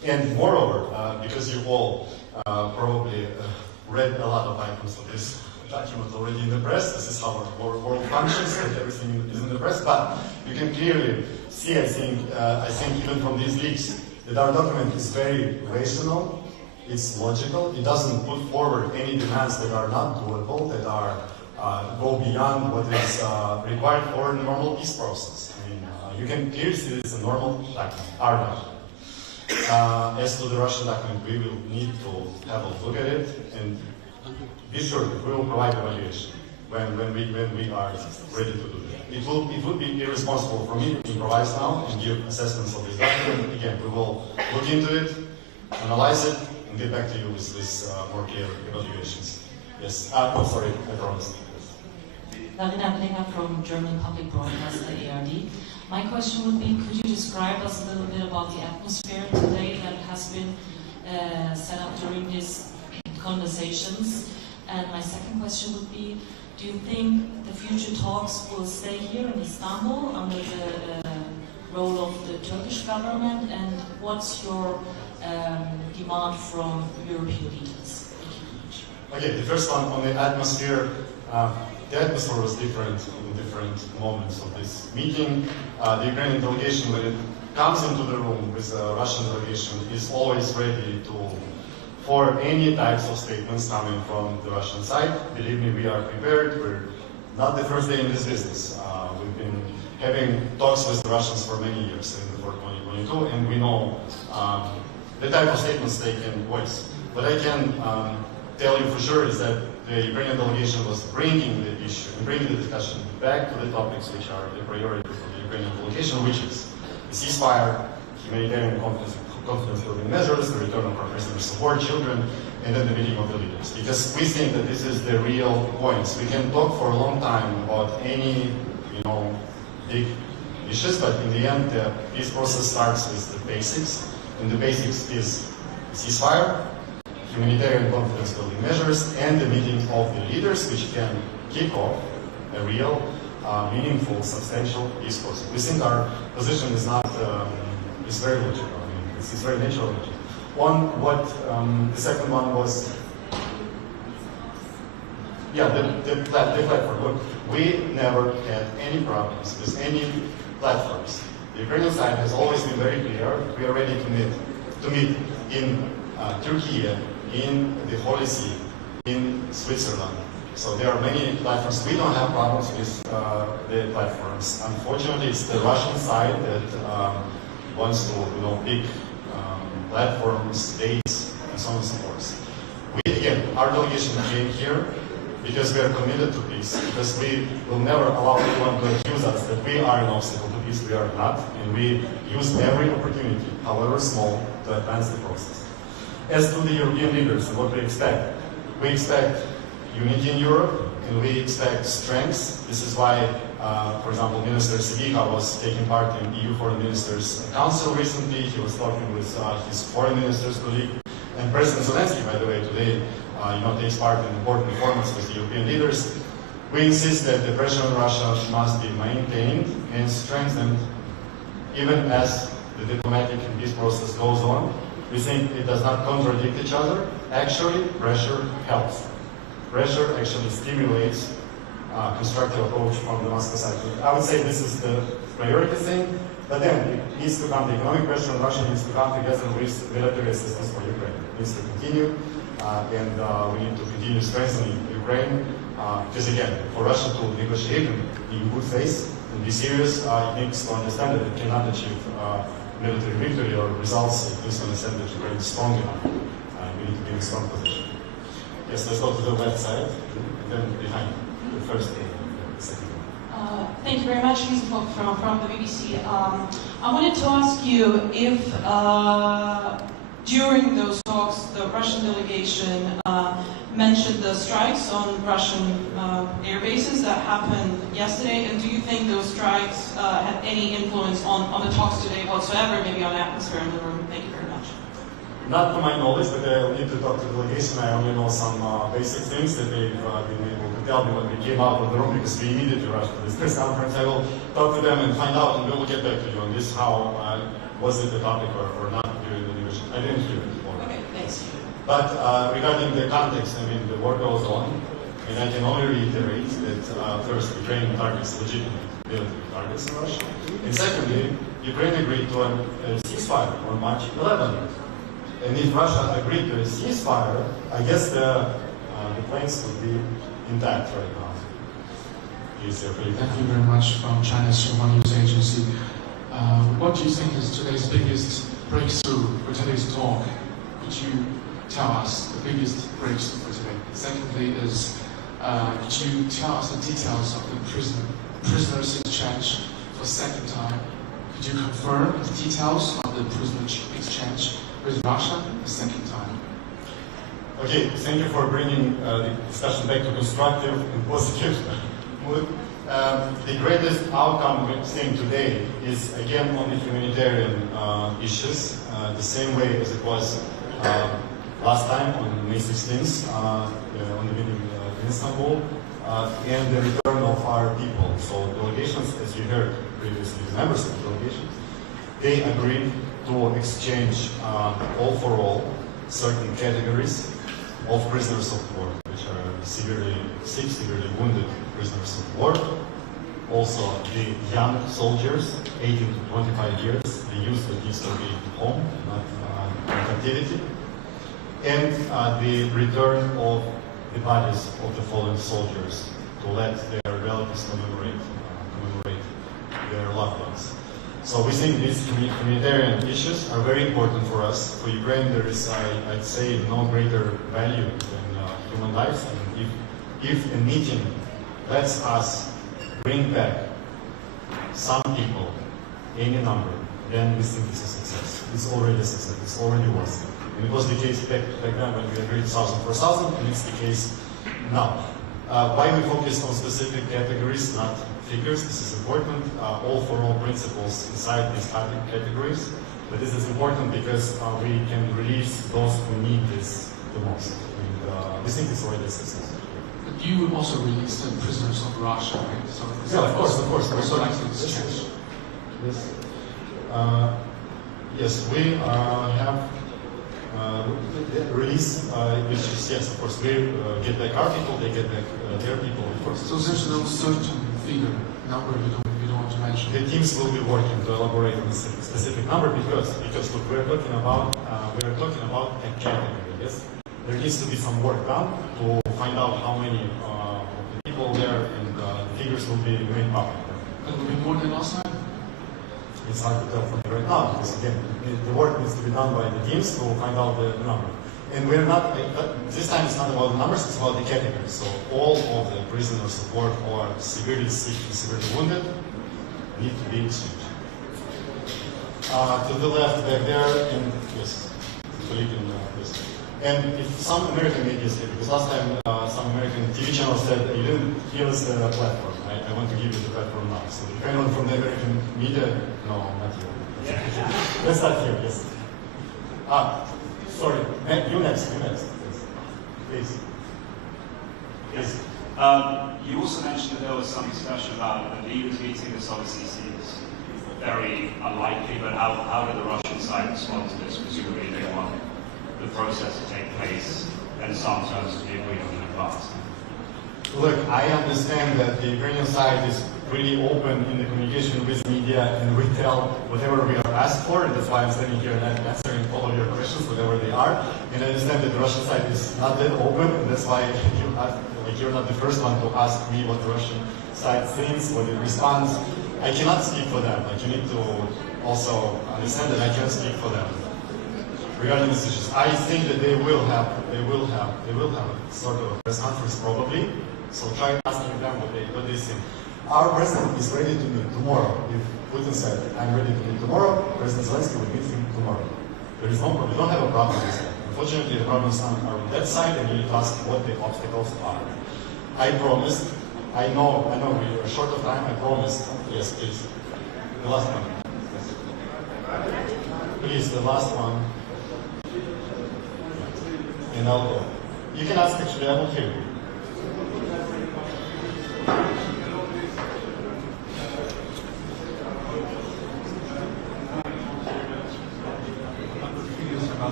And moreover, because you all probably read a lot of items of this document already in the press, this is how our world functions, that everything is in the press, but you can clearly see, I think even from these leaks, that our document is very rational, it's logical, it doesn't put forward any demands that are not doable, that are go beyond what is required for a normal peace process. I mean, you can clearly see this is a normal document, our document. As to the Russian document, we will need to have a look at it and be sure that we will provide evaluation when we are ready to do that. It would be irresponsible for me to improvise now and give assessments of this document. Again, we will look into it, analyze it, and get back to you with more clear evaluations. Yes. Oh, sorry, I promised. Larina Blinger from German public broadcaster ARD. My question would be, could you describe us a little bit about the atmosphere today that has been set up during these conversations? And my second question would be, do you think the future talks will stay here in Istanbul under the role of the Turkish government? And what's your demand from European leaders? Thank you very much. Okay, the first one on the atmosphere. The atmosphere was different in different moments of this meeting. The Ukrainian delegation, when it comes into the room with the Russian delegation, is always ready for any types of statements coming from the Russian side. Believe me, we are prepared. We're not the first day in this business. We've been having talks with the Russians for many years, even before 2022, and we know the type of statements they can voice. What I can tell you for sure is that the Ukrainian delegation was bringing the issue and bringing the discussion back to the topics which are the priority for the Ukrainian delegation, which is the ceasefire, humanitarian confidence-building measures, the return of our prisoners of war, children, and then the meeting of the leaders. Because we think that this is the real points. We can talk for a long time about any, big issues, but in the end, the peace process starts with the basics, and the basics is ceasefire, humanitarian confidence-building measures, and the meeting of the leaders, which can kick off a real, meaningful, substantial peace process. We think our position is not, is very logical. I mean, it's very natural. The second one was, the platform. Look, we never had any problems with any platforms. The Ukrainian side has always been very clear. We are ready to meet in Turkey, in the Holy See, in Switzerland. So there are many platforms. We don't have problems with the platforms. Unfortunately, it's the Russian side that wants to, pick platforms, dates, and so on and so forth. Our delegation came here because we are committed to peace, because we will never allow anyone to accuse us that we are an obstacle to peace. We are not, and we use every opportunity, however small, to advance the process. As to the European leaders and what we expect unity in Europe, and we expect strength. This is why, for example, Minister Sibiha was taking part in EU Foreign Ministers Council recently. He was talking with his foreign minister's colleague. And President Zelensky, by the way, today takes part in important forums with the European leaders. We insist that the pressure on Russia must be maintained and strengthened even as the diplomatic and peace process goes on. We think it does not contradict each other. Actually, pressure helps. Pressure actually stimulates constructive approach from the Moscow side. I would say this is the priority thing, but then it needs to come, the economic pressure on Russia needs to come together with military assistance for Ukraine. It needs to continue, and we need to continue strengthening Ukraine, because again, for Russia to negotiate in good faith and be serious, it needs to understand that it cannot achieve military victory or results. It needs to understand that Ukraine is strong enough. We need to be in a strong position. Yes, let's go to the left side, and then behind the first thing, the second one. Thank you very much, Lisa Folk from the BBC. I wanted to ask you if during those talks the Russian delegation mentioned the strikes on Russian air bases that happened yesterday, and do you think those strikes had any influence on the talks today whatsoever, maybe on the atmosphere in the room? Thank you very much. Not to my knowledge, but I need to talk to the delegation. I only know some basic things that they've been able to tell me when we came out of the room, because we immediately rushed to this press conference. I will talk to them and find out, and we will get back to you on this. How was it the topic or not during the question. I didn't hear it. Okay, thanks. But regarding the context, I mean, the war goes on, and I can only reiterate that first, Ukraine targets legitimate military targets in Russia, and secondly, Ukraine agreed to a ceasefire on March 11th. And if Russia agreed to a ceasefire, I guess the planes would be intact right now. Thank you very much from China's Xinhua News Agency. What do you think is today's biggest breakthrough for today's talk? Could you tell us the biggest breakthrough for today? Secondly is, could you tell us the details of the prisoners exchange for the second time? Could you confirm the details of the prisoner exchange with Russia the second time? Okay, thank you for bringing the discussion back to constructive and positive mood. The greatest outcome we're seeing today is again on the humanitarian issues, the same way as it was last time on May 16th, on the meeting in Istanbul, and the return of our people. So delegations, as you heard previously, the members of the delegations, they agreed to exchange all for all certain categories of prisoners of war, which are severely sick, severely wounded prisoners of war. Also, the young soldiers, 18 to 25 years, the youth that used to be home, not in captivity, and the return of the bodies of the fallen soldiers to let their relatives commemorate their loved ones. So we think these humanitarian issues are very important for us. For Ukraine, there is, I'd say, no greater value than human lives. And if a meeting lets us bring back some people, any number, then we think it's a success. It's already a success. It's already was. And it was the case back then when we agreed 1,000 for 1,000, and it's the case now. Why we focus on specific categories, not figures? This is important. All for all principles inside these categories. But this is important because we can release those who need this the most. And we think it's already a success. But you will also release the prisoners of Russia, right? So yeah, of course. Also like to exchange. Yes. Yes, we have release issues. Yes, of course. We get back our people, they get back their people, of course. So there's no certain figure, number you don't want to mention? The teams will be working to elaborate on a specific number because look, we're talking about a category. Yes, there needs to be some work done to find out how many of the people there, and the figures will be made public. It will be more than last time? It's hard to tell from right now because again, the work needs to be done by the teams to find out the number. And we're not, this time it's not about the numbers, it's about the categories. So all of the prisoners of war who are severely sick and severely wounded need to be exchanged. To the left back there, and yes, yes. And if some American media say, because last time some American TV channel said, you didn't give us the platform, I want to give you the platform now. So if anyone from the American media, no, not here. Let's start here, yes. Sorry, you next, please. Yes. You also mentioned that there was some discussion about the leaders meeting. This obviously seems very unlikely, but how did the Russian side respond to this? Presumably they want the process to take place and some terms to be agreed on in advance. Look, I understand that the Ukrainian side is pretty open in the communication with media, and we tell whatever we are asked for, and that's why I'm standing here and answering all of your questions, whatever they are. And I understand that the Russian side is not that open, and that's why you're not the first one to ask me what the Russian side thinks, what it responds. I cannot speak for them. Like, you need to also understand that I can't speak for them regarding these issues. I think that they will have a sort of a press conference probably. So try asking them what they think. Our president is ready to meet tomorrow. If Putin said, I'm ready to meet tomorrow, President Zelensky will meet him tomorrow. There is no problem. We don't have a problem with that. Unfortunately, the problems are on that side, and you need to ask what the obstacles are. I promised, I know we are short of time, I promised. Yes, please. The last one. Please, the last one. And I'll go. You can ask actually, I will hear you.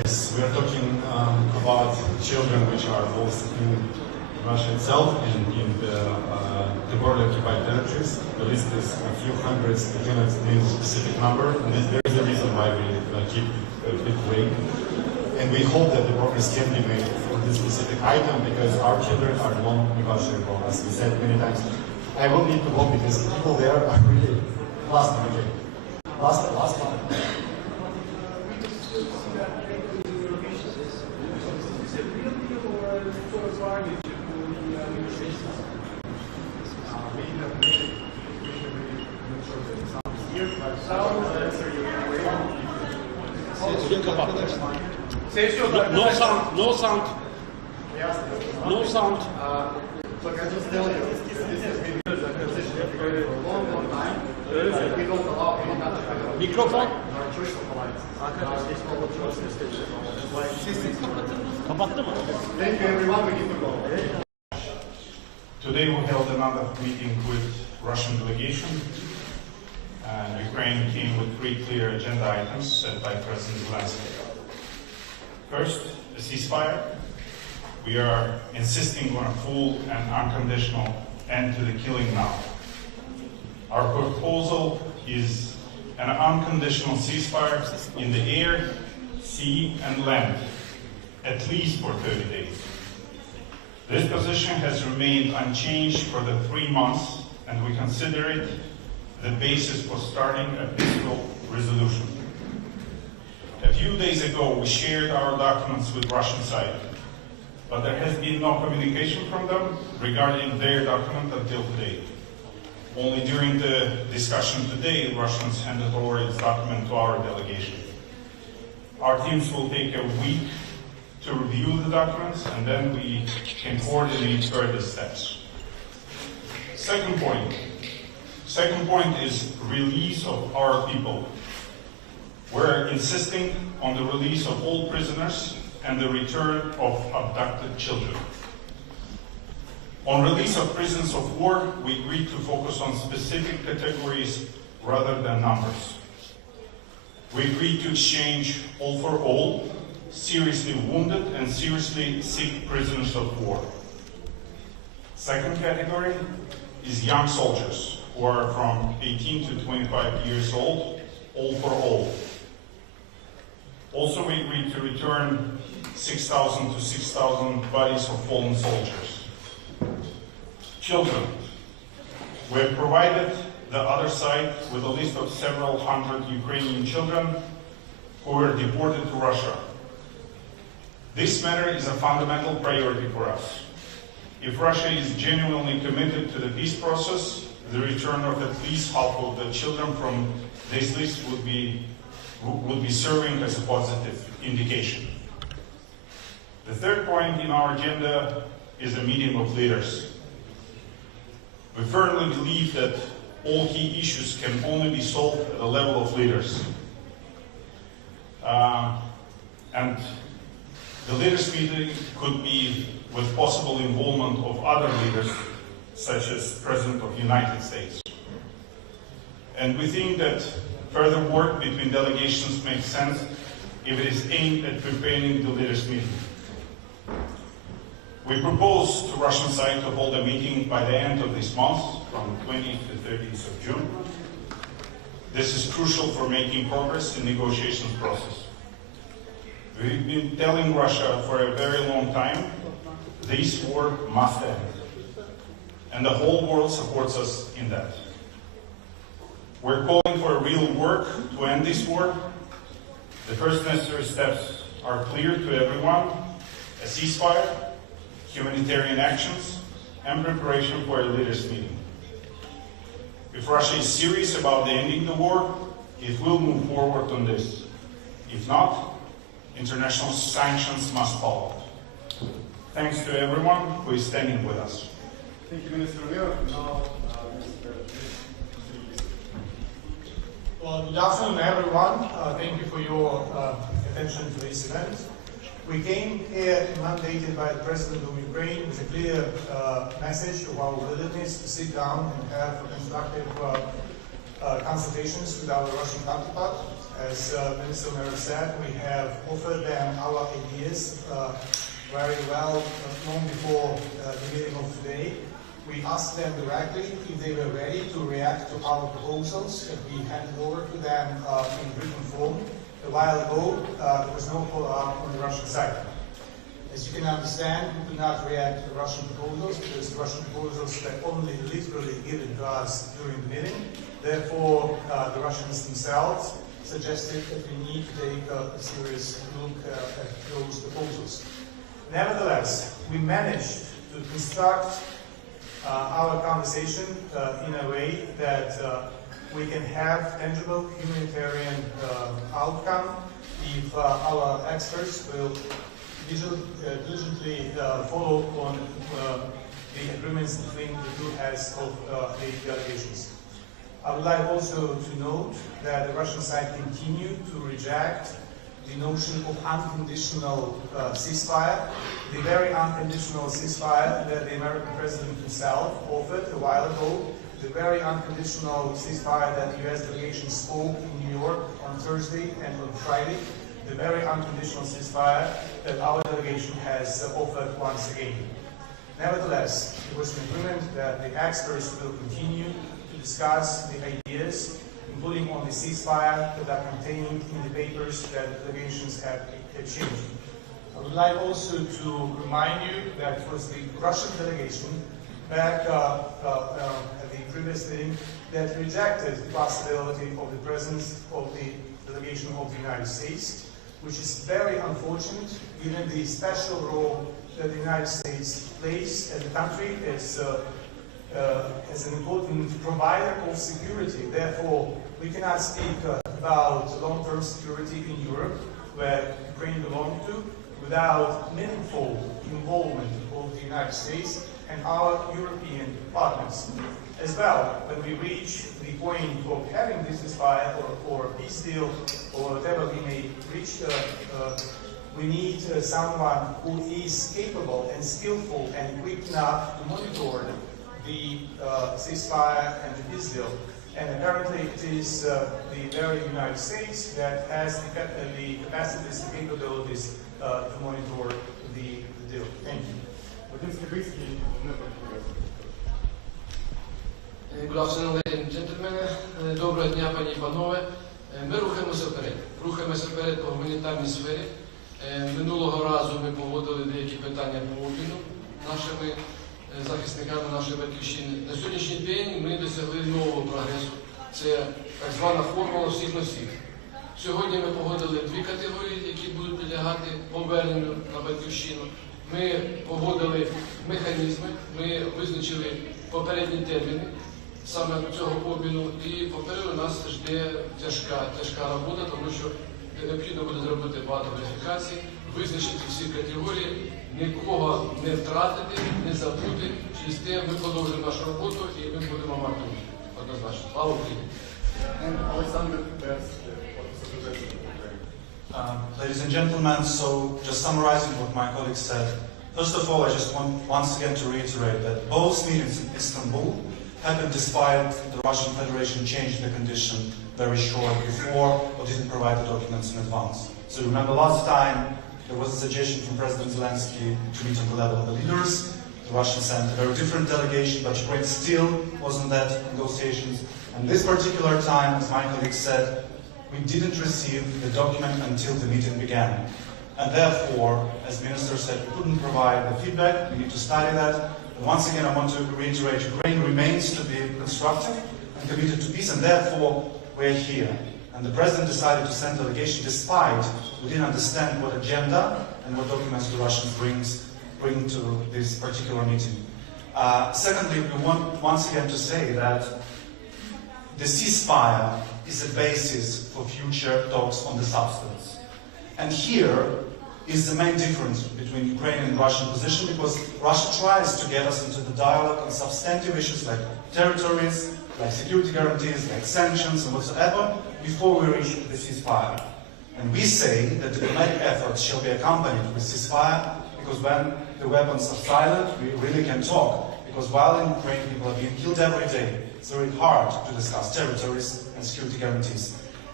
Yes, we are talking about children which are both in Russia itself and in the border occupied territories. The list is a few hundreds, I cannot name a specific number, and there is a reason why we keep a bit vague. And we hope that the progress can be made for this specific item because our children are non-negotiable, as we said many times. I will need to go because people there are really last one, okay. Last one. Think about this. No sound, no sound. No sound. Look, I just tell you, this has been a position for a long, long time. We don't allow any kind of Microphone. our choice of alliance. It's not what choice is. Thank you, everyone. We need to go. Today we held another meeting with Russian delegation. Ukraine came with 3 clear agenda items set by President Zelensky. First, a ceasefire. We are insisting on a full and unconditional end to the killing now. Our proposal is an unconditional ceasefire in the air, sea and land, at least for 30 days. This position has remained unchanged for the 3 months, and we consider it the basis for starting a peaceful resolution. A few days ago, we shared our documents with Russian side, but there has been no communication from them regarding their document until today. Only during the discussion today, Russians handed over its document to our delegation. Our teams will take a week to review the documents, and then we can coordinate further steps. Second point is release of our people. We're insisting on the release of all prisoners and the return of abducted children. On release of prisoners of war, we agreed to focus on specific categories rather than numbers. We agreed to exchange all for all, seriously wounded and seriously sick prisoners of war. Second category is young soldiers who are from 18 to 25 years old, all for all. Also, we agreed to return 6,000 to 6,000 bodies of fallen soldiers. Children. We have provided the other side with a list of several hundred Ukrainian children who were deported to Russia. This matter is a fundamental priority for us. If Russia is genuinely committed to the peace process, the return of at least half of the children from this list would be serving as a positive indication. The third point in our agenda is a meeting of leaders. We firmly believe that all key issues can only be solved at the level of leaders. And the leaders meeting could be with possible involvement of other leaders, such as President of the United States. And we think that further work between delegations makes sense if it is aimed at preparing the leaders meeting. We propose to Russian side to hold a meeting by the end of this month, from 20th to 30th of June. This is crucial for making progress in the negotiations process. We've been telling Russia for a very long time, this war must end. And the whole world supports us in that. We're calling for real work to end this war. The first necessary steps are clear to everyone: a ceasefire, humanitarian actions, and preparation for a leaders' meeting. If Russia is serious about ending the war, it will move forward on this. If not, international sanctions must follow. Thanks to everyone who is standing with us. Thank you, Minister Mayor. Now, Well, good afternoon, everyone. Thank you for your attention to this event. We came here mandated by the President of Ukraine with a clear message of our willingness to sit down and have constructive consultations with our Russian counterpart. As Minister Mera said, we have offered them our ideas very well long before the meeting of today. We asked them directly if they were ready to react to our proposals that we handed over to them in written form. A while ago, there was no follow-up on the Russian side. As you can understand, we could not react to the Russian proposals because the Russian proposals were only literally given to us during the meeting. Therefore, the Russians themselves suggested that we need to take a serious look at those proposals. Nevertheless, we managed to construct our conversation in a way that we can have tangible humanitarian outcome if our experts will diligently follow on the agreements between the two heads of the delegations. I would like also to note that the Russian side continued to reject the notion of unconditional ceasefire, the very unconditional ceasefire that the American president himself offered a while ago, the very unconditional ceasefire that the US delegation spoke in New York on Thursday and on Friday, the very unconditional ceasefire that our delegation has offered once again. Nevertheless, it was an agreement that the experts will continue to discuss the ideas, including on the ceasefire that are contained in the papers that the delegations have achieved. I would like also to remind you that it was the Russian delegation back at the previous meeting that rejected the possibility of the presence of the delegation of the United States, which is very unfortunate given the special role that the United States plays as a country as an important provider of security. Therefore, we cannot speak about long-term security in Europe, where Ukraine belongs to, without meaningful involvement of the United States and our European partners. As well, when we reach the point of having this ceasefire or peace deal or whatever we may reach, we need someone who is capable and skillful and equipped enough to monitor the ceasefire and the peace deal. And apparently it is the very United States that has the capacities and capabilities to monitor the deal. Thank you. Good afternoon, ladies and gentlemen. Доброго дня, пані і панове. Ми рухаємося вперед. Рухаємося вперед по гуманітарній сфері. Минулого разу ми погодили деякі питання по обміну нашими захисниками нашої батьківщини. На сьогоднішній день ми досягли нового прогресу. Це так звана формула всіх на всіх. Сьогодні ми погодили дві категорії, які будуть підлягати поверненню на батьківщину. Ми погодили механізми, ми визначили попередні терміни саме цього обміну, і попереду нас жде тяжка робота, тому що необхідно буде зробити багато верифікацій, визначити всі категорії, нікого не втратити, не забути. Через те ми продовжуємо нашу роботу і ми будемо мати однозначно. Слава Україні! Ladies and gentlemen, so just summarizing what my colleague said, first of all, I just want once again to reiterate that both meetings in Istanbul happened despite the Russian Federation changing the condition very short before or didn't provide the documents in advance. So remember last time there was a suggestion from President Zelensky to meet on the level of the leaders. The Russians sent a very different delegation, but Ukraine still wasn't that negotiations. And this particular time, as my colleague said, we didn't receive the document until the meeting began. And therefore, as Minister said, we couldn't provide the feedback, we need to study that. And once again, I want to reiterate, Ukraine remains to be constructive and committed to peace, and therefore, we're here. And the President decided to send a delegation despite we didn't understand what agenda and what documents the Russians bring to this particular meeting. Secondly, we want once again to say that the ceasefire is the basis for future talks on the substance. And here is the main difference between Ukrainian and Russian position, because Russia tries to get us into the dialogue on substantive issues like territories, like security guarantees, like sanctions and whatsoever, before we reach the ceasefire. And we say that diplomatic efforts shall be accompanied with ceasefire, because when the weapons are silent, we really can talk. Because while in Ukraine people are being killed every day, it's very hard to discuss territories and security guarantees.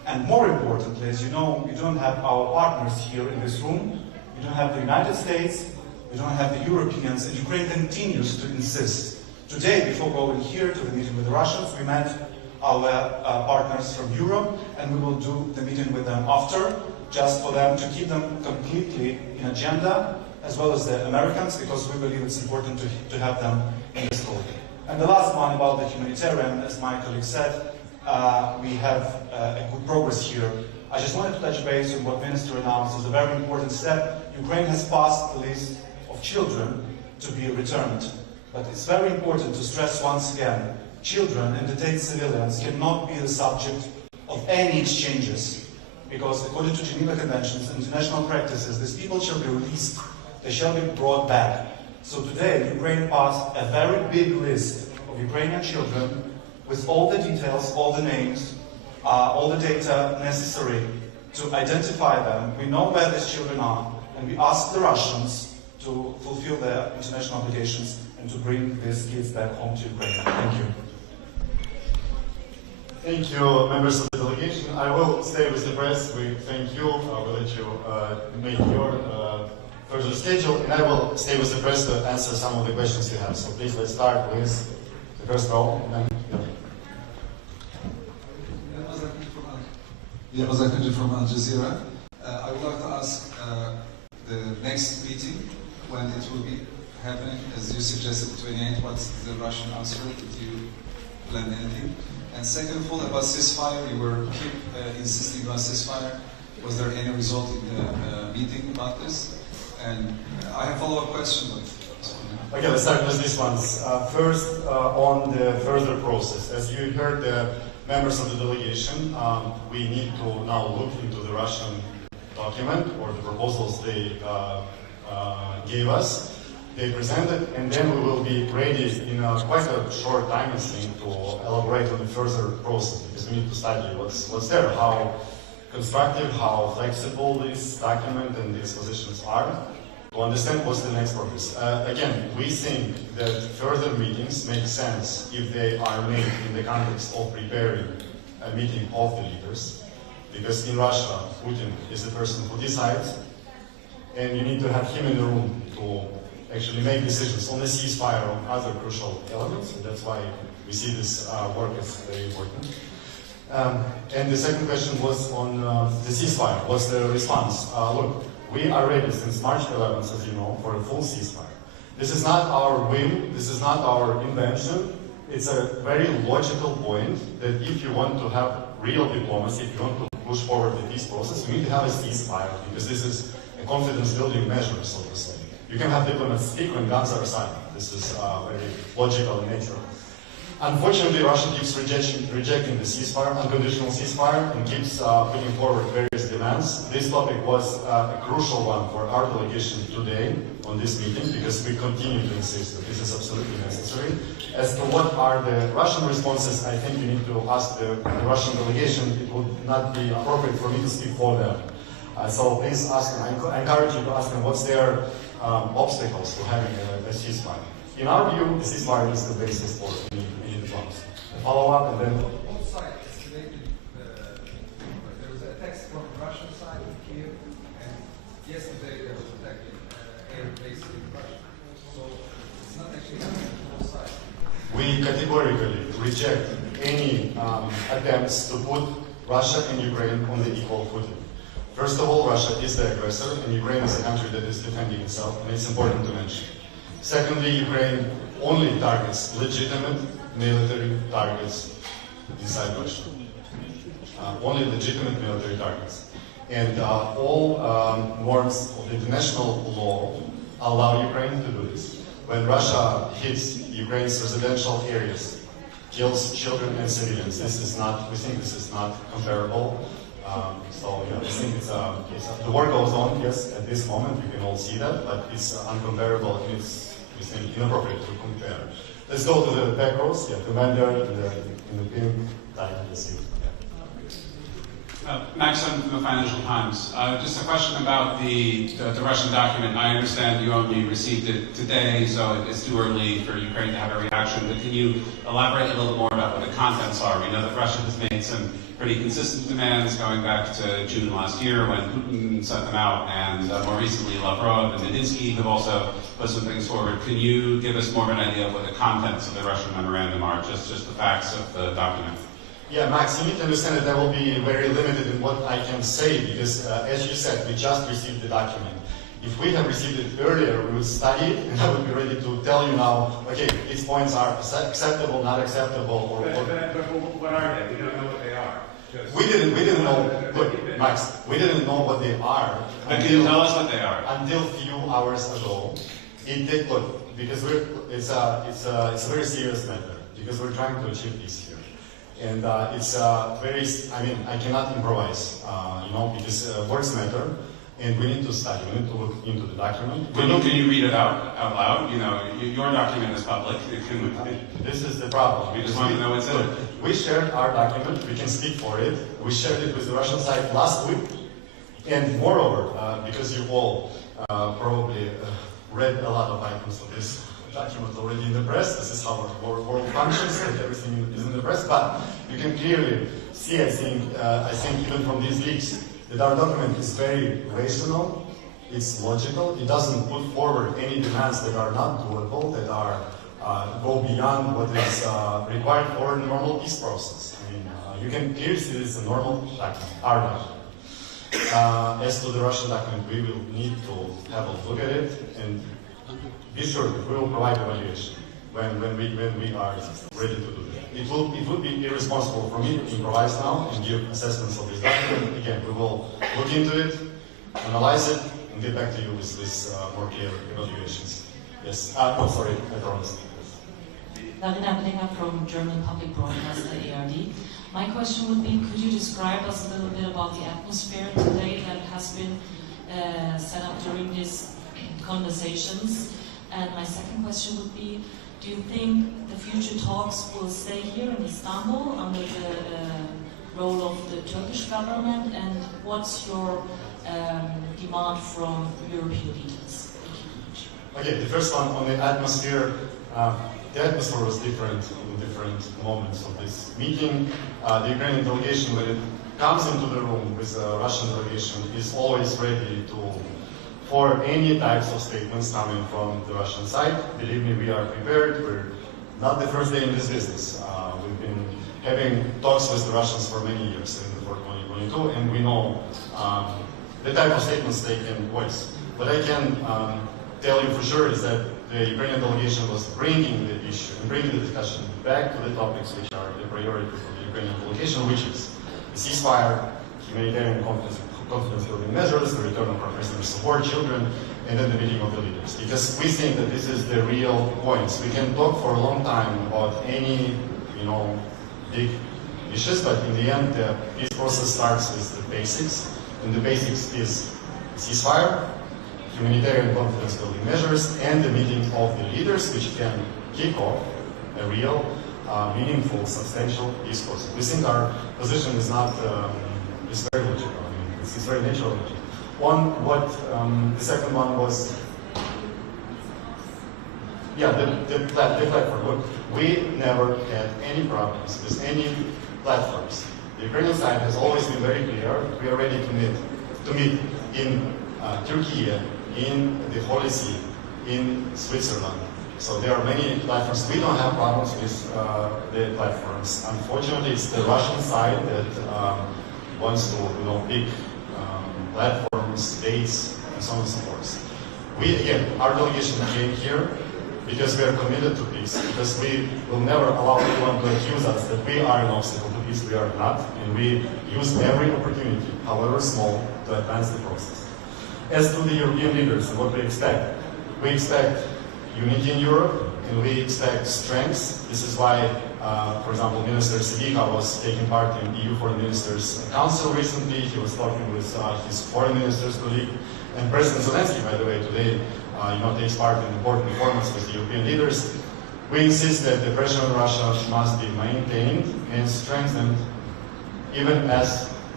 And more importantly, as you know, we don't have our partners here in this room. We don't have the United States. We don't have the Europeans. And Ukraine continues to insist. Today, before going here to the meeting with the Russians, we met our partners from Europe, and we will do the meeting with them after, just for them to keep them completely in agenda, as well as the Americans, because we believe it's important to have them in this call. And the last one about the humanitarian, as my colleague said, we have a good progress here. I just wanted to touch base on what Minister announced as a very important step. Ukraine has passed the list of children to be returned. But it's very important to stress once again, children and detained civilians cannot be the subject of any exchanges, because according to Geneva Conventions and international practices, these people shall be released, they shall be brought back. So today, Ukraine passed a very big list of Ukrainian children with all the details, all the names, all the data necessary to identify them. We know where these children are, and we ask the Russians to fulfill their international obligations and to bring these kids back home to Ukraine. Thank you. Thank you, members of the delegation. I will stay with the press. We thank you. I will let you make your further schedule, and I will stay with the press to answer some of the questions you have. So please, let's start with the first row. From Al Jazeera. I would like to ask the next meeting, when it will be happening, as you suggested, 28, what's the Russian answer? Did you plan anything? And second of all, about ceasefire, you were keep insisting on ceasefire. Was there any result in the meeting about this? And I have a follow-up question, but... Okay, let's start with these ones. First, on the further process. As you heard the members of the delegation, we need to now look into the Russian document or the proposals they gave us. They presented, and then we will be ready in quite a short time, I think, to elaborate on the further process, because we need to study what's there, how constructive, how flexible this document and these positions are, to understand what's the next progress. Again, we think that further meetings make sense if they are made in the context of preparing a meeting of the leaders, because in Russia, Putin is the person who decides, and you need to have him in the room to actually make decisions on the ceasefire, on other crucial elements, and that's why we see this work as very important. And the second question was on the ceasefire. What's the response? Look, we are ready since March 11th, as you know, for a full ceasefire. This is not our whim, this is not our invention. It's a very logical point that if you want to have real diplomacy, if you want to push forward the peace process, you need to have a ceasefire, because this is a confidence-building measure, so to say. You can have diplomats speak when guns are silent. This is very logical in nature. Unfortunately, Russia keeps rejecting the ceasefire, unconditional ceasefire, and keeps putting forward various demands. This topic was a crucial one for our delegation today on this meeting, because we continue to insist that this is absolutely necessary. As to what are the Russian responses, I think you need to ask the Russian delegation. It would not be appropriate for me to speak for them. So please ask them. I encourage you to ask them what's their obstacles to having a ceasefire. In our view, the ceasefire is the basis for any diplomacy. A follow-up, and then... Both sides estimated there was a text from the Russian side of Kiev, and yesterday there was attacking air base in Russia. So it's not actually happening on both sides. We categorically reject any attempts to put Russia and Ukraine on the equal footing. First of all, Russia is the aggressor, and Ukraine is a country that is defending itself, and it's important to mention. Secondly, Ukraine only targets legitimate military targets inside Russia. Only legitimate military targets. And all norms of international law allow Ukraine to do this. When Russia hits Ukraine's residential areas, kills children and civilians, this is not, we think this is not comparable. So yeah, I think the war goes on, yes, at this moment, you can all see that, but it's uncomparable, and it's, we think, inappropriate to compare. Let's go to the back rows, yeah, commander in the pink tie, let's see. Yeah. Maxim from the Financial Times. Just a question about the Russian document. I understand you only received it today, so it's too early for Ukraine to have a reaction. But can you elaborate a little more about what the contents are? We know that Russia has made some pretty consistent demands going back to June last year when Putin sent them out, and more recently Lavrov and Medinsky have also put some things forward. Can you give us more of an idea of what the contents of the Russian memorandum are, just the facts of the document? Yeah, Max, you need to understand that I will be very limited in what I can say because, as you said, we just received the document. If we have received it earlier, we would study it, and I would be ready to tell you now, okay, these points are acceptable, not acceptable, or... But what are they? We don't know what they are. We didn't know, look, Max, we didn't know what they are. But can you tell us what they are? Until a few hours ago. It did, look, because it's a very serious matter, because we're trying to achieve peace here. And it's very, I mean, I cannot improvise, because words matter, and we need to study, we need to look into the document. Can you read it out loud? You know, your document is public. This is the problem. We just want to know what's in it. We shared our document, we can speak for it. We shared it with the Russian side last week. And moreover, because you all probably read a lot of items of this document already in the press, this is how our world functions, that everything is in the press, but you can clearly see, I think even from these leaks, that our document is very rational, it's logical, it doesn't put forward any demands that are not doable, that are go beyond what is required for a normal peace process. I mean, you can clearly see this is a normal document, our document. As to the Russian document, we will need to have a look at it and be sure that we will provide evaluation when we are ready to do that. It would be irresponsible for me to improvise now and give assessments of this document. Again, we will look into it, analyze it, and get back to you with more clear evaluations. Yes. I promised. Darina Blinger from German public broadcaster ARD. My question would be, could you describe us a little bit about the atmosphere today that has been set up during these conversations? And my second question would be, do you think the future talks will stay here in Istanbul under the role of the Turkish government? And what's your demand from European leaders? Okay, the first one on the atmosphere. The atmosphere was different in different moments of this meeting. The Ukrainian delegation, when it comes into the room with the Russian delegation, is always ready for any types of statements coming from the Russian side. Believe me, we are prepared. We're not the first day in this business. We've been having talks with the Russians for many years, even before 2022, and we know the type of statements they can voice. What I can tell you for sure is that the Ukrainian delegation was bringing the issue and bringing the discussion back to the topics which are the priority for the Ukrainian delegation, which is the ceasefire, humanitarian confidence building measures, the return of our prisoners support, children, and then the meeting of the leaders. Because we think that this is the real points. We can talk for a long time about any, big issues, but in the end, the peace process starts with the basics, and the basics is ceasefire, humanitarian confidence building measures, and the meeting of the leaders, which can kick off a real, meaningful, substantial peace process. We think our position is not, is very logical. I mean, it's very natural. The second one was, the platform. Look, we never had any problems with any platforms. The Ukrainian side has always been very clear. We are ready to meet in Turkey, in the Holy See, in Switzerland. So there are many platforms. We don't have problems with the platforms. Unfortunately, it's the Russian side that wants to pick platforms, dates, and so on and so forth. Our delegation came here because we are committed to peace, because we will never allow anyone to accuse us that we are an obstacle to peace. We are not, and we use every opportunity, however small, to advance the process. As to the European leaders and what we expect unity in Europe, and we expect strength. This is why, for example, Minister Sibiha was taking part in EU Foreign Ministers Council recently. He was talking with his foreign ministers colleague, and President Zelensky, by the way, today, takes part in important forums with the European leaders. We insist that the pressure on Russia must be maintained and strengthened, even as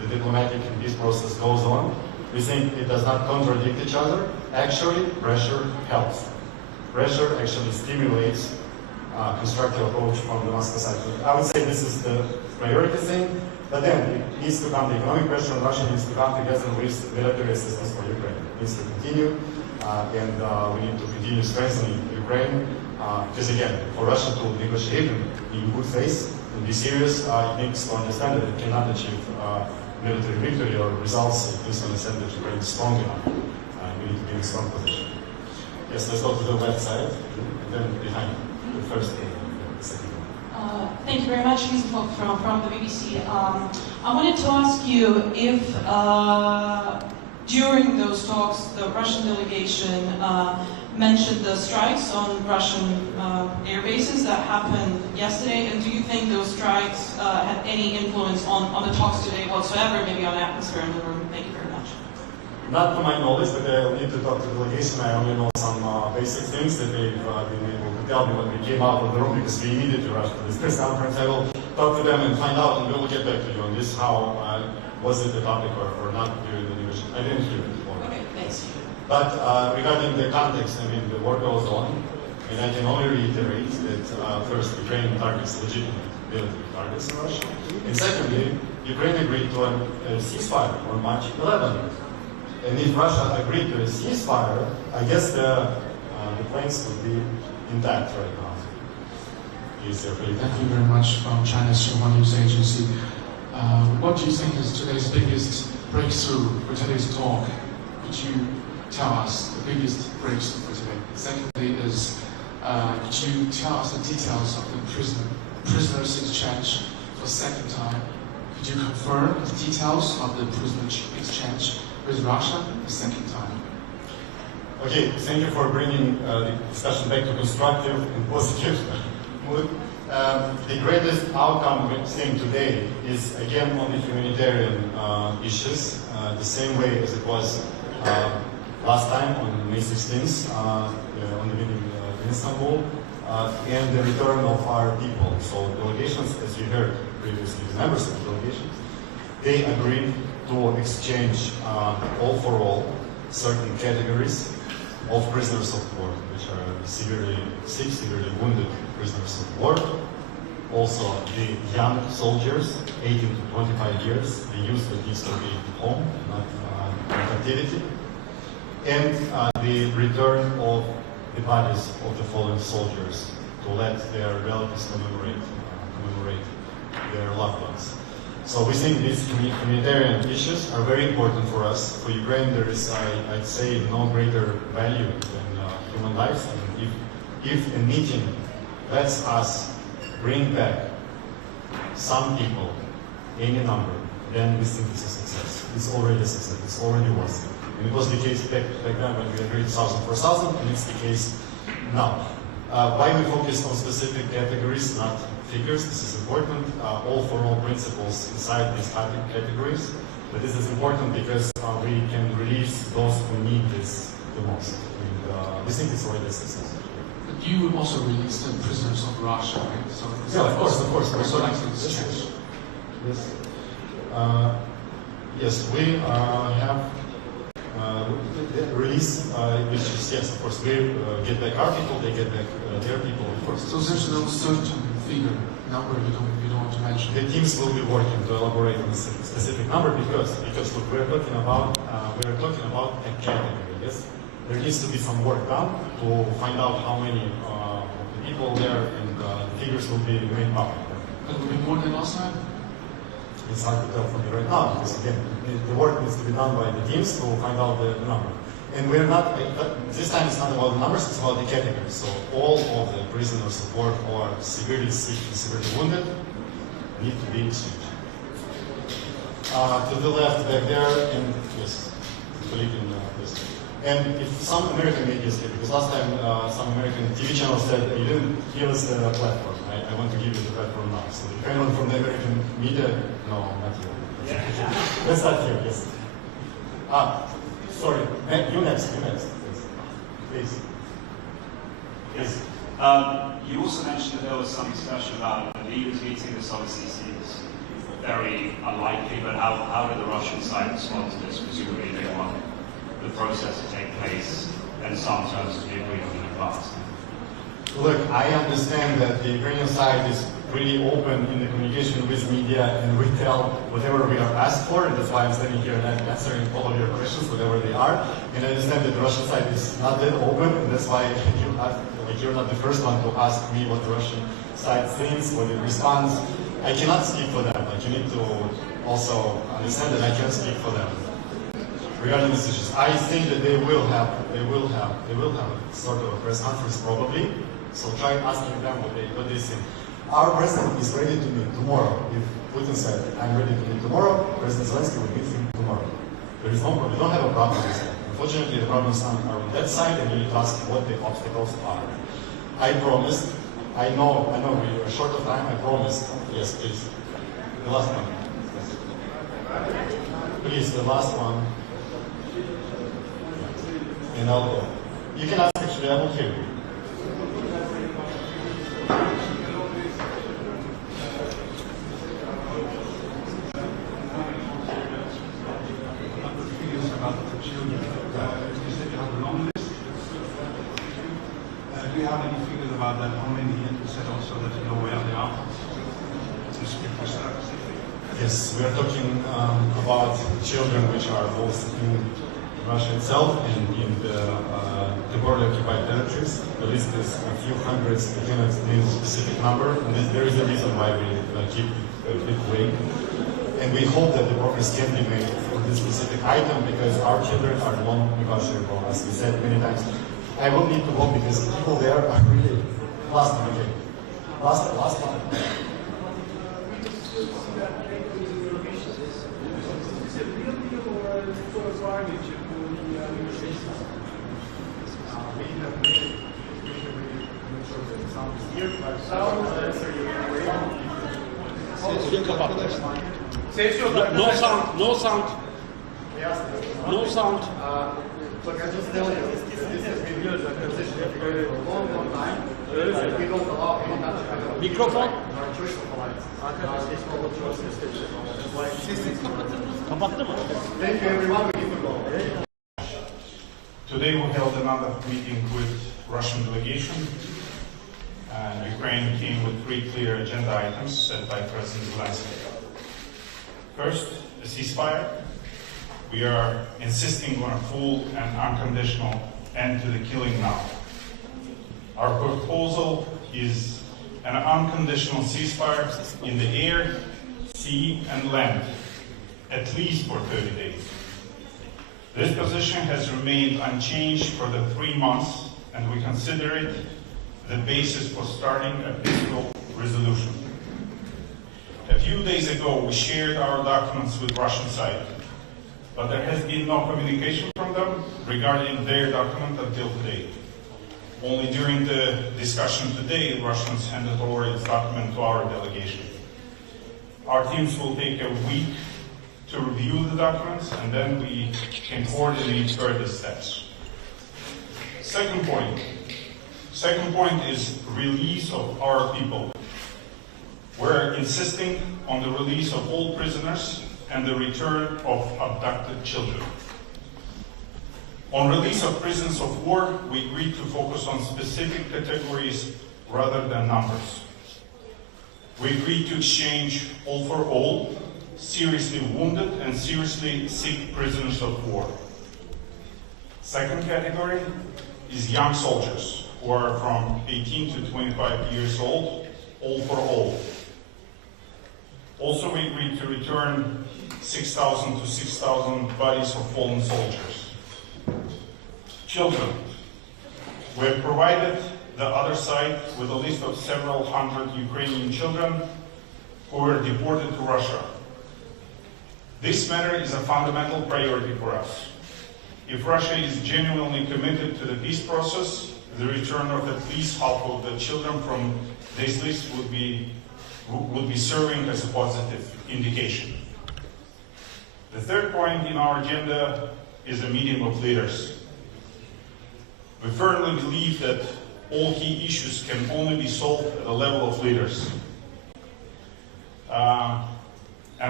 the diplomatic and peace process goes on. We think it does not contradict each other. Actually, pressure helps. Pressure actually stimulates constructive approach from the Moscow side. I would say this is the priority thing, but then it needs to come, the economic pressure on Russia needs to come together with military assistance for Ukraine. It needs to continue, and we need to continue strengthening Ukraine, because again, for Russia to negotiate in good faith and be serious, it needs to understand that it cannot achieve military victory or results if it needs to understand that Ukraine is strong enough. We need to be in a strong position. Yes, let's go to the left side, and then behind. The first thing, the second one. Thank you very much, Lisa Falk from the BBC. I wanted to ask you if during those talks the Russian delegation mentioned the strikes on Russian air bases that happened yesterday, and do you think those strikes had any influence on the talks today whatsoever, maybe on the atmosphere in the room? Thank you very much. Not to my knowledge, but I need to talk to the delegation. I only know some basic things that they've been able to tell me when we came out of the room, because we immediately rushed to this press conference. I will talk to them and find out, and we will get back to you on this, how was it the topic or not during the negotiation. I didn't hear it before. Okay, thanks. But regarding the context, I mean, the war goes on, and I can only reiterate that first, Ukraine targets legitimate military targets in Russia, and secondly, Ukraine agreed to a ceasefire on March 11th. And if Russia agreed to a ceasefire, I guess the planes would be intact right now. Thank you very much from China's Xinhua News Agency. What do you think is today's biggest breakthrough for today's talk? Could you tell us the biggest breakthrough for today? Secondly is, could you tell us the details of the prisoners exchange for the second time? Could you confirm the details of the prisoners exchange with Russia the second time? Okay, thank you for bringing the discussion back to constructive and positive mood. The greatest outcome we're seeing today is again on the humanitarian issues, the same way as it was last time on May 16th, on the meeting in Istanbul, and the return of our people. So delegations, as you heard previously, the members of the delegations, they agreed to exchange all for all certain categories of prisoners of war, which are severely sick, severely wounded prisoners of war. Also the young soldiers, 18 to 25 years, the youth that needs to be home, not in captivity. And the return of the bodies of the fallen soldiers to let their relatives commemorate their loved ones. So we think these humanitarian issues are very important for us. For Ukraine, there is, I'd say, no greater value than human lives. And if a meeting lets us bring back some people, any number, then we think it's a success. It's already a success. It's already was. And it was the case back then when we agreed 1,000 for 1,000, and it's the case now. Why we focus on specific categories, not figures? This is important. All for all principles inside these categories. But this is important because we can release those who need this the most. And we think it's already a success. But you will also release the prisoners of Russia, right? So yeah, of course. Also like to exchange. Yes. Yes, we have release issues. Yes, of course. We get back our people, they get back their people, of course. So there's no certain figure, number you don't want to mention? The teams will be working to elaborate on a specific number because look, we're talking about a category. Yes, there needs to be some work done to find out how many of the people there, and the figures will be made public. It will be more than last time? It's hard to tell from me right now because again, the work needs to be done by the teams to find out the number. And we're not, this time it's not about the numbers, it's about the categories. So all of the prisoners of war who are severely sick and severely wounded need to be exchanged. To the left back there, and yes, colleague in this. And if some American media is here, because last time some American TV channel said, you didn't give us the platform. I want to give you the platform now. So if anyone from the American media, no, not here. Let's start here, yes. Sorry, you next, please. Yes. You also mentioned that there was some discussion about the leaders meeting. This obviously seems very unlikely, but how did the Russian side respond to this? Presumably they want the process to take place and some terms to be agreed on in advance. Look, I understand that the Ukrainian side is pretty open in the communication with media, and we tell whatever we are asked for, and that's why I'm standing here and answering all of your questions, whatever they are. And I understand that the Russian side is not that open, and that's why you're not the first one to ask me what the Russian side thinks, what it responds. I cannot speak for them. Like, you need to also understand that I can't speak for them regarding these issues. I think that they will have a sort of a press conference probably. So try asking them what they think. Our president is ready to meet tomorrow. If Putin said, I'm ready to meet tomorrow, President Zelensky will meet him tomorrow. There is no problem. We don't have a problem with that. Unfortunately, the problems are on that side, and you need to ask what the obstacles are. I promised, I know we are short of time, I promised. Yes, please. The last one. Please, the last one. And I'll go. You can ask actually, I will hear you. Do you have any figures about that? How many interested also that you know where they are? Yes, we are talking about children which are both in Russia itself and in the border occupied territories. The list is a few hundreds, I cannot name a specific number, and there is a reason why we keep a bit vague. And we hope that the progress can be made for this specific item because our children are non-negotiable, as we said many times. I will need to go because the people there are really... Last one, okay. Last one. No sound, no sound. No sound. Look, I just tell you, this has been a position for a long time. We don't allow any country. Microphone. Our choice of alliance. It's called Thank you, everyone. We need to go. Today we held another meeting with Russian delegation. Ukraine came with 3 clear agenda items set by President Zelensky. First, a ceasefire. We are insisting on a full and unconditional end to the killing now. Our proposal is an unconditional ceasefire in the air, sea, and land, at least for 30 days. This position has remained unchanged for the 3 months, and we consider it the basis for starting a peaceful resolution. A few days ago, we shared our documents with Russian side, but there has been no communication from them regarding their document until today. Only during the discussion today, the Russians handed over its document to our delegation. Our teams will take a week to review the documents, and then we can coordinate further steps. Second point is release of our people. We're insisting on the release of all prisoners and the return of abducted children. On release of prisoners of war, we agreed to focus on specific categories rather than numbers. We agreed to exchange all for all, seriously wounded and seriously sick prisoners of war. Second category is young soldiers who are from 18 to 25 years old, all for all. Also, we agreed to return 6,000 to 6,000 bodies of fallen soldiers. Children. We have provided the other side with a list of several hundred Ukrainian children who were deported to Russia. This matter is a fundamental priority for us. If Russia is genuinely committed to the peace process, the return of at least half of the children from this list would be serving as a positive indication. The third point in our agenda is a meeting of leaders. We firmly believe that all key issues can only be solved at the level of leaders.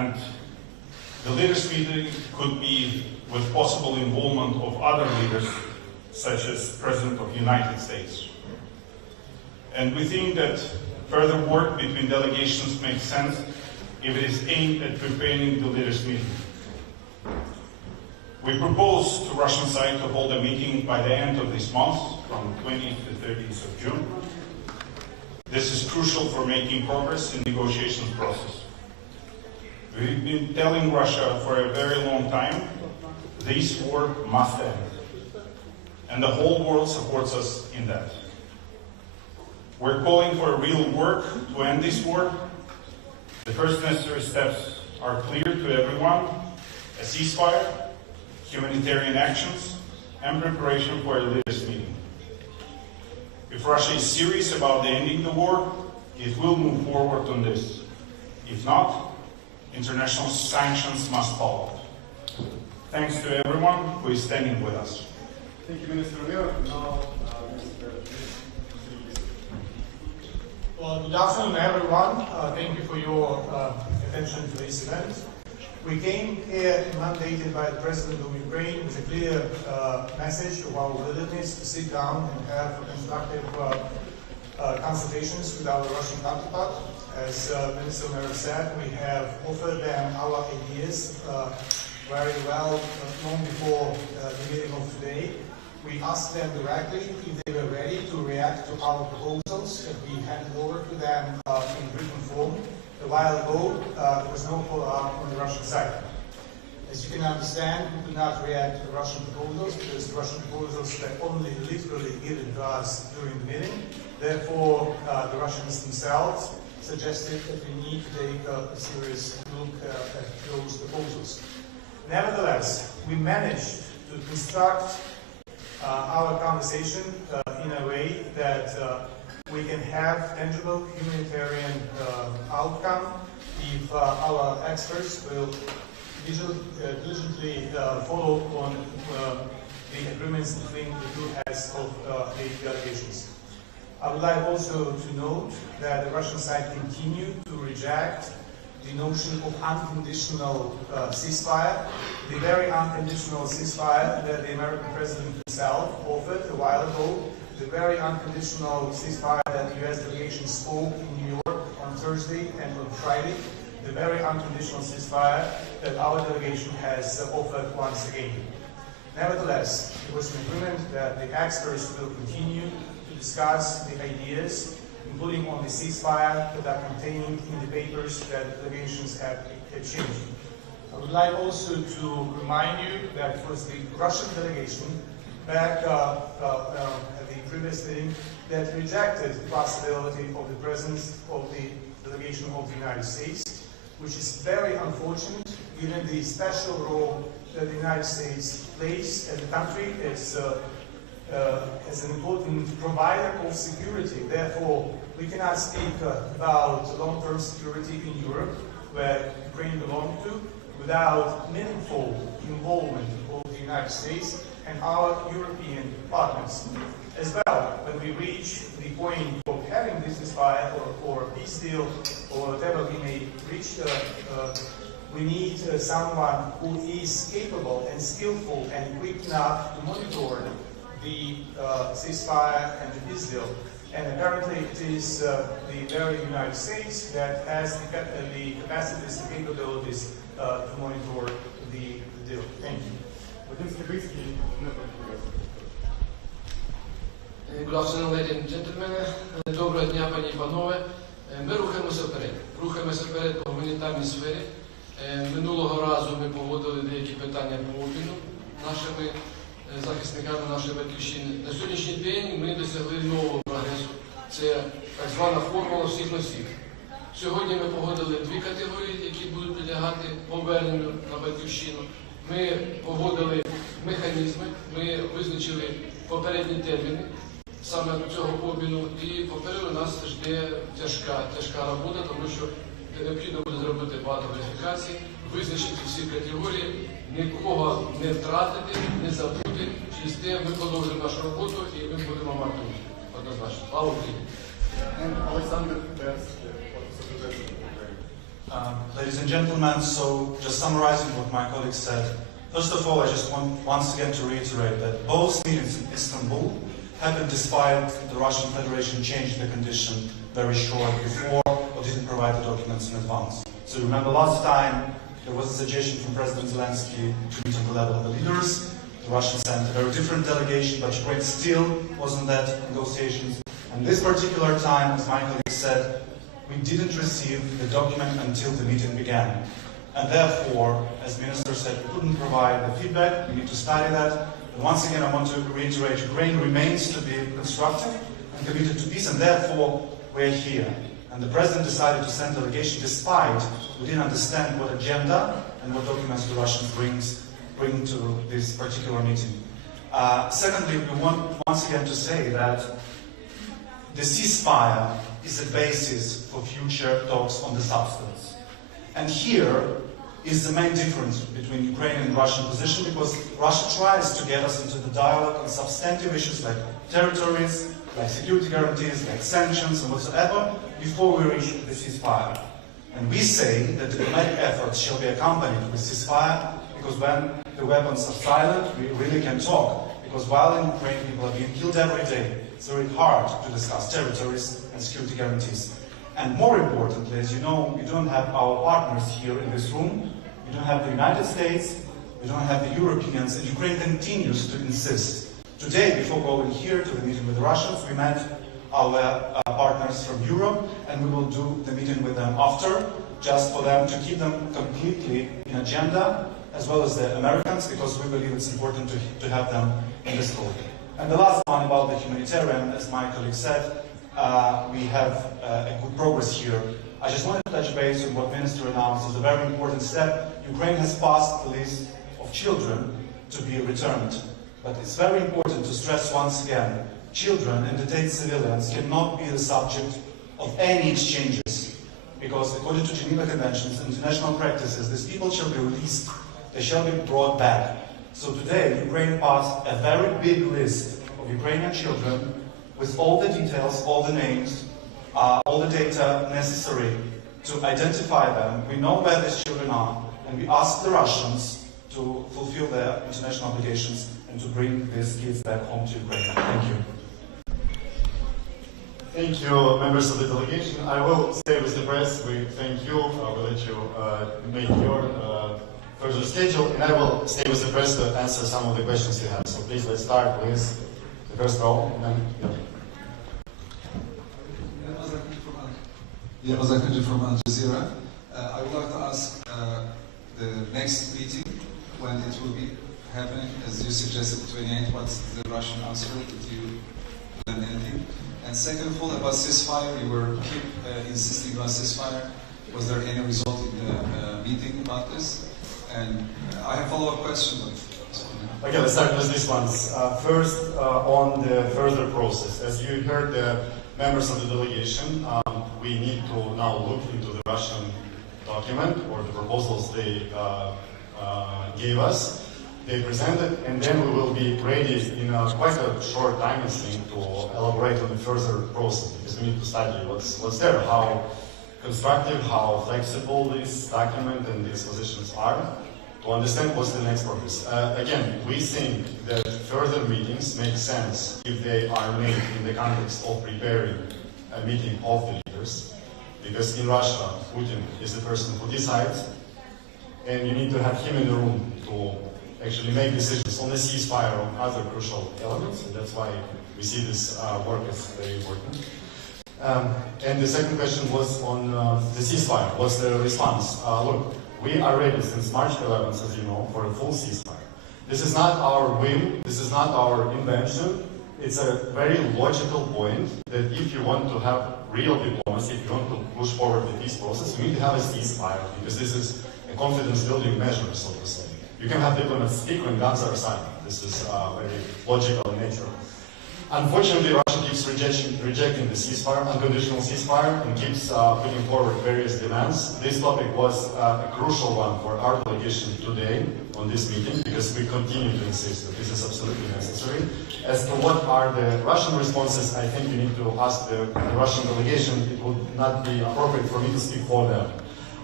And the leaders' meeting could be with possible involvement of other leaders, such as President of the United States. And we think that further work between delegations makes sense if it is aimed at preparing the leaders' meeting. We propose to Russian side to hold a meeting by the end of this month, from 20th to 30th of June. This is crucial for making progress in the negotiations process. We've been telling Russia for a very long time, this war must end. And the whole world supports us in that. We're calling for real work to end this war. The first necessary steps are clear to everyone: a ceasefire, humanitarian actions, and preparation for a leaders' meeting. If Russia is serious about ending the war, it will move forward on this. If not, international sanctions must follow. Thanks to everyone who is standing with us. Thank you, Minister Mayor. Now, Well, good afternoon, everyone. Thank you for your attention to this event. We came here mandated by the President of Ukraine with a clear message of our willingness to sit down and have constructive consultations with our Russian counterpart. As Minister Mayor said, we have offered them our ideas very well long before the meeting of today. We asked them directly if they were ready to react to our proposals that we handed over to them in written form. A while ago, there was no follow-up on the Russian side. As you can understand, we could not react to the Russian proposals because the Russian proposals were only literally given to us during the meeting. Therefore, the Russians themselves suggested that we need to take a serious look at those proposals. Nevertheless, we managed to construct our conversation in a way that we can have tangible humanitarian outcome if our experts will diligently follow on the agreements between the two heads of the delegations. I would like also to note that the Russian side continued to reject the notion of unconditional ceasefire, the very unconditional ceasefire that the American president himself offered a while ago, the very unconditional ceasefire that the US delegation spoke in New York on Thursday and on Friday, the very unconditional ceasefire that our delegation has offered once again. Nevertheless, it was an agreement that the experts will continue to discuss the ideas, including on the ceasefire that are contained in the papers that the delegations have exchanged. I would like also to remind you that it was the Russian delegation back at the previous meeting that rejected the possibility of the presence of the delegation of the United States, which is very unfortunate given the special role that the United States plays as a country as an important provider of security. Therefore, we cannot speak about long-term security in Europe, where Ukraine belongs to, without meaningful involvement of the United States and our European partners. As well, when we reach the point of having this ceasefire or a peace deal or whatever we may reach, we need someone who is capable and skillful and equipped enough to monitor the ceasefire and the peace deal. And apparently it is the very United States that has the capacities and capabilities to monitor the deal. Thank you. Good afternoon, ladies and gentlemen. Доброго дня, пані і панове. Ми рухаємося вперед. Рухаємося вперед по гуманітарній сфері. Минулого разу ми погодили деякі питання по обміну нашими захисниками нашої батьківщини. На сьогоднішній день ми досягли нового прогресу. Це так звана формула всіх на всіх. Сьогодні ми погодили дві категорії, які будуть підлягати поверненню на батьківщину. Ми погодили механізми, ми визначили попередні терміни саме цього обміну, і попереду нас жде тяжка робота, тому що необхідно буде зробити багато верифікацій, визначити всі категорії, нікого не втратити, не забути. Через те ми продовжуємо нашу роботу і ми будемо мати однозначно. Слава Україні! Ladies and gentlemen, so just summarizing what my colleague said, first of all, I just want once again to reiterate that both meetings in Istanbul happened despite the Russian Federation changed the condition very short before or didn't provide the documents in advance. So remember last time there was a suggestion from President Zelensky to meet on the level of the leaders. The Russians sent a very different delegation, but Ukraine still wasn't that negotiations. And this particular time, as my colleague said, we didn't receive the document until the meeting began. And therefore, as the Minister said, we couldn't provide the feedback, we need to study that. And once again, I want to reiterate, Ukraine remains to be constructive and committed to peace, and therefore, we're here. And the President decided to send a delegation despite we didn't understand what agenda and what documents the Russians bring to this particular meeting. Secondly, we want once again to say that the ceasefire is the basis for future talks on the substance. And here is the main difference between Ukrainian and Russian position, because Russia tries to get us into the dialogue on substantive issues like territories, like security guarantees, like sanctions and whatsoever, before we reach the ceasefire. And we say that diplomatic efforts shall be accompanied with ceasefire, because when the weapons are silent, we really can talk. Because while in Ukraine people are being killed every day, it's very hard to discuss territories and security guarantees. And more importantly, as you know, we don't have our partners here in this room. We don't have the United States, we don't have the Europeans, and Ukraine continues to insist. Today, before going here to the meeting with the Russians, we met our partners from Europe, and we will do the meeting with them after, just for them to keep them completely in agenda, as well as the Americans, because we believe it's important to have them in the scope. And the last one about the humanitarian, as my colleague said, we have a good progress here. I just wanted to touch base on what the Minister announced as a very important step. Ukraine has passed the list of children to be returned. But it's very important to stress once again, children and detained civilians cannot be the subject of any exchanges. Because according to Geneva Conventions and international practices, these people shall be released, they shall be brought back. So today, Ukraine passed a very big list of Ukrainian children with all the details, all the names, all the data necessary to identify them. We know where these children are, and we ask the Russians to fulfill their international obligations and to bring these kids back home to Ukraine. Thank you. Thank you, members of the delegation. I will stay with the press. We thank you. I will let you make your further schedule, and I will stay with the press to answer some of the questions you have. So please, let's start with the first row. And then, Geopolitical from Al Jazeera. I would like to ask the next meeting, when it will be happening, as you suggested, 28th, what's the Russian answer? Did you learn anything? And second of all, about ceasefire, you were keep insisting on ceasefire. Was there any result in the meeting about this? And I have a follow-up question. Okay, let's start with these ones. First, on the further process. As you heard the members of the delegation, we need to now look into the Russian document or the proposals they gave us. They presented, and then we will be ready in quite a short time, I think, to elaborate on the further process, because we need to study what's there, how constructive, how flexible this document and these positions are, to understand what's the next progress. Again, we think that further meetings make sense if they are made in the context of preparing a meeting of the leaders, because in Russia, Putin is the person who decides, and you need to have him in the room to actually make decisions on the ceasefire, on other crucial elements, and that's why we see this work as very important. And the second question was on the ceasefire. What's the response? Look, we are ready since March 11th, as you know, for a full ceasefire. This is not our whim, this is not our invention. It's a very logical point that if you want to have real diplomacy, if you want to push forward the peace process, you need to have a ceasefire, because this is a confidence-building measure, so to say. You can have diplomats speak when guns are silent. This is very logical in nature. Unfortunately, Russia keeps rejecting the ceasefire, unconditional ceasefire, and keeps putting forward various demands. This topic was a crucial one for our delegation today on this meeting, because we continue to insist that this is absolutely necessary. As to what are the Russian responses, I think you need to ask the Russian delegation. It would not be appropriate for me to speak for them.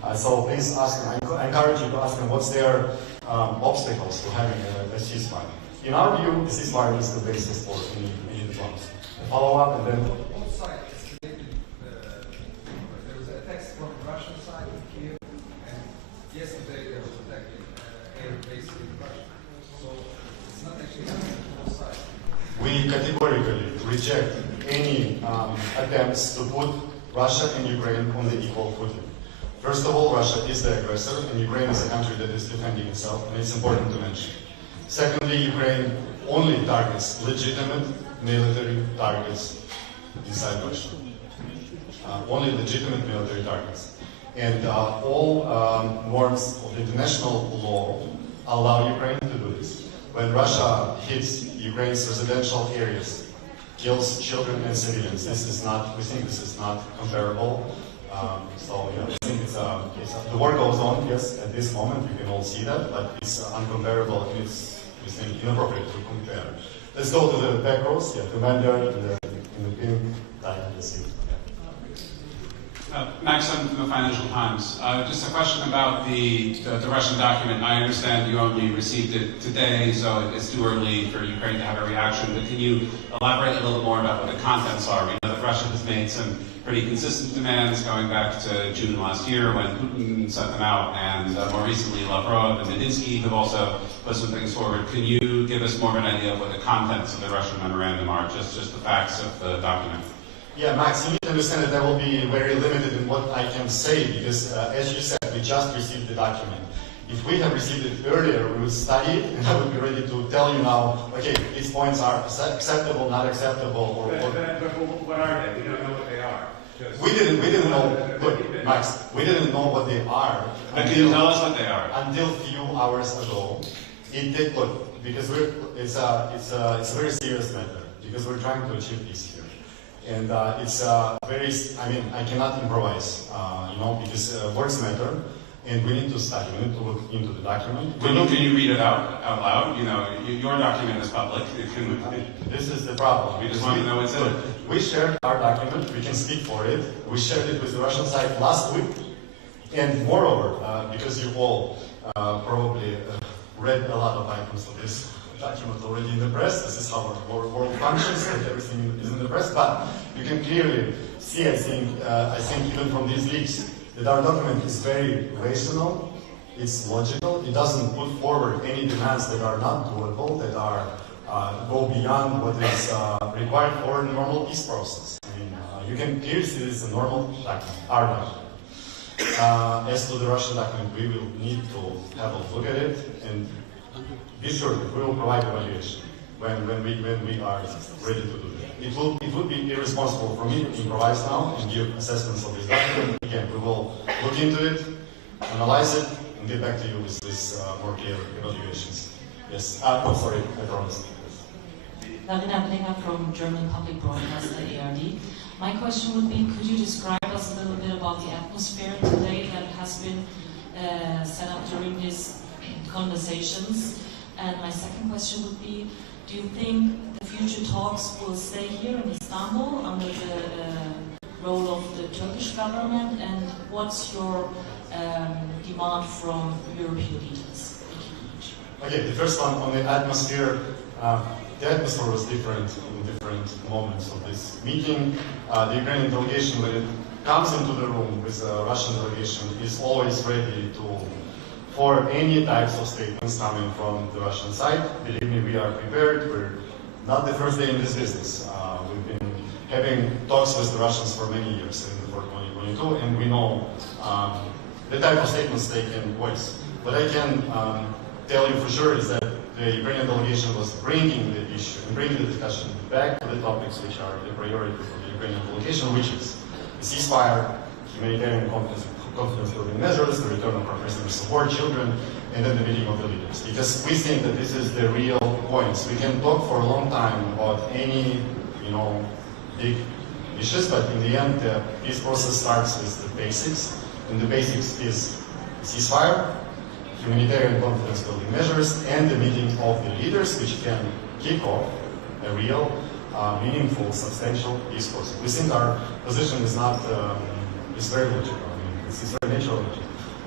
So please ask them. I encourage you to ask them what's their obstacles to having a ceasefire. In our view, the ceasefire is the basis for any diplomacy. Follow up and then. Both sides. There was a text from the Russian side of Kiev, and yesterday there was attacking air base in Russia. So it's not actually happening on both sides. We categorically reject any attempts to put Russia and Ukraine on the equal footing. First of all, Russia is the aggressor, and Ukraine is a country that is defending itself, and it's important to mention. Secondly, Ukraine only targets legitimate military targets inside Russia. Only legitimate military targets. And all norms of international law allow Ukraine to do this. When Russia hits Ukraine's residential areas, kills children and civilians, we think this is not comparable. So yeah, I think the war goes on, yes, at this moment, you can all see that, but it's uncomparable and it's, we think, inappropriate to compare. Let's go to the back rows, yeah, Commander in the pink tie in the seat. Maxim from the Financial Times. Just a question about the Russian document. I understand you only received it today, so it's too early for Ukraine to have a reaction, but can you elaborate a little more about what the contents are? We know that Russia has made some pretty consistent demands going back to June last year when Putin set them out, and more recently Lavrov and Medinsky have also put some things forward. Can you give us more of an idea of what the contents of the Russian memorandum are, just the facts of the document? Yeah, Max, you need to understand that I will be very limited in what I can say because, as you said, we just received the document. If we had received it earlier, we would study it, and I would be ready to tell you now, okay, these points are acceptable, not acceptable, or what are they? We don't know what they are. We didn't know. Look, Max, we didn't know what they are. Can you tell us what they are? Until a few hours ago, it did look because it's a very serious matter because we're trying to achieve peace here. And it's very, I cannot improvise, because words matter, and we need to study, we need to look into the document. Can you read it out loud? Your document is public. This is the problem. We just want to know what's in it. We shared our document, we can speak for it. We shared it with the Russian side last week. And moreover, because you all probably read a lot of items of this document already in the press. This is how our world functions, and everything is in the press. But you can clearly see, I think even from these leaks, that our document is very rational, it's logical, it doesn't put forward any demands that are not doable, that are go beyond what is required for a normal peace process. You can clearly see this is a normal document, our document. As to the Russian document, we will need to have a look at it and be sure that we will provide evaluation when we are ready to do that. It would be irresponsible for me to improvise now and give assessments of this document. Again, we will look into it, analyze it, and get back to you with more clear evaluations. Yes. Sorry, I promised. Larina Blinger from German public broadcaster ARD. My question would be, could you describe us a little bit about the atmosphere today that has been set up during these conversations? And my second question would be, do you think the future talks will stay here in Istanbul under the role of the Turkish government? And what's your demand from European leaders? Thank you very much. Okay, the first one on the atmosphere. The atmosphere was different in different moments of this meeting. The Ukrainian delegation, when it comes into the room with the Russian delegation, is always ready for any types of statements coming from the Russian side. Believe me, we are prepared. We're not the first day in this business. We've been having talks with the Russians for many years for 2022, and we know the type of statements they can voice. What I can tell you for sure is that the Ukrainian delegation was bringing the issue and bringing the discussion back to the topics which are the priority for the Ukrainian delegation, which is the ceasefire, humanitarian confidence building measures, the return of our prisoners support, children, and then the meeting of the leaders. Because we think that this is the real points. We can talk for a long time about any, big issues, but in the end, the peace process starts with the basics, and the basics is ceasefire, humanitarian confidence building measures, and the meeting of the leaders, which can kick off a real, meaningful, substantial peace process. We think our position is not, is very logical. It's very natural.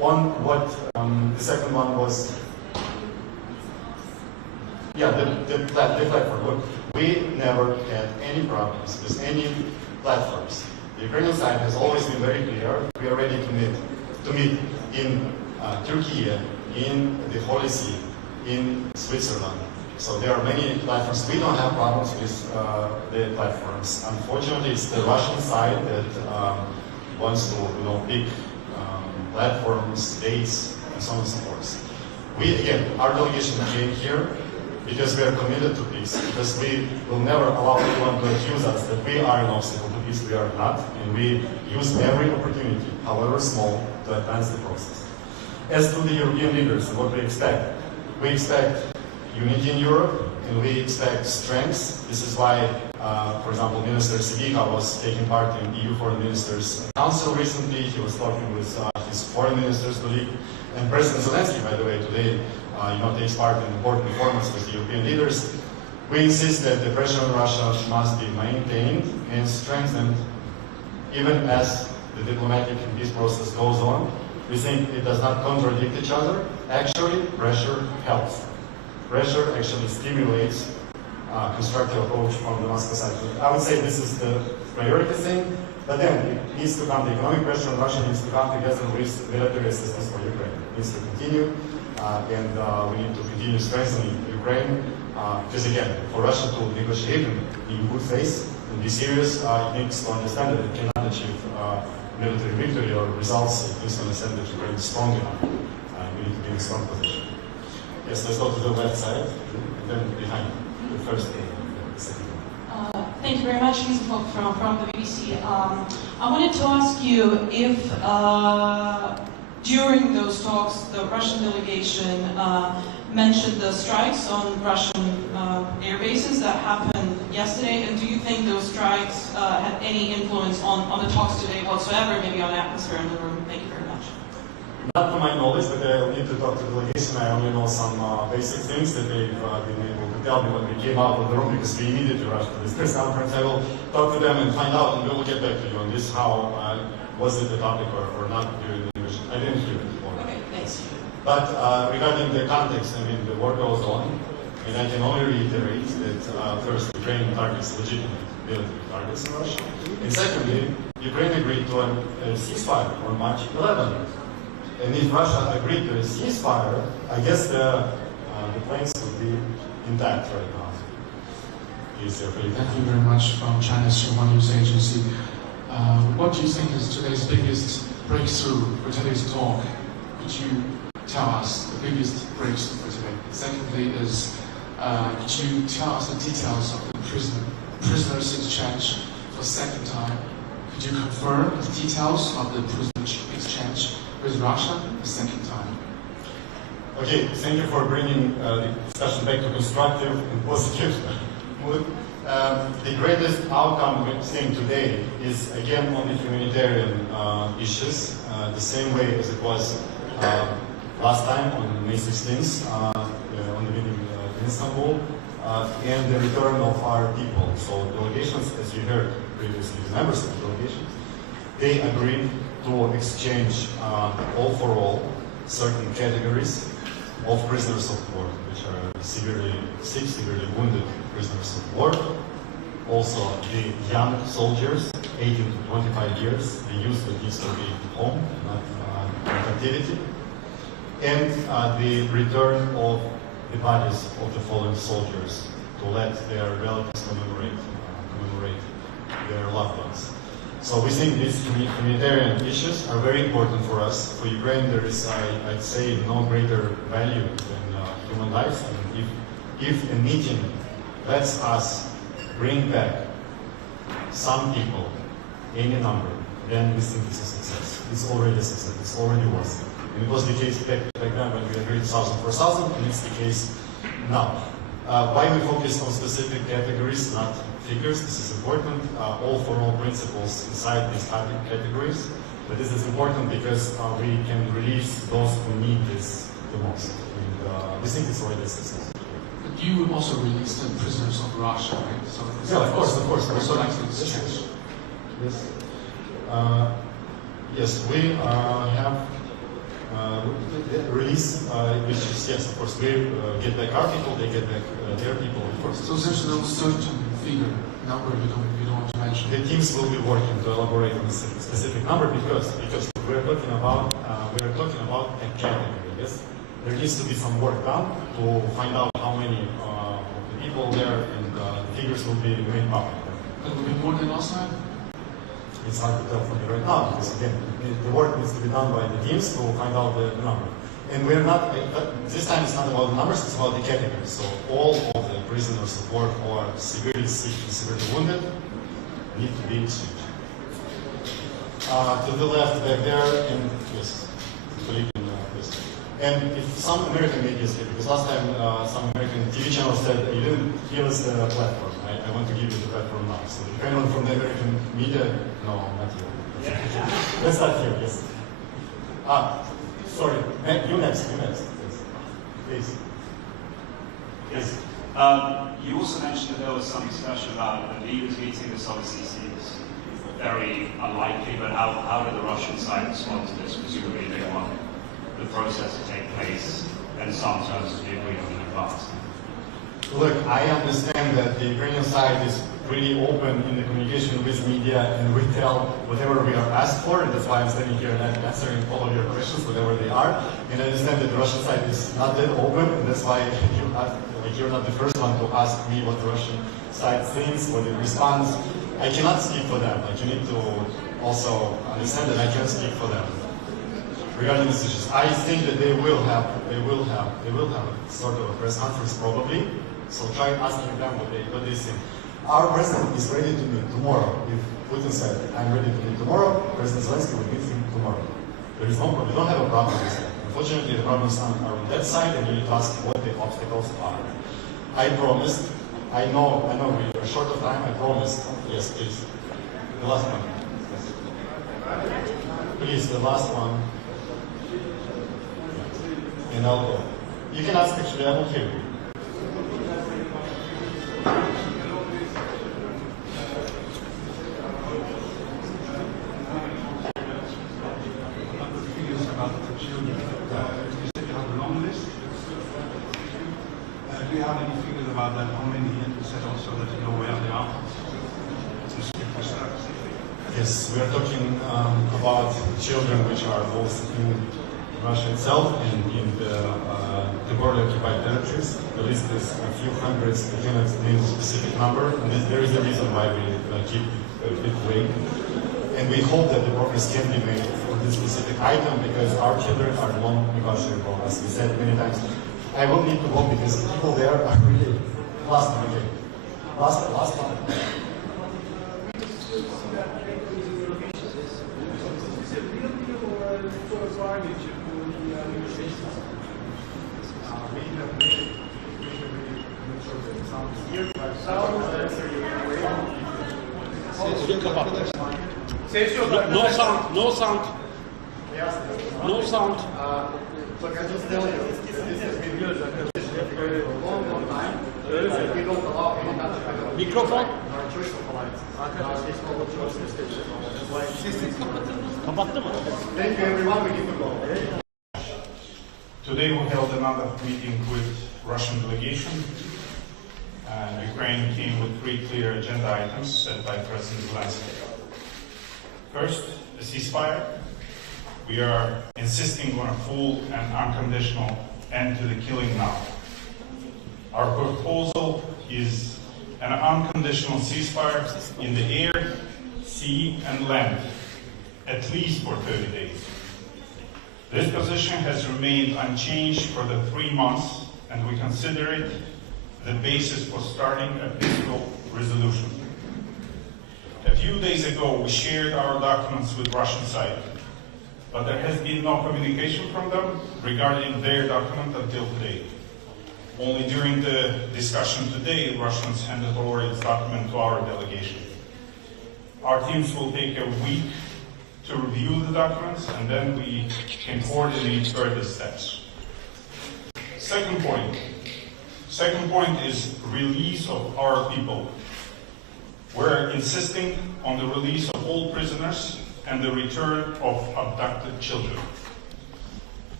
The second one was, the platform. Look, we never had any problems with any platforms. The Ukrainian side has always been very clear. We are ready to meet in Turkey, in the Holy See, in Switzerland. So there are many platforms. We don't have problems with the platforms. Unfortunately, it's the Russian side that wants to pick platforms, dates, and so on and so forth. Our delegation came here because we are committed to peace, because we will never allow anyone to accuse us that we are an obstacle to peace. We are not, and we use every opportunity, however small, to advance the process. As to the European leaders and what we expect unity in Europe, and we expect strength. This is why, for example, Minister Sibiha was taking part in EU Foreign Ministers Council recently. He was talking with his foreign ministers colleague, and President Zelensky, by the way, today takes part in important formats with the European leaders. We insist that the pressure on Russia must be maintained and strengthened even as the diplomatic and peace process goes on. We think it does not contradict each other. Actually, pressure helps. Pressure actually stimulates constructive approach from the Moscow side. I would say this is the priority thing, but then it needs to come, the economic pressure on Russia needs to come together with military assistance for Ukraine. It needs to continue, and we need to continue strengthening Ukraine, because again, for Russia to negotiate in good faith and be serious, it needs to understand that it cannot achieve military victory or results. It needs to understand that Ukraine is strong enough. We need to be in a strong position. Yes, let's go to the left side, and then behind the first thing, the second one. Thank you very much, Lisa Folk from the BBC. I wanted to ask you if during those talks the Russian delegation mentioned the strikes on Russian air bases that happened yesterday, and do you think those strikes had any influence on the talks today whatsoever, maybe on the atmosphere in the room? Thank you very much. Not to my knowledge, but I will need to talk to the delegation. I only know some basic things that they've been able to tell me when we came out of the room, because we immediately rushed to this press conference. I will talk to them and find out, and we will get back to you on this. How was it the topic or not during the division? I didn't hear it before. Okay, thanks. But regarding the context, I mean, the war goes on, and I can only reiterate that first, Ukraine targets legitimate military targets in Russia, and secondly, Ukraine agreed to a ceasefire on March 11th. And if Russia agreed to a ceasefire, I guess the planes would be intact right now. Thank you very much from China's Xinhua News Agency. What do you think is today's biggest breakthrough for today's talk? Could you tell us the biggest breakthrough for today? Secondly is, could you tell us the details of the prisoners exchange for the second time? Could you confirm the details of the prisoners exchange with Russia the second time? Okay, thank you for bringing the discussion back to constructive and positive mood. The greatest outcome we're seeing today is again on the humanitarian issues, the same way as it was last time on May 16th, on the meeting in Istanbul, and the return of our people. So delegations, as you heard previously, the members of the delegations, they agreed to exchange all for all certain categories of prisoners of war, which are severely sick, severely wounded prisoners of war. Also the young soldiers, 18 to 25 years, the youth that needs to be home, not in captivity. And the return of the bodies of the fallen soldiers to let their relatives commemorate their loved ones. So we think these humanitarian issues are very important for us. For Ukraine, there is, I'd say, no greater value than human life. And if a meeting lets us bring back some people, any number, then we think it's a success. It's already a success. It's already worth it. And it was the case back then when we agreed 1,000 for 1,000, and it's the case now. Why we focus on specific categories, not figures? This is important. All for all principles inside these categories. But this is important because we can release those who need this the most. And we think it's already a success. But you would also release the prisoners of Russia, right? So yeah, of course. Also like to exchange. Yes. Yes, we have release, which is, yes, of course, we get back our people, they get back their people, of course. So there's no certain figure, number you don't want to mention? The teams will be working to elaborate on a specific number because we're talking about a category. Yes, there needs to be some work done to find out how many people there, and the figures will be made public. It will be more than last time? It's hard to tell from me right now because again, the work needs to be done by the teams to find out the number. And we're not, this time it's not about the numbers, it's about the categories. So all of the prisoners of war who are severely sick and severely wounded need to be exchanged. To the left back there, and yes, yes. And if some American media say, because last time some American TV channel said you didn't give us the platform, I want to give you the platform now. So if anyone from the American media, no, not here. Let's start here, yes. Sorry, you next, yes. Please. Yes. You also mentioned that there was some discussion about the leaders meeting. This obviously seems very unlikely, but how did the Russian side respond to this? Presumably they want the process to take place and some terms to be agreed on in advance. Look, I understand that the Ukrainian side is pretty open in the communication with media, and we tell whatever we are asked for, and that's why I'm standing here and answering all of your questions, whatever they are. And I understand that the Russian side is not that open, and that's why you're not the first one to ask me what the Russian side thinks, what it responds. I cannot speak for them. Like, you need to also understand that I can't speak for them regarding these issues. I think that they will have a sort of a press conference probably. So try asking them what they think. Our president is ready to meet tomorrow. If Putin said, I'm ready to meet tomorrow, President Zelensky will meet him tomorrow. There is no problem. We don't have a problem with that. Unfortunately, the problems are on that side, and you need to ask what the obstacles are. I promised, I know we are short of time, I promised. Yes, please. The last one. Please, the last one. And I'll go. You can ask actually, I will hear you. Do you have any figures about that? How many? And you said also that you know where they are. Yes, we are talking about children which are both in Russia itself and in the border occupied territories. The list is a few hundreds. I cannot name a specific number. And there is a reason why we keep it vague. And we hope that the progress can be made for this specific item because our children are non-negotiable, as we said many times. I will need to go because people there are really last one. Okay. Last one. No sound, no sound. No sound. Look, I just tell you, this has been used for a long time. We don't allow any touch. Microphone. Our choice of alliance. It's called choice system. Thank you, everyone. We need to go. Today we held another meeting with Russian delegation. Ukraine came with 3 clear agenda items set by President Zelensky. First, a ceasefire. We are insisting on a full and unconditional end to the killing now. Our proposal is an unconditional ceasefire in the air, sea, and land, at least for 30 days. This position has remained unchanged for the 3 months, and we consider it the basis for starting a peaceful resolution. A few days ago, we shared our documents with Russian side, but there has been no communication from them regarding their document until today. Only during the discussion today, Russians handed over its document to our delegation. Our teams will take a week to review the documents, and then we can coordinate further steps. Second point is release of our people. We're insisting on the release of all prisoners and the return of abducted children.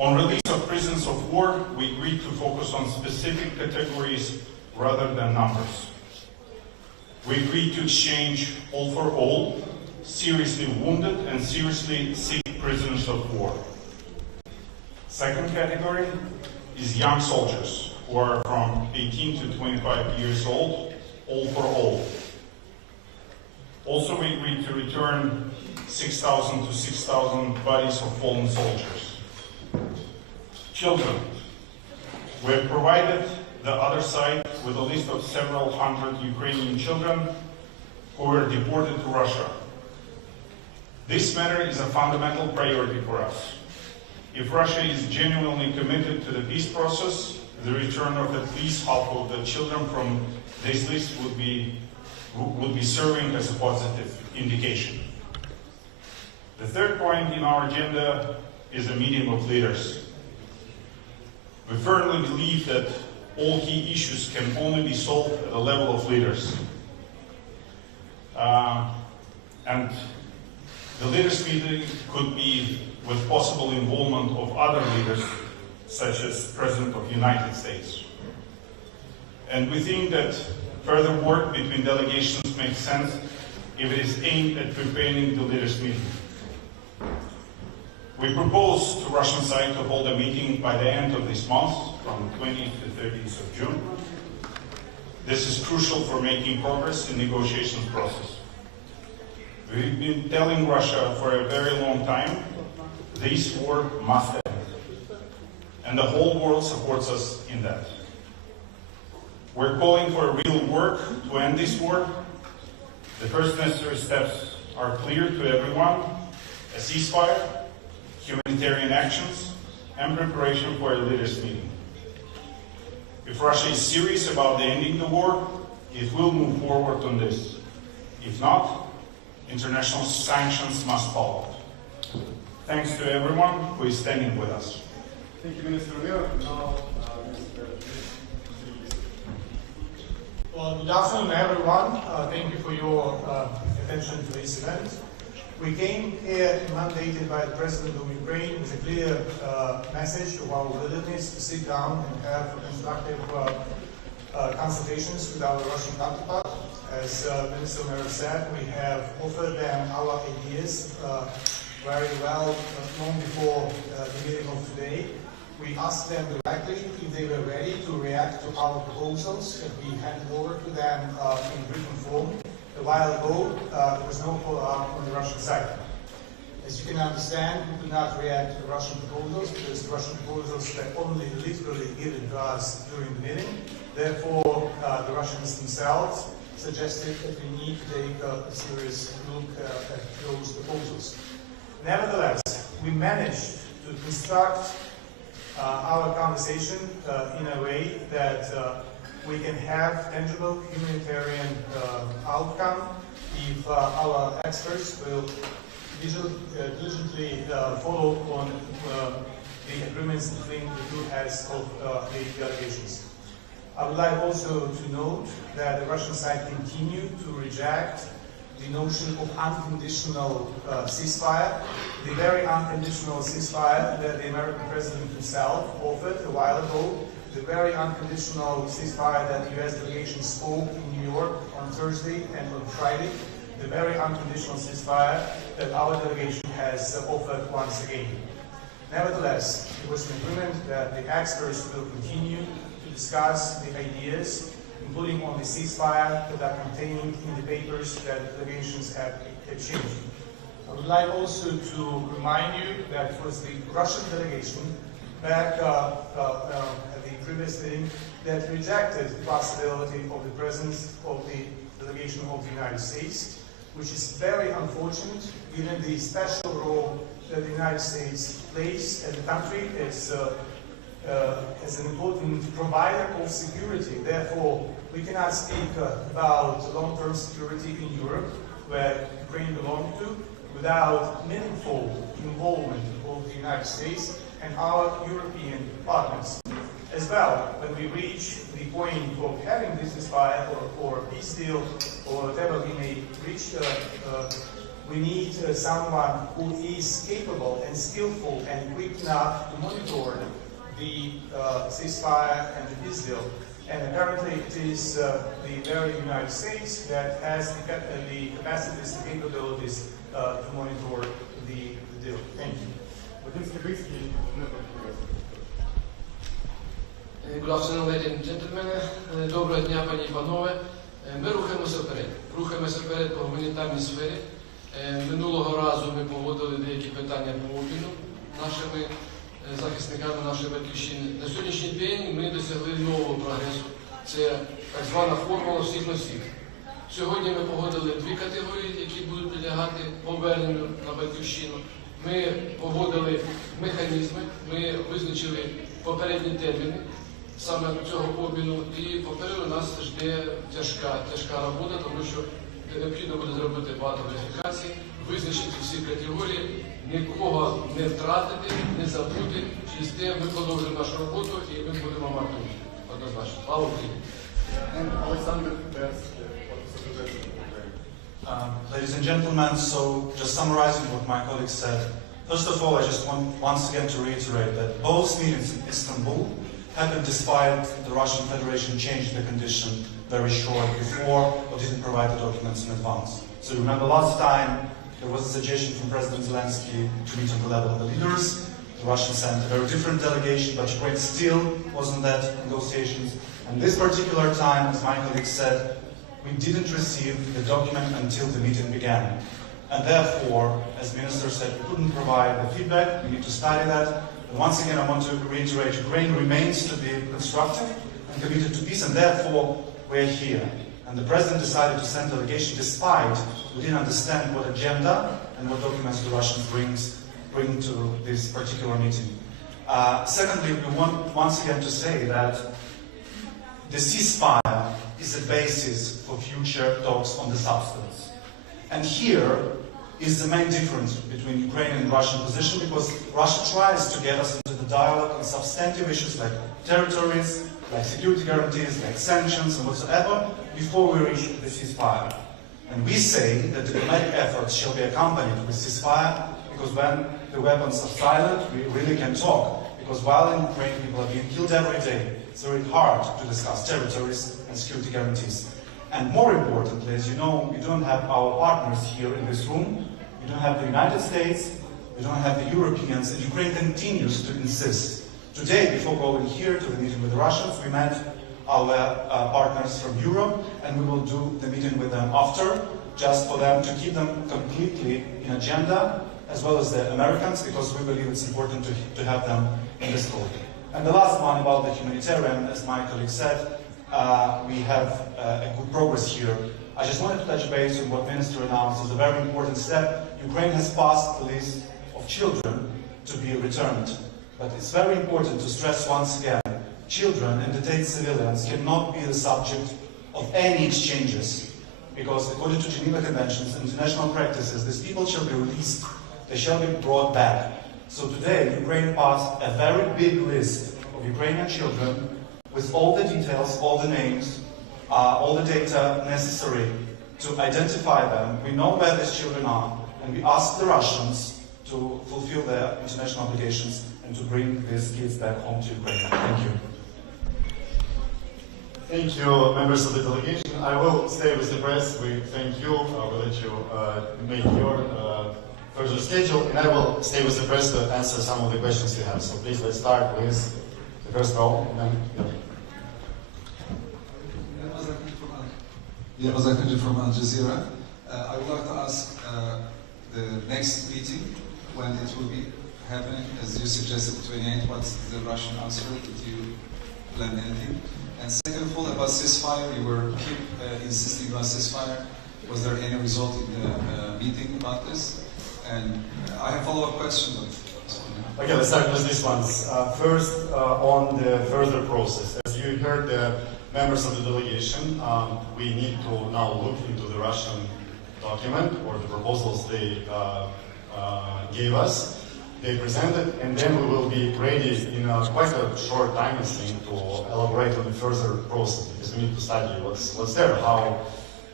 On release of prisoners of war, we agreed to focus on specific categories rather than numbers. We agreed to exchange all for all, seriously wounded and seriously sick prisoners of war. Second category is young soldiers who are from 18 to 25 years old, all for all. Also, we agreed to return 6,000 to 6,000 bodies of fallen soldiers. Children. We have provided the other side with a list of several hundred Ukrainian children who were deported to Russia. This matter is a fundamental priority for us. If Russia is genuinely committed to the peace process, the return of at least half of the children from this list would be serving as a positive indication. The third point in our agenda is a meeting of leaders. We firmly believe that all key issues can only be solved at the level of leaders. And the leaders meeting could be with possible involvement of other leaders, such as President of the United States. And we think that further work between delegations makes sense if it is aimed at preparing the leaders meeting. We propose to Russian side to hold a meeting by the end of this month, from 20th to 30th of June. This is crucial for making progress in the negotiations process. We've been telling Russia for a very long time, this war must end. And the whole world supports us in that. We're calling for real work to end this war. The first necessary steps are clear to everyone: a ceasefire, humanitarian actions, and preparation for a leaders' meeting. If Russia is serious about ending the war, it will move forward on this. If not, international sanctions must follow. Thanks to everyone who is standing with us. Thank you, Minister Mir. Now, Well, good afternoon, everyone. Thank you for your attention to this event. We came here mandated by the President of Ukraine with a clear message of our willingness to sit down and have constructive consultations with our Russian counterpart. As Minister Mir said, we have offered them our ideas very well long before the meeting of today. We asked them directly if they were ready to react to our proposals that we handed over to them in written form. A while ago, there was no follow-up on the Russian side. As you can understand, we could not react to the Russian proposals because the Russian proposals were only literally given to us during the meeting. Therefore, the Russians themselves suggested that we need to take a serious look at those proposals. Nevertheless, we managed to construct our conversation in a way that we can have tangible humanitarian outcome if our experts will diligently follow on the agreements between the two heads of the delegations. I would like also to note that the Russian side continued to reject the notion of unconditional ceasefire, the very unconditional ceasefire that the American president himself offered a while ago, the very unconditional ceasefire that the US delegation spoke in New York on Thursday and on Friday, the very unconditional ceasefire that our delegation has offered once again. Nevertheless, it was an agreement that the experts will continue to discuss the ideas, including on the ceasefire that are contained in the papers that the delegations have exchanged. I would like also to remind you that it was the Russian delegation back at the previous meeting that rejected the possibility of the presence of the delegation of the United States, which is very unfortunate given the special role that the United States plays as a country as an important provider of security. Therefore, we cannot speak about long-term security in Europe, where Ukraine belongs to, without meaningful involvement of the United States and our European partners. As well, when we reach the point of having this ceasefire or peace deal or whatever we may reach, We need someone who is capable and skillful and equipped enough to monitor the ceasefire and the peace deal. And apparently it is the very United States that has the capacities and capabilities to monitor the deal. Thank you. Good afternoon, ladies and gentlemen. Доброго дня, пані і панове. Ми рухаємося вперед. Рухаємося вперед по гуманітарній сфері. Минулого разу ми погодили деякі питання по обміну нашими захисниками нашої батьківщини. На сьогоднішній день ми досягли нового прогресу. Це так звана формула всіх на всіх. Сьогодні ми погодили дві категорії, які будуть підлягати поверненню на батьківщину. Ми погодили механізми, ми визначили попередні терміни саме цього обміну, і попереду нас жде тяжка робота, тому що необхідно буде зробити багато верифікацій, визначити всі категорії, нікого не втратити, не забути. Через те ми продовжуємо нашу роботу і ми будемо мати однозначно. Слава Україні! Ladies and gentlemen, so just summarizing what my colleagues said, first of all, I just want once again to reiterate that both meetings in Istanbul happened despite the Russian Federation changed the condition very short before or didn't provide the documents in advance. So remember last time there was a suggestion from President Zelensky to meet on the level of the leaders. The Russians sent a very different delegation, but Ukraine still wasn't that negotiations. And this particular time, as my colleague said, we didn't receive the document until the meeting began. And therefore, as the Minister said, we couldn't provide the feedback, we need to study that. And once again, I want to reiterate, Ukraine remains to be constructive and committed to peace, and therefore, we're here. And the President decided to send a delegation despite we didn't understand what agenda and what documents the Russians bring to this particular meeting. Secondly, we want once again to say that the ceasefire is the basis for future talks on the substance. And here is the main difference between Ukrainian and Russian position, because Russia tries to get us into the dialogue on substantive issues like territories, like security guarantees, like sanctions and whatsoever, before we reach the ceasefire. And we say that diplomatic efforts shall be accompanied with ceasefire, because when the weapons are silent, we really can talk. Because while in Ukraine people are being killed every day, it's very hard to discuss territories and security guarantees. And more importantly, as you know, we don't have our partners here in this room. We don't have the United States, we don't have the Europeans, and Ukraine continues to insist. Today, before going here to the meeting with the Russians, we met our partners from Europe, and we will do the meeting with them after, just for them to keep them completely in agenda, as well as the Americans, because we believe it's important to have them in this scope. And the last one about the humanitarian, as my colleague said, we have a good progress here. I just wanted to touch base on what Minister announced as a very important step. Ukraine has passed the list of children to be returned. But it's very important to stress once again, children and detained civilians cannot be the subject of any exchanges. Because according to Geneva Conventions and international practices, these people shall be released, they shall be brought back. So today, Ukraine passed a very big list of Ukrainian children with all the details, all the names, all the data necessary to identify them. We know where these children are, and we ask the Russians to fulfill their international obligations and to bring these kids back home to Ukraine. Thank you. Thank you, members of the delegation. I will stay with the press. We thank you. I will let you make your further schedule, and I will stay with the press to answer some of the questions you have. So please, let's start with the first row. From Al Jazeera. I would like to ask the next meeting, when it will be happening, as you suggested, 28, what's the Russian answer? Did you plan anything? And second of all, about ceasefire, you were insisting on ceasefire. Was there any result in the meeting about this? And I have a follow-up question. Okay, let's start with these ones. First, on the further process. As you heard the members of the delegation, we need to now look into the Russian document or the proposals they gave us, they presented, and then we will be ready in quite a short time, I think, to elaborate on the further process, because we need to study what's there, how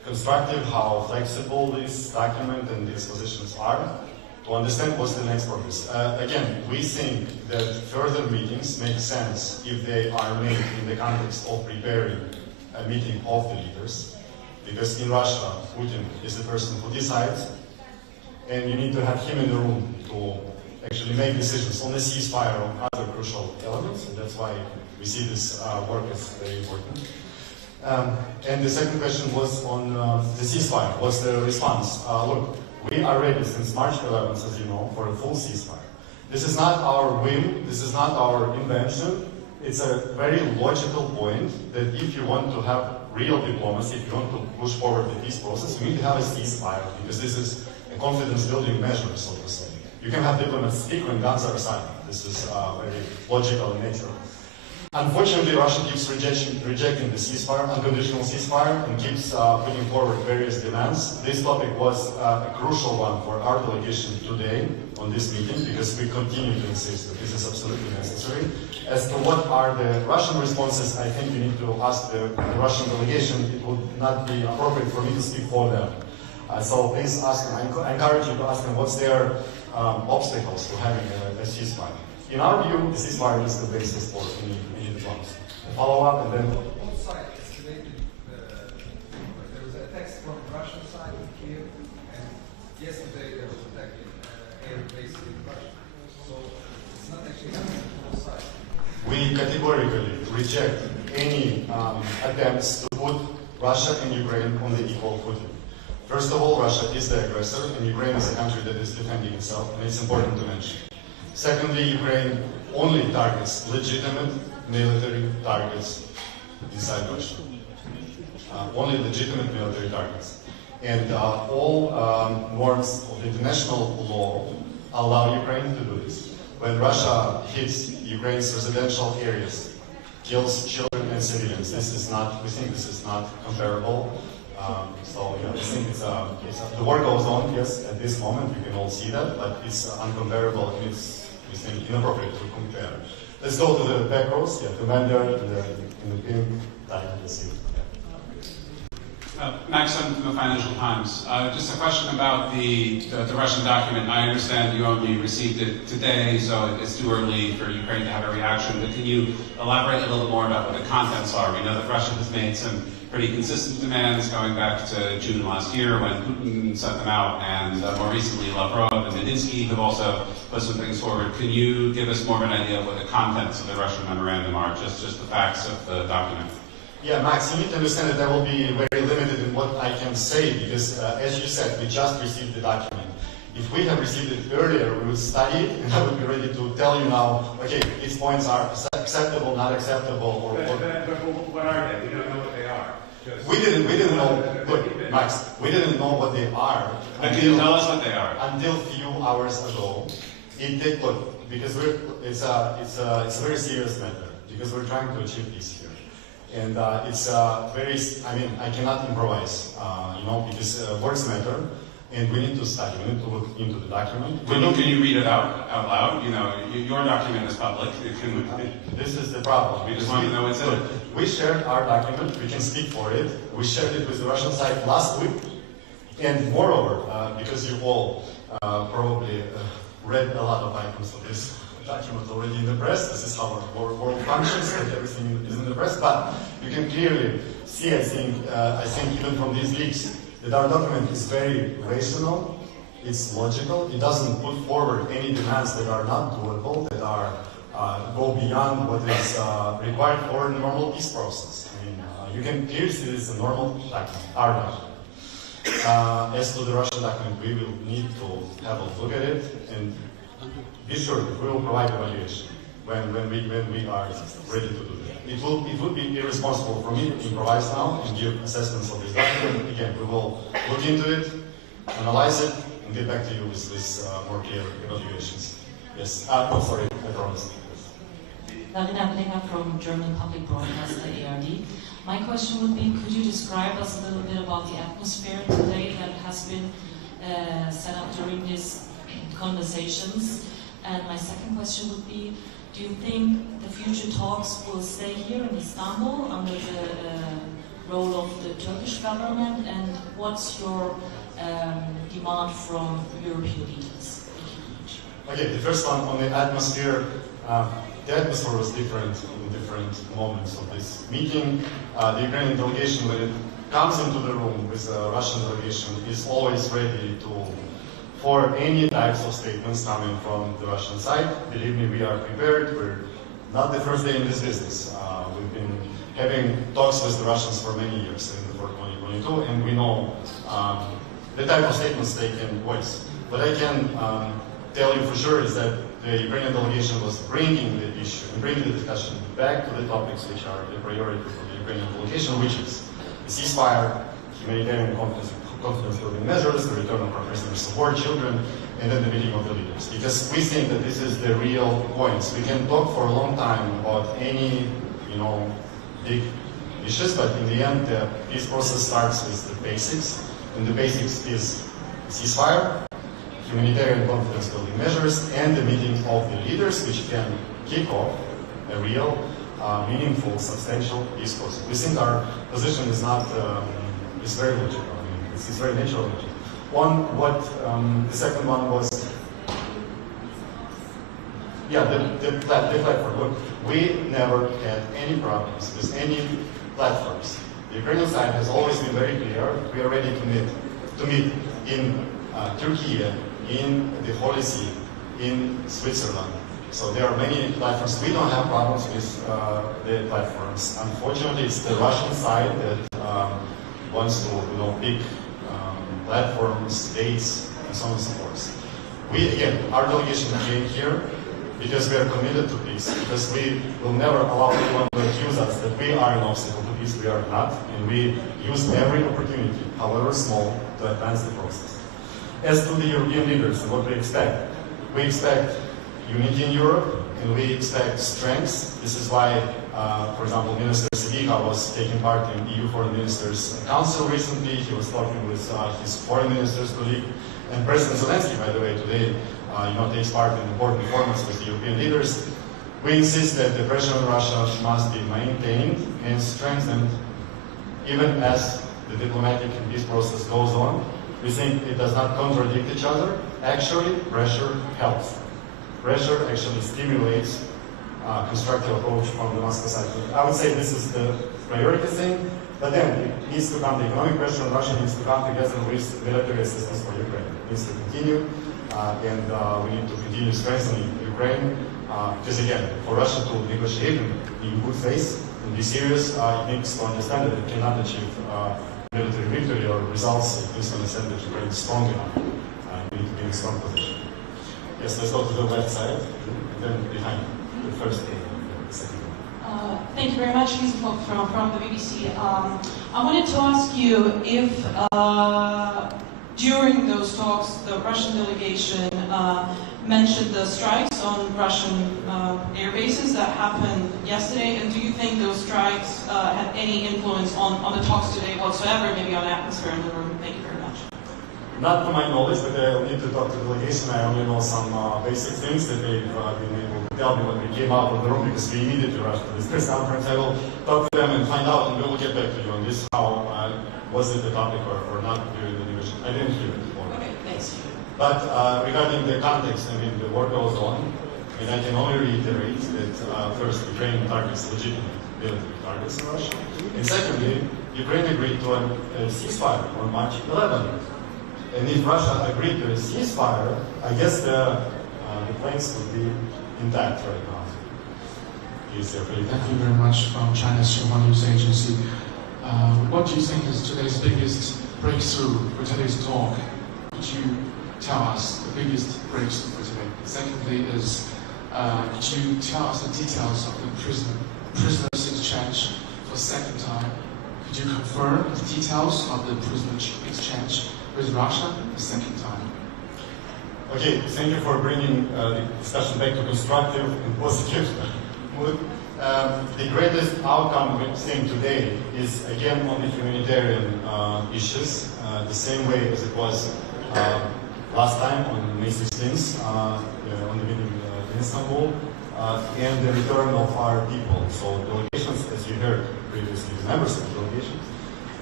constructive, how flexible this document and these positions are, to understand what's the next progress. Again, we think that further meetings make sense if they are made in the context of preparing a meeting of the leaders, because in Russia, Putin is the person who decides, and you need to have him in the room to actually make decisions on the ceasefire, on other crucial elements, and that's why we see this work as very important. And the second question was on the ceasefire. What's the response? Look, we are ready since March 11th, as you know, for a full ceasefire. This is not our whim, this is not our invention. It's a very logical point that if you want to have real diplomacy, if you want to push forward the peace process, you need to have a ceasefire, because this is a confidence-building measure, so to say. You can have diplomats speak when guns are silent. This is very logical in nature. Unfortunately, Russia keeps rejecting the ceasefire, unconditional ceasefire, and keeps putting forward various demands. This topic was a crucial one for our delegation today on this meeting, because we continue to insist that this is absolutely necessary. As to what are the Russian responses, I think you need to ask the Russian delegation. It would not be appropriate for me to speak for them. So please ask them. I encourage you to ask them what's their obstacles to having a ceasefire. In our view, the ceasefire is the basis for any diplomacy. Follow up and then. Both sides estimated there was a text from the Russian side in Kiev, and yesterday there was attack in air base in Russia. So it's not actually happening on both sides. We categorically reject any attempts to put Russia and Ukraine on the equal footing. First of all, Russia is the aggressor, and Ukraine is a country that is defending itself, and it's important to mention. Secondly, Ukraine only targets legitimate military targets inside Russia. Only legitimate military targets. And all norms of international law allow Ukraine to do this. When Russia hits Ukraine's residential areas, kills children and civilians, this is not, we think this is not comparable. So yeah, I think the war goes on, yes, at this moment, we can all see that, but it's uncomparable, and it's, we think, inappropriate to compare. Let's go to the back rows, yeah, to Mander in the pink tie, let's see. Maxim from the Financial Times. Just a question about the Russian document. I understand you only received it today, so it's too early for Ukraine to have a reaction, but can you elaborate a little bit more about what the contents are? We know that Russia has made some pretty consistent demands going back to June last year when Putin sent them out, and more recently Lavrov and Medinsky have also put some things forward. Can you give us more of an idea of what the contents of the Russian memorandum are, just the facts of the document? Yeah, Max, you need to understand that I will be very limited in what I can say, because as you said, we just received the document. If we have received it earlier, we would study it, and I would be ready to tell you now, okay, these points are acceptable, not acceptable, or what are they? We don't know what they are. We didn't know. Look, Max, we didn't know what they are. Can you tell us what they are? Until a few hours ago, it did look, because it's a very serious matter, because we're trying to achieve peace here, and it's very. I mean, I cannot improvise, because words matter. And we need to study, we need to look into the document. Can you read it out loud? You know, your document is public. This is the problem. We just want to know what's in it. We shared our document, we can speak for it. We shared it with the Russian side last week. And moreover, because you all probably read a lot of items of this document already in the press, this is how our world functions, and everything is in the press, but you can clearly see, I think even from these leaks, that our document is very rational, it's logical, it doesn't put forward any demands that are not doable, that are go beyond what is required for a normal peace process. I mean, you can clearly see this is a normal document, our document. As to the Russian document, we will need to have a look at it and be sure that we will provide evaluation when we are ready to do that. It would be irresponsible for me to improvise now and give assessments of this document. Again, we will look into it, analyze it, and get back to you with more clear evaluations. Yes. Oh, sorry, I promised. Darina Blinger from German public broadcaster ARD. My question would be, could you describe us a little bit about the atmosphere today that has been set up during these conversations? And my second question would be, do you think the future talks will stay here in Istanbul under the role of the Turkish government, and what's your demand from European leaders? Thank you very much. Okay, the first one on the atmosphere. The atmosphere was different in different moments of this meeting. The Ukrainian delegation, when it comes into the room with the Russian delegation, is always ready for any types of statements coming from the Russian side. Believe me, we are prepared. We're not the first day in this business. We've been having talks with the Russians for many years for 2022, and we know the type of statements they can voice. What I can tell you for sure is that the Ukrainian delegation was bringing the issue and bringing the discussion back to the topics which are the priority for the Ukrainian delegation, which is the ceasefire, humanitarian confidence-building measures, the return of our prisoners of war, children, and then the meeting of the leaders. Because we think that this is the real points. We can talk for a long time about any, big issues, but in the end, the peace process starts with the basics, and the basics is ceasefire, humanitarian confidence-building measures, and the meeting of the leaders, which can kick off a real, meaningful, substantial peace process. We think our position is not, is very logical. I mean, it's very natural. On what the second one was, the platform. Look, we never had any problems with any platforms. The Ukrainian side has always been very clear. We are ready to meet in Turkey, in the Holy See, in Switzerland. So there are many platforms. We don't have problems with the platforms. Unfortunately, it's the Russian side that wants to, pick platforms, dates, and so on and so forth. Our delegation came here because we are committed to peace, because we will never allow anyone to accuse us that we are an obstacle to peace. We are not, and we use every opportunity, however small, to advance the process. As to the European leaders and what we expect unity in Europe, and we expect strength. This is why, for example, Minister Sibiha was taking part in EU Foreign Ministers Council recently. He was talking with his foreign minister's colleague, and President Zelensky, by the way, today, takes part in important formats with the European leaders. We insist that the pressure on Russia must be maintained and strengthened, even as the diplomatic and peace process goes on. We think it does not contradict each other. Actually, pressure helps. Pressure actually stimulates constructive approach from the Moscow side. I would say this is the priority thing, but then it needs to come, the economic pressure on Russia needs to come together with military assistance for Ukraine. It needs to continue, and we need to continue strengthening Ukraine, because again, for Russia to negotiate in good faith and be serious, it needs to understand that it cannot achieve military victory or results. It needs to understand that Ukraine is strong enough. We need to be in a strong position. Yes, let's go to the left side, and then behind the first thing, the second one. Thank you very much, Lisa from the BBC. I wanted to ask you if during those talks the Russian delegation mentioned the strikes on Russian air bases that happened yesterday, and do you think those strikes had any influence on the talks today whatsoever, maybe on the atmosphere in the room? Thank you very much. Not to my knowledge, but I need to talk to the delegation. I only know some basic things that they've been able to tell me when we came out of the room, because we immediately rushed to this press conference. I will talk to them and find out, and we will get back to you on this. How was it a topic or not during the negotiation? I didn't hear it before. Okay, thanks. But regarding the context, I mean, the war goes on, and I can only reiterate that first, Ukraine targets legitimate military targets in Russia, and secondly, Ukraine agreed to a ceasefire on March 11th. And if Russia agreed to a ceasefire, I guess the planes would be intact right now. Thank you very much from China's Xinhua News Agency. What do you think is today's biggest breakthrough for today's talk? Could you tell us the biggest breakthrough for today? Secondly is, could you tell us the details of the prisoners exchange for the second time? Could you confirm the details of the prisoners exchange with Russia the second time? Okay, thank you for bringing the discussion back to constructive and positive mood. The greatest outcome we're seeing today is again on the humanitarian issues, the same way as it was last time on May 16th, on the meeting in Istanbul, and the return of our people. So delegations, as you heard previously, members of the delegations,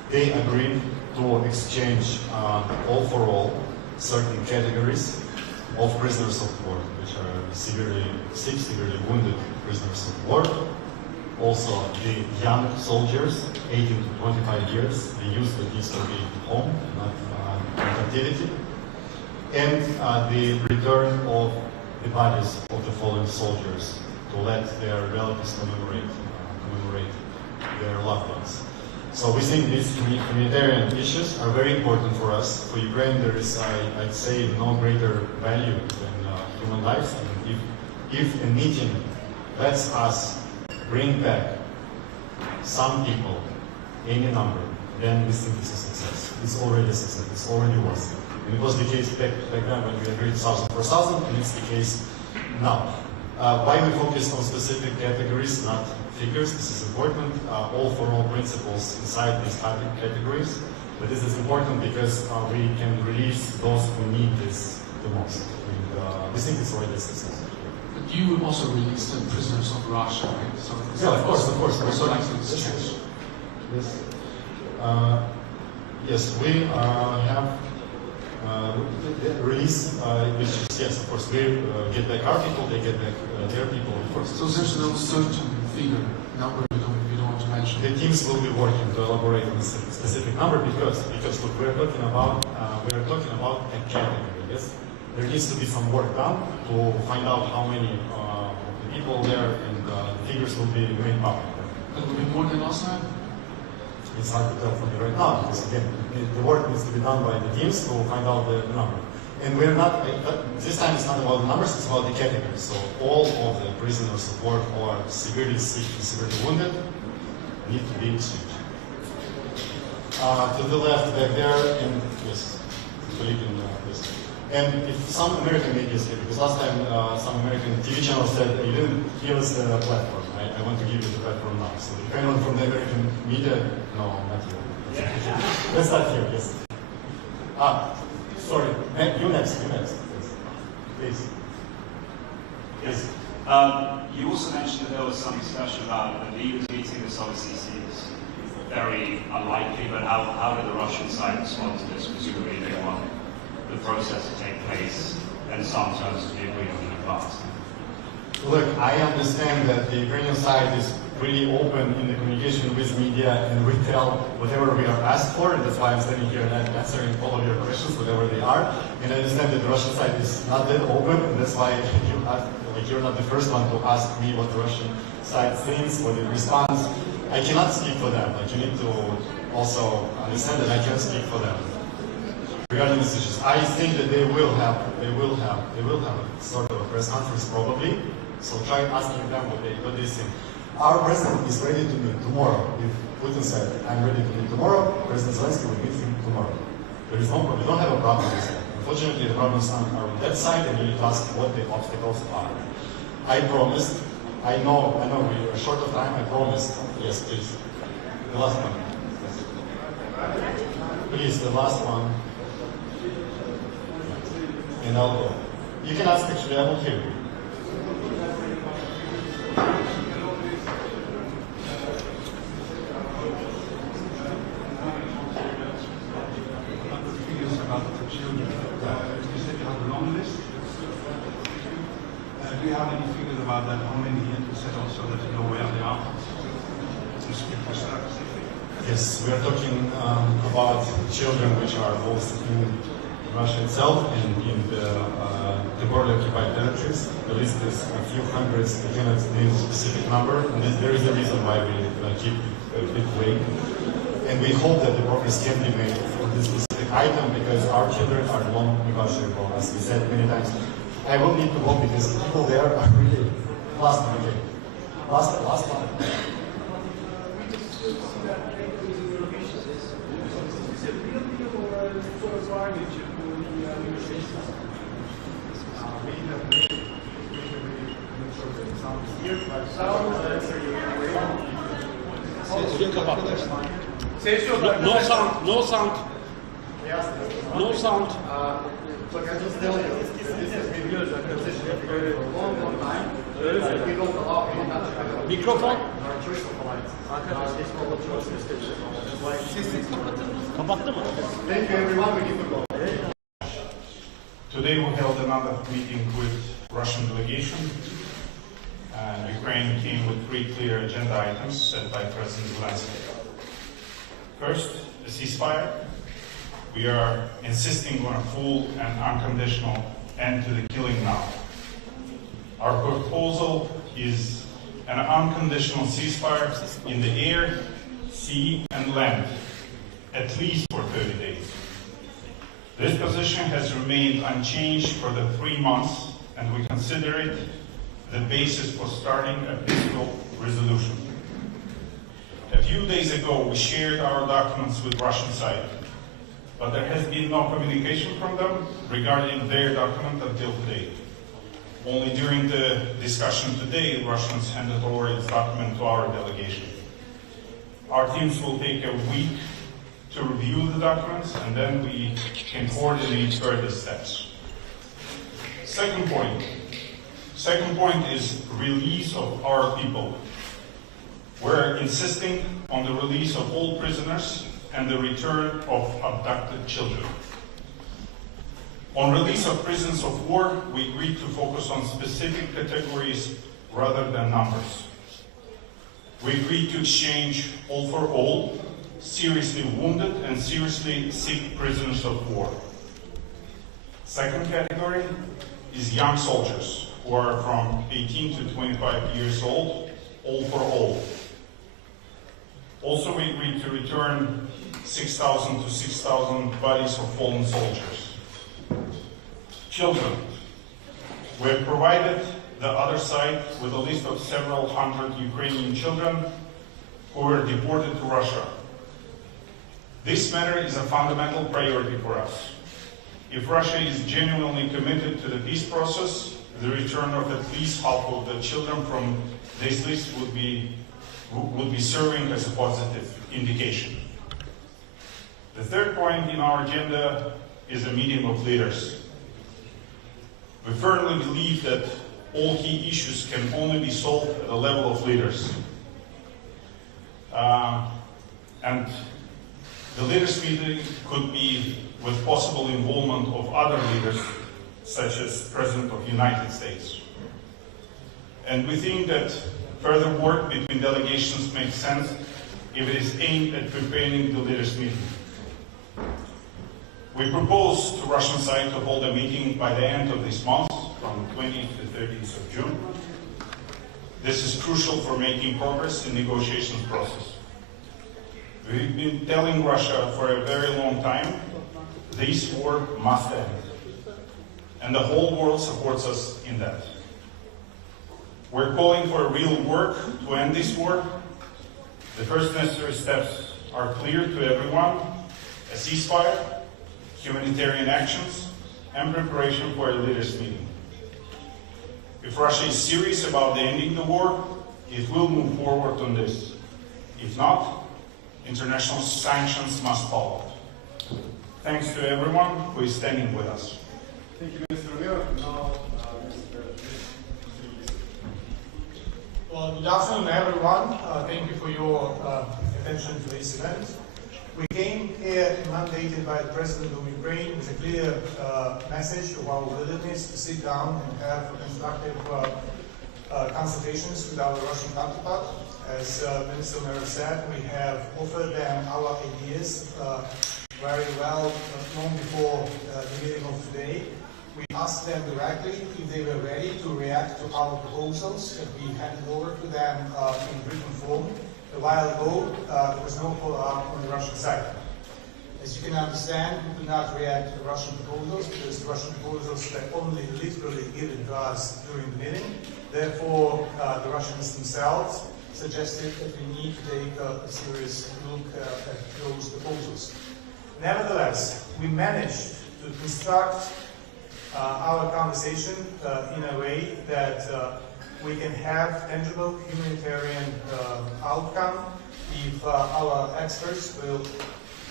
They agreed to exchange all for all certain categories of prisoners of war, which are severely sick, severely wounded prisoners of war. Also, the young soldiers, 18 to 25 years, the youth that needs to be home, not in captivity. And the return of the bodies of the fallen soldiers to let their relatives commemorate their loved ones. So we think these humanitarian issues are very important for us. For Ukraine, there is, I'd say, no greater value than human lives. And if a meeting lets us bring back some people, any number, then we think it's a success. It's already a success. It's already was. And it was the case back then when we agreed 1,000 for 1,000, and it's the case now. Why we focus on specific categories, not figures? This is important. All for all principles inside these categories. But this is important because we can release those who need this the most. And we think it's already a success. But you also released the prisoners of Russia, right? So yeah, of course. Also like to exchange. Yes. Yes, we have release, which is, yes, of course, we get back our people, they get back their people, of course. So there's no certain figure, number you don't want to mention? The teams will be working to elaborate on a specific number because look, we're talking about a category, yes? There needs to be some work done to find out how many people there, and the figures will be made public. That will be more than last time? It's hard to tell from me right now, because again, the work needs to be done by the teams to find out the number. And we're not, this time it's not about the numbers, it's about the categories. So all of the prisoners of war who are severely sick and severely wounded need to be exchanged. To the left back there, and yes, colleague in this. And if some American media is here, because last time some American TV channel said, you didn't give us the platform. I want to give you the platform now. So if anyone from the American media, no, not here. Let's start here, yes. Sorry, you next. Yes. Please. Yes. You also mentioned that there was something special about the leaders meeting. This obviously seems very unlikely, but how did the Russian side respond to this? Presumably they want the process to take place and some terms to be agreed on in advance. Look, I understand that the Ukrainian side is pretty open in the communication with media, and we tell whatever we are asked for, and that's why I'm standing here and answering all of your questions, whatever they are. And I understand that the Russian side is not that open, and that's why you're not the first one to ask me what the Russian side thinks, what it responds. I cannot speak for them. Like, you need to also understand that I can't speak for them regarding these issues. I think that they will have a sort of a press conference probably. So try asking them what they think. Our president is ready to meet tomorrow. If Putin said, I'm ready to meet tomorrow, President Zelensky will meet him tomorrow. There is no problem. We don't have a problem with that. Unfortunately, the problems are on that side, and you need to ask what the obstacles are. I promised, I know we are short of time, I promised. Yes, please. The last one. Yes. Please, the last one. And I'll go. You can ask actually, I will hear you. Do you have any figures about that? How many you said also that you know where they are? Yes, we are talking about children which are both in Russia itself and in the temporarily occupied territories. The list is a few hundreds. I cannot name a specific number, and there is a reason why we keep it vague. And we hope that the progress can be made for this specific item because our children are non-negotiable, as we said many times. I will need to go because the people there are really last one. Okay. Last one. No sound. No sound. Look, I just tell you, this has been transition for a long, long time. We don't allow any natural Mikrofon. choice of alliance. This called choice Kapattı mı? Thank you, everyone. We give the call. Today we held another meeting with Russian delegation. Ukraine came with 3 clear agenda items set by President Zelensky. First, a ceasefire. We are insisting on a full and unconditional end to the killing now. Our proposal is an unconditional ceasefire in the air, sea and land, at least for 30 days. This position has remained unchanged for the 3 months, and we consider it the basis for starting a peaceful resolution. A few days ago, we shared our documents with Russian side, but there has been no communication from them regarding their document until today. Only during the discussion today, Russians handed over its document to our delegation. Our teams will take a week to review the documents, and then we can coordinate further steps. Second point is release of our people. We're insisting on the release of all prisoners and the return of abducted children. On release of prisoners of war, we agreed to focus on specific categories rather than numbers. We agreed to exchange all for all, seriously wounded and seriously sick prisoners of war. Second category is young soldiers who are from 18 to 25 years old, all for all. Also, we agreed to return 6,000 to 6,000 bodies of fallen soldiers. Children. We have provided the other side with a list of several hundred Ukrainian children who were deported to Russia. This matter is a fundamental priority for us. If Russia is genuinely committed to the peace process, the return of at least half of the children from this list would be serving as a positive indication. The third point in our agenda is a meeting of leaders. We firmly believe that all key issues can only be solved at the level of leaders. And the leaders meeting could be with possible involvement of other leaders, such as President of the United States. And we think that further work between delegations makes sense if it is aimed at preparing the leaders meeting. We propose to Russian side to hold a meeting by the end of this month, from 20th to 30th of June. This is crucial for making progress in the negotiations process. We've been telling Russia for a very long time, this war must end. And the whole world supports us in that. We're calling for real work to end this war. The first necessary steps are clear to everyone: a ceasefire, humanitarian actions, and preparation for a leaders' meeting. If Russia is serious about ending the war, it will move forward on this. If not, international sanctions must follow. Thanks to everyone who is standing with us. Thank you, Mr. Romero. Now, Well, good afternoon, everyone. Thank you for your attention to this event. We came here mandated by the President of Ukraine with a clear message of our willingness to sit down and have constructive consultations with our Russian counterpart. As Minister Romero said, we have offered them our ideas very well long before the meeting of today. We asked them directly if they were ready to react to our proposals that we handed over to them in written form. A while ago, there was no follow-up on the Russian side. As you can understand, we could not react to the Russian proposals because the Russian proposals were only literally given to us during the meeting. Therefore, the Russians themselves suggested that we need to take a serious look at those proposals. Nevertheless, we managed to construct our conversation in a way that we can have tangible humanitarian outcome if our experts will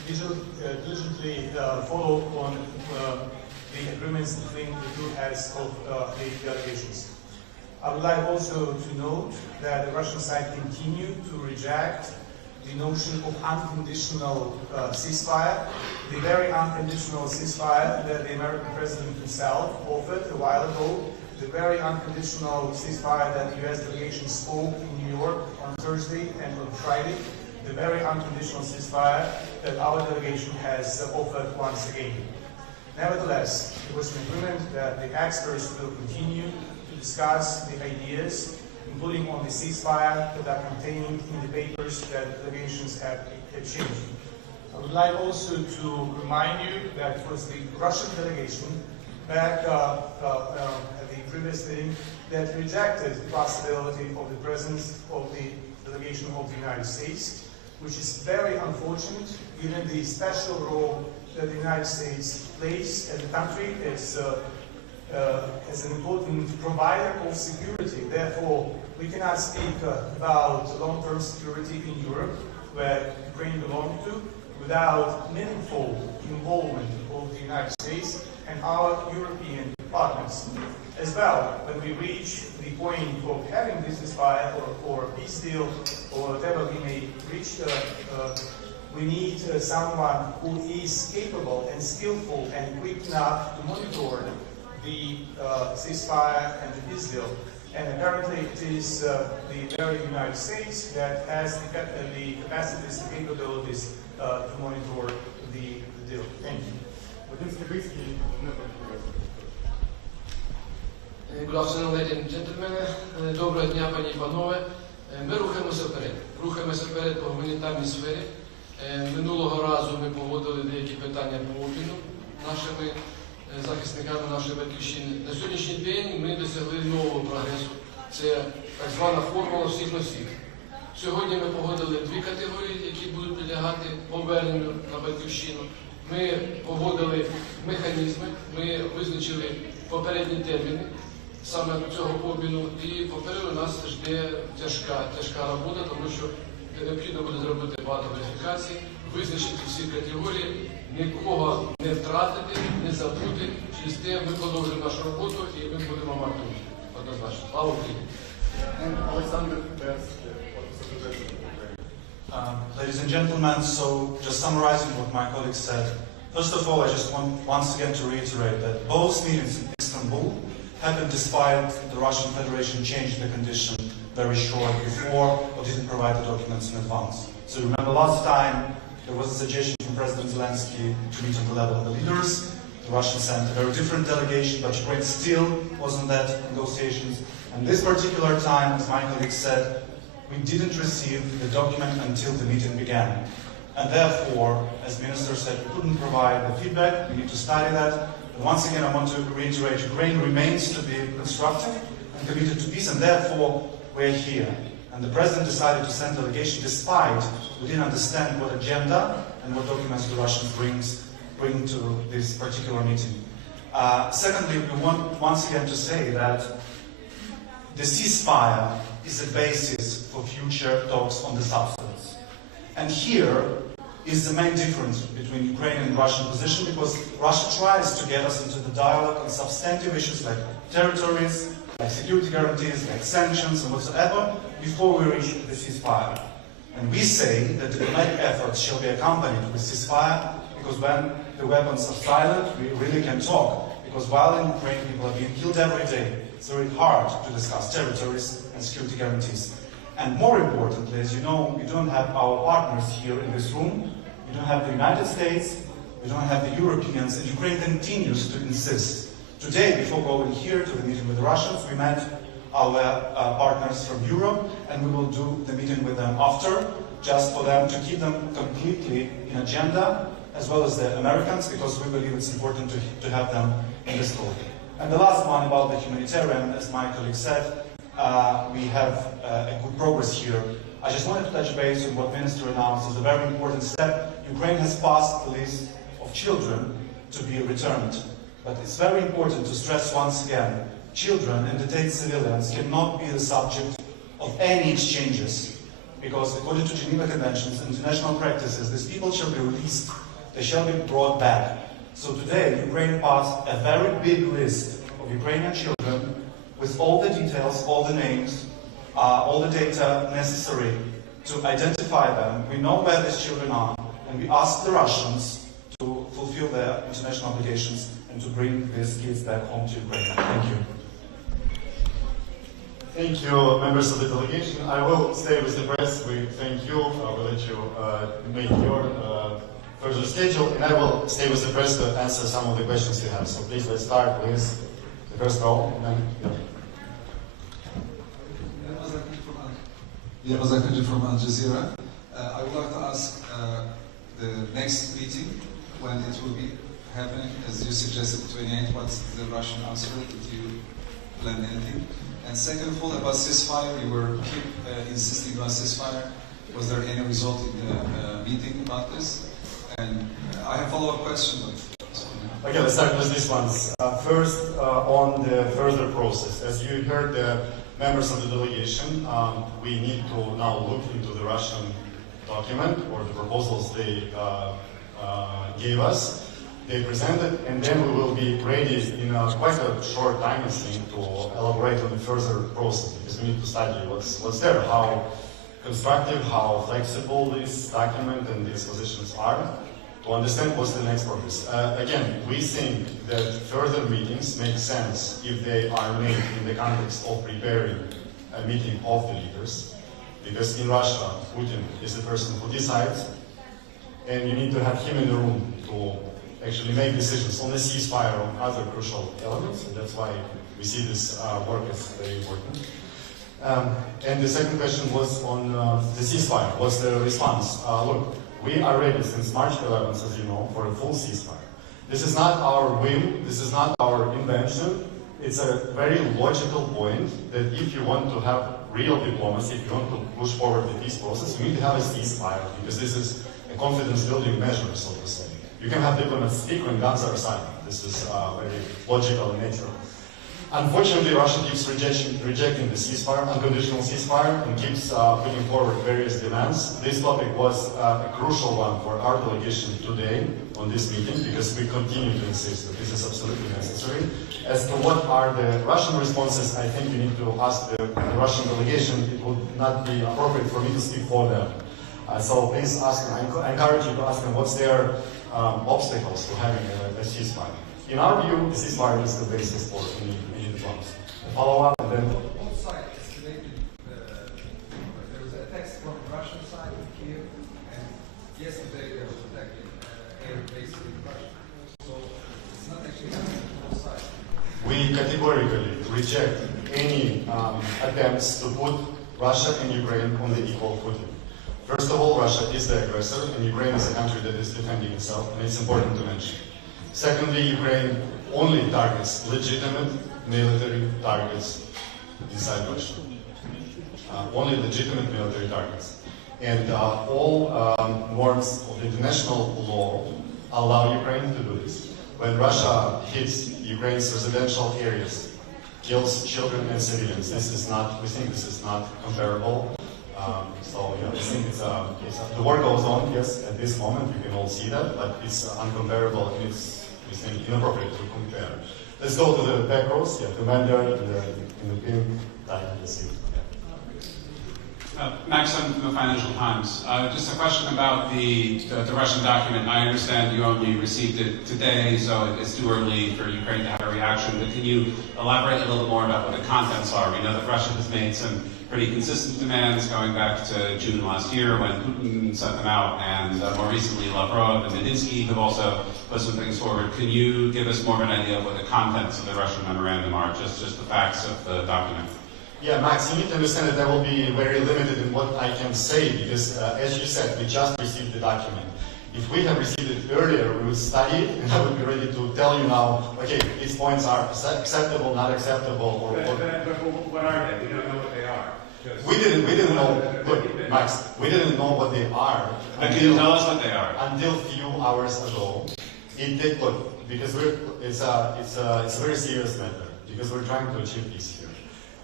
diligently follow on the agreements between the two heads of the delegations. I would like also to note that the Russian side continued to reject the notion of unconditional ceasefire, the very unconditional ceasefire that the American president himself offered a while ago, the very unconditional ceasefire that the US delegation spoke in New York on Thursday and on Friday, the very unconditional ceasefire that our delegation has offered once again. Nevertheless, it was an agreement that the experts will continue to discuss the ideas, including on the ceasefire that are contained in the papers that the delegations have exchanged. I would like also to remind you that it was the Russian delegation back at the previous meeting that rejected the possibility of the presence of the delegation of the United States, which is very unfortunate given the special role that the United States plays as a country, as an important provider of security. Therefore, we cannot speak about long-term security in Europe, where Ukraine belongs to, without meaningful involvement of the United States and our European partners. As well, when we reach the point of having this ceasefire or a peace deal or whatever we may reach, we need someone who is capable and skillful and quick enough to monitor the ceasefire and the peace deal. And apparently it is the very United States that has the capacities, the capabilities to monitor the deal. Thank you. Good afternoon, ladies and gentlemen. Доброго дня, пані і панове. Ми рухаємося вперед. Рухаємося вперед по гуманітарній сфері. Минулого разу ми погодили деякі питання по обміну нашими захисниками нашої батьківщини. На сьогоднішній день ми досягли нового прогресу. Це так звана формула всіх на всіх. Сьогодні ми погодили дві категорії, які будуть підлягати поверненню на батьківщину. Ми погодили механізми, ми визначили попередні терміни саме цього обміну, і попереду нас жде тяжка робота, тому що необхідно буде зробити багато верифікацій, визначити всі категорії, нікого не втратити, не забути. Через те ми продовжуємо нашу роботу і ми будемо мати однозначно. Слава Україні! Ladies and gentlemen, so just summarizing what my colleagues said, first of all, I just want once again to reiterate that both meetings in Istanbul happened despite the Russian Federation changed the condition very short before or didn't provide the documents in advance. So remember last time there was a suggestion from President Zelensky to meet on the level of the leaders. The Russians sent a very different delegation, but Ukraine still wasn't that negotiations. And this particular time, as my colleague said, we didn't receive the document until the meeting began. And therefore, as Minister said, we couldn't provide the feedback, we need to study that. But once again, I want to reiterate, Ukraine remains to be constructive and committed to peace, and therefore, we're here. And the President decided to send a delegation despite we didn't understand what agenda and what documents the Russians bring to this particular meeting. Secondly, we want once again to say that the ceasefire is the basis for future talks on the substance. And here is the main difference between Ukrainian and Russian position, because Russia tries to get us into the dialogue on substantive issues like territories, like security guarantees, like sanctions and whatsoever, before we reach the ceasefire. And we say that the diplomatic efforts shall be accompanied with ceasefire, because when the weapons are silent, we really can talk. Because while in Ukraine people are being killed every day, it's very hard to discuss territories and security guarantees. And more importantly, as you know, we don't have our partners here in this room. We don't have the United States, we don't have the Europeans, and Ukraine continues to insist. Today, before going here to the meeting with the Russians, we met our partners from Europe, and we will do the meeting with them after, just for them to keep them completely in agenda, as well as the Americans, because we believe it's important to have them in this group. And the last one about the humanitarian, as my colleague said, we have a good progress here. I just wanted to touch base on what Minister announced as a very important step. Ukraine has passed the list of children to be returned. But it's very important to stress once again, children and detained civilians cannot be the subject of any exchanges, because according to Geneva Conventions and international practices, these people shall be released, they shall be brought back. So today, Ukraine passed a very big list of Ukrainian children with all the details, all the names, all the data necessary to identify them. We know where these children are, and we ask the Russians to fulfill their international obligations and to bring these kids back home to Ukraine. Thank you. Thank you, members of the delegation. I will stay with the press. We thank you. I will let you make your further schedule, and I will stay with the press to answer some of the questions you have. So please, let's start with the first row. From Al Jazeera. I would like to ask the next meeting, when it will be happening, as you suggested, 28th, what's the Russian answer? Did you plan anything? And second of all, about ceasefire, you were insisting on ceasefire. Was there any result in the meeting about this? And I have a follow-up question. Okay, let's start with these ones. First, on the further process. As you heard the members of the delegation, we need to now look into the Russian document or the proposals they gave us. They presented, and then we will be ready in quite a short time, I think, to elaborate on the further process, because we need to study what's there, how constructive, how flexible this document and these positions are, to understand what's the next progress. Again, we think that further meetings make sense if they are made in the context of preparing a meeting of the leaders, because in Russia, Putin is the person who decides, and you need to have him in the room to actually make decisions on the ceasefire, on other crucial elements, and that's why we see this work as very important. And the second question was on the ceasefire. What's the response? Look, we are ready since March 11th, as you know, for a full ceasefire. This is not our whim, this is not our invention. It's a very logical point that if you want to have real diplomacy, if you want to push forward the peace process, you need to have a ceasefire, because this is a confidence-building measure, so to say. You can have diplomats speak when guns are silent. This is very logical in nature. Unfortunately, Russia keeps rejecting the ceasefire, unconditional ceasefire, and keeps putting forward various demands. This topic was a crucial one for our delegation today on this meeting, because we continue to insist that this is absolutely necessary. As to what are the Russian responses, I think you need to ask the Russian delegation. It would not be appropriate for me to speak for them. So please ask them. I encourage you to ask them what's their obstacles to having a ceasefire. In our view, the ceasefire is the basis for any diplomacy. Follow up, and then. Both sides estimated there was a text from the Russian side of Kiev, and yesterday there was attacking air base in Russia. So it's not actually happening on both sides. We categorically reject any attempts to put Russia and Ukraine on the equal footing. First of all, Russia is the aggressor, and Ukraine is a country that is defending itself, and it's important to mention. Secondly, Ukraine only targets legitimate military targets inside Russia. Only legitimate military targets. And all norms of international law allow Ukraine to do this. When Russia hits Ukraine's residential areas, kills children and civilians, we think this is not comparable. So yeah, I think the work goes on, yes, at this moment, you can all see that, but it's uncomparable, and it's, we think, inappropriate to compare. Let's go to the back rows, yeah, Commander in the pink tie, let's see. Maxim from the Financial Times. Just a question about the Russian document. I understand you only received it today, so it's too early for Ukraine to have a reaction, but can you elaborate a little bit more about what the contents are? We know that Russia has made some pretty consistent demands going back to June last year when Putin sent them out, and more recently Lavrov and Medinsky have also put some things forward. Can you give us more of an idea of what the contents of the Russian memorandum are, just the facts of the document? Yeah, Max, you need to understand that I will be very limited in what I can say, because as you said, we just received the document. If we have received it earlier, we would study it, and I would be ready to tell you now, okay, these points are acceptable, not acceptable, or what are they? We don't know what they are. We didn't know. Look, Max, we didn't know what they are. Can you tell us what they are? Until a few hours ago, it did look, because it's a very serious matter, because we're trying to achieve peace here.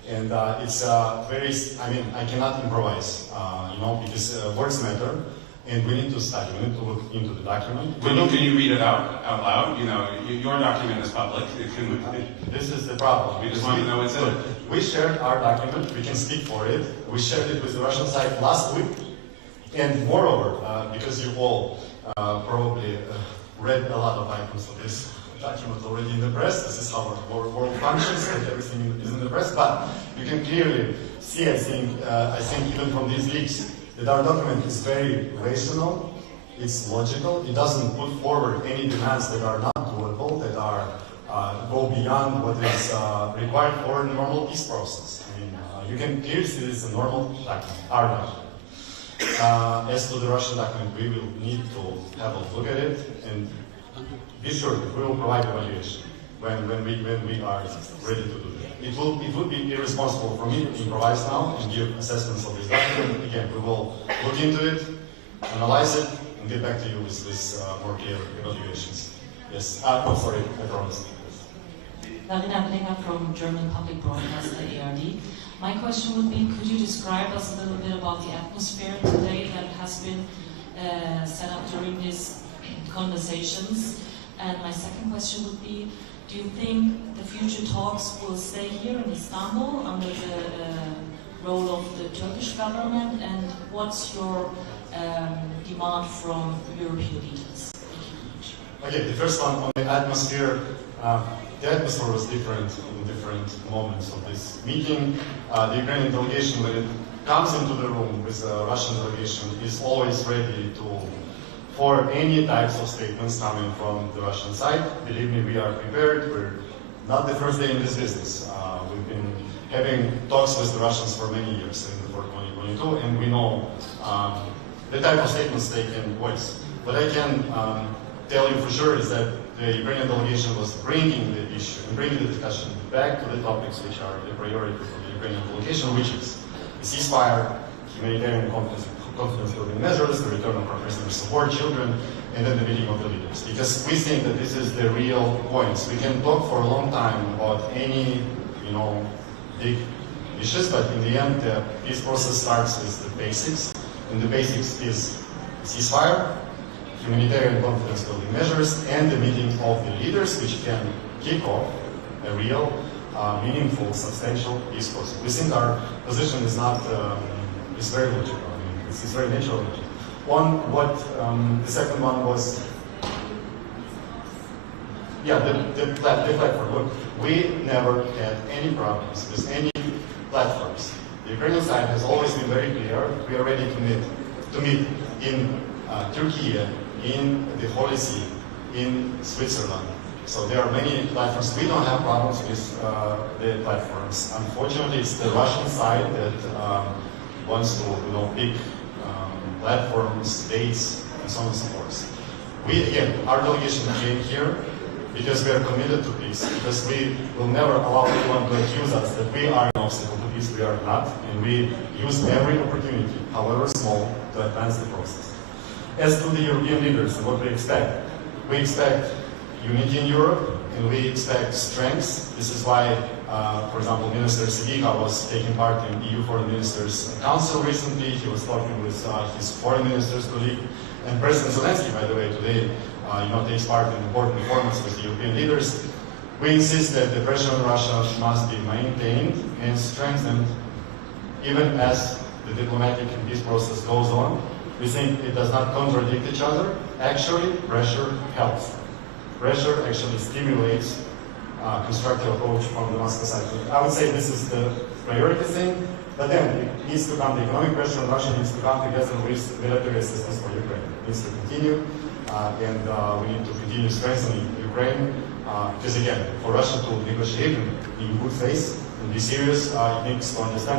And it's very, I cannot improvise, because words matter, and we need to study, we need to look into the document. Can you read it out loud? Your document is public. This is the problem. We just want to know what's in it. We shared our document, we can speak for it. We shared it with the Russian side last week. And moreover, because you all probably read a lot of items of this document already in the press, this is how our world functions, that everything is in the press, but you can clearly see, I think even from these leaks, that our document is very rational, it's logical, it doesn't put forward any demands that are not doable, that are go beyond what is required for a normal peace process. You can clearly see this is a normal document, our document. As to the Russian document, we will need to have a look at it and be sure that we will provide evaluation when we are ready to do that. It would be irresponsible for me to improvise now and give assessments of this document. Again, we will look into it, analyze it, and get back to you with more clear evaluations. Yes. Sorry, I promised. Verena Blinger from German public broadcaster ARD. My question would be, could you describe us a little bit about the atmosphere today that has been set up during these conversations? And my second question would be, do you think the future talks will stay here in Istanbul under the role of the Turkish government? And what's your demand from European leaders? Okay, the first one on the atmosphere. The atmosphere was different in different moments of this meeting. The Ukrainian delegation, when it comes into the room with the Russian delegation, is always ready for any types of statements coming from the Russian side. Believe me, we are prepared. We're not the first day in this business. We've been having talks with the Russians for many years for 2022, and we know the type of statements they can voice. What I can tell you for sure is that the Ukrainian delegation was bringing the issue and bringing the discussion back to the topics which are the priority for the Ukrainian delegation, which is the ceasefire, humanitarian confidence building measures, the return of our prisoners support, children, and then the meeting of the leaders. Because we think that this is the real points. We can talk for a long time about any, big issues, but in the end, the peace process starts with the basics, and the basics is ceasefire, humanitarian confidence building measures, and the meeting of the leaders, which can kick off a real, meaningful, substantial peace process. We think our position is not, is very logical. It's very natural. The second one was, the platform. Look, we never had any problems with any platforms. The Ukrainian side has always been very clear. We are ready to meet in Turkey, in the Holy See, in Switzerland. So there are many platforms. We don't have problems with the platforms. Unfortunately, it's the Russian side that wants to pick platforms, dates, and so on and so forth. Our delegation came here because we are committed to peace, because we will never allow anyone to accuse us that we are an obstacle to peace. We are not, and we use every opportunity, however small, to advance the process. As to the European leaders and what we expect unity in Europe, and we expect strength. This is why, for example, Minister Sidiha was taking part in EU Foreign Ministers Council recently. He was talking with his foreign ministers colleague, and President Zelensky, by the way, today, takes part in important formats with the European leaders. We insist that the pressure on Russia must be maintained and strengthened, even as the diplomatic and peace process goes on. We think it does not contradict each other. Actually, pressure helps. Pressure actually stimulates constructive approach from the Moscow side. I would say this is the priority thing, but then it needs to come, the economic pressure on Russia needs to come together with military assistance for Ukraine. It needs to continue, and we need to continue strengthening Ukraine, because again, for Russia to negotiate in good faith and be serious, it needs to understand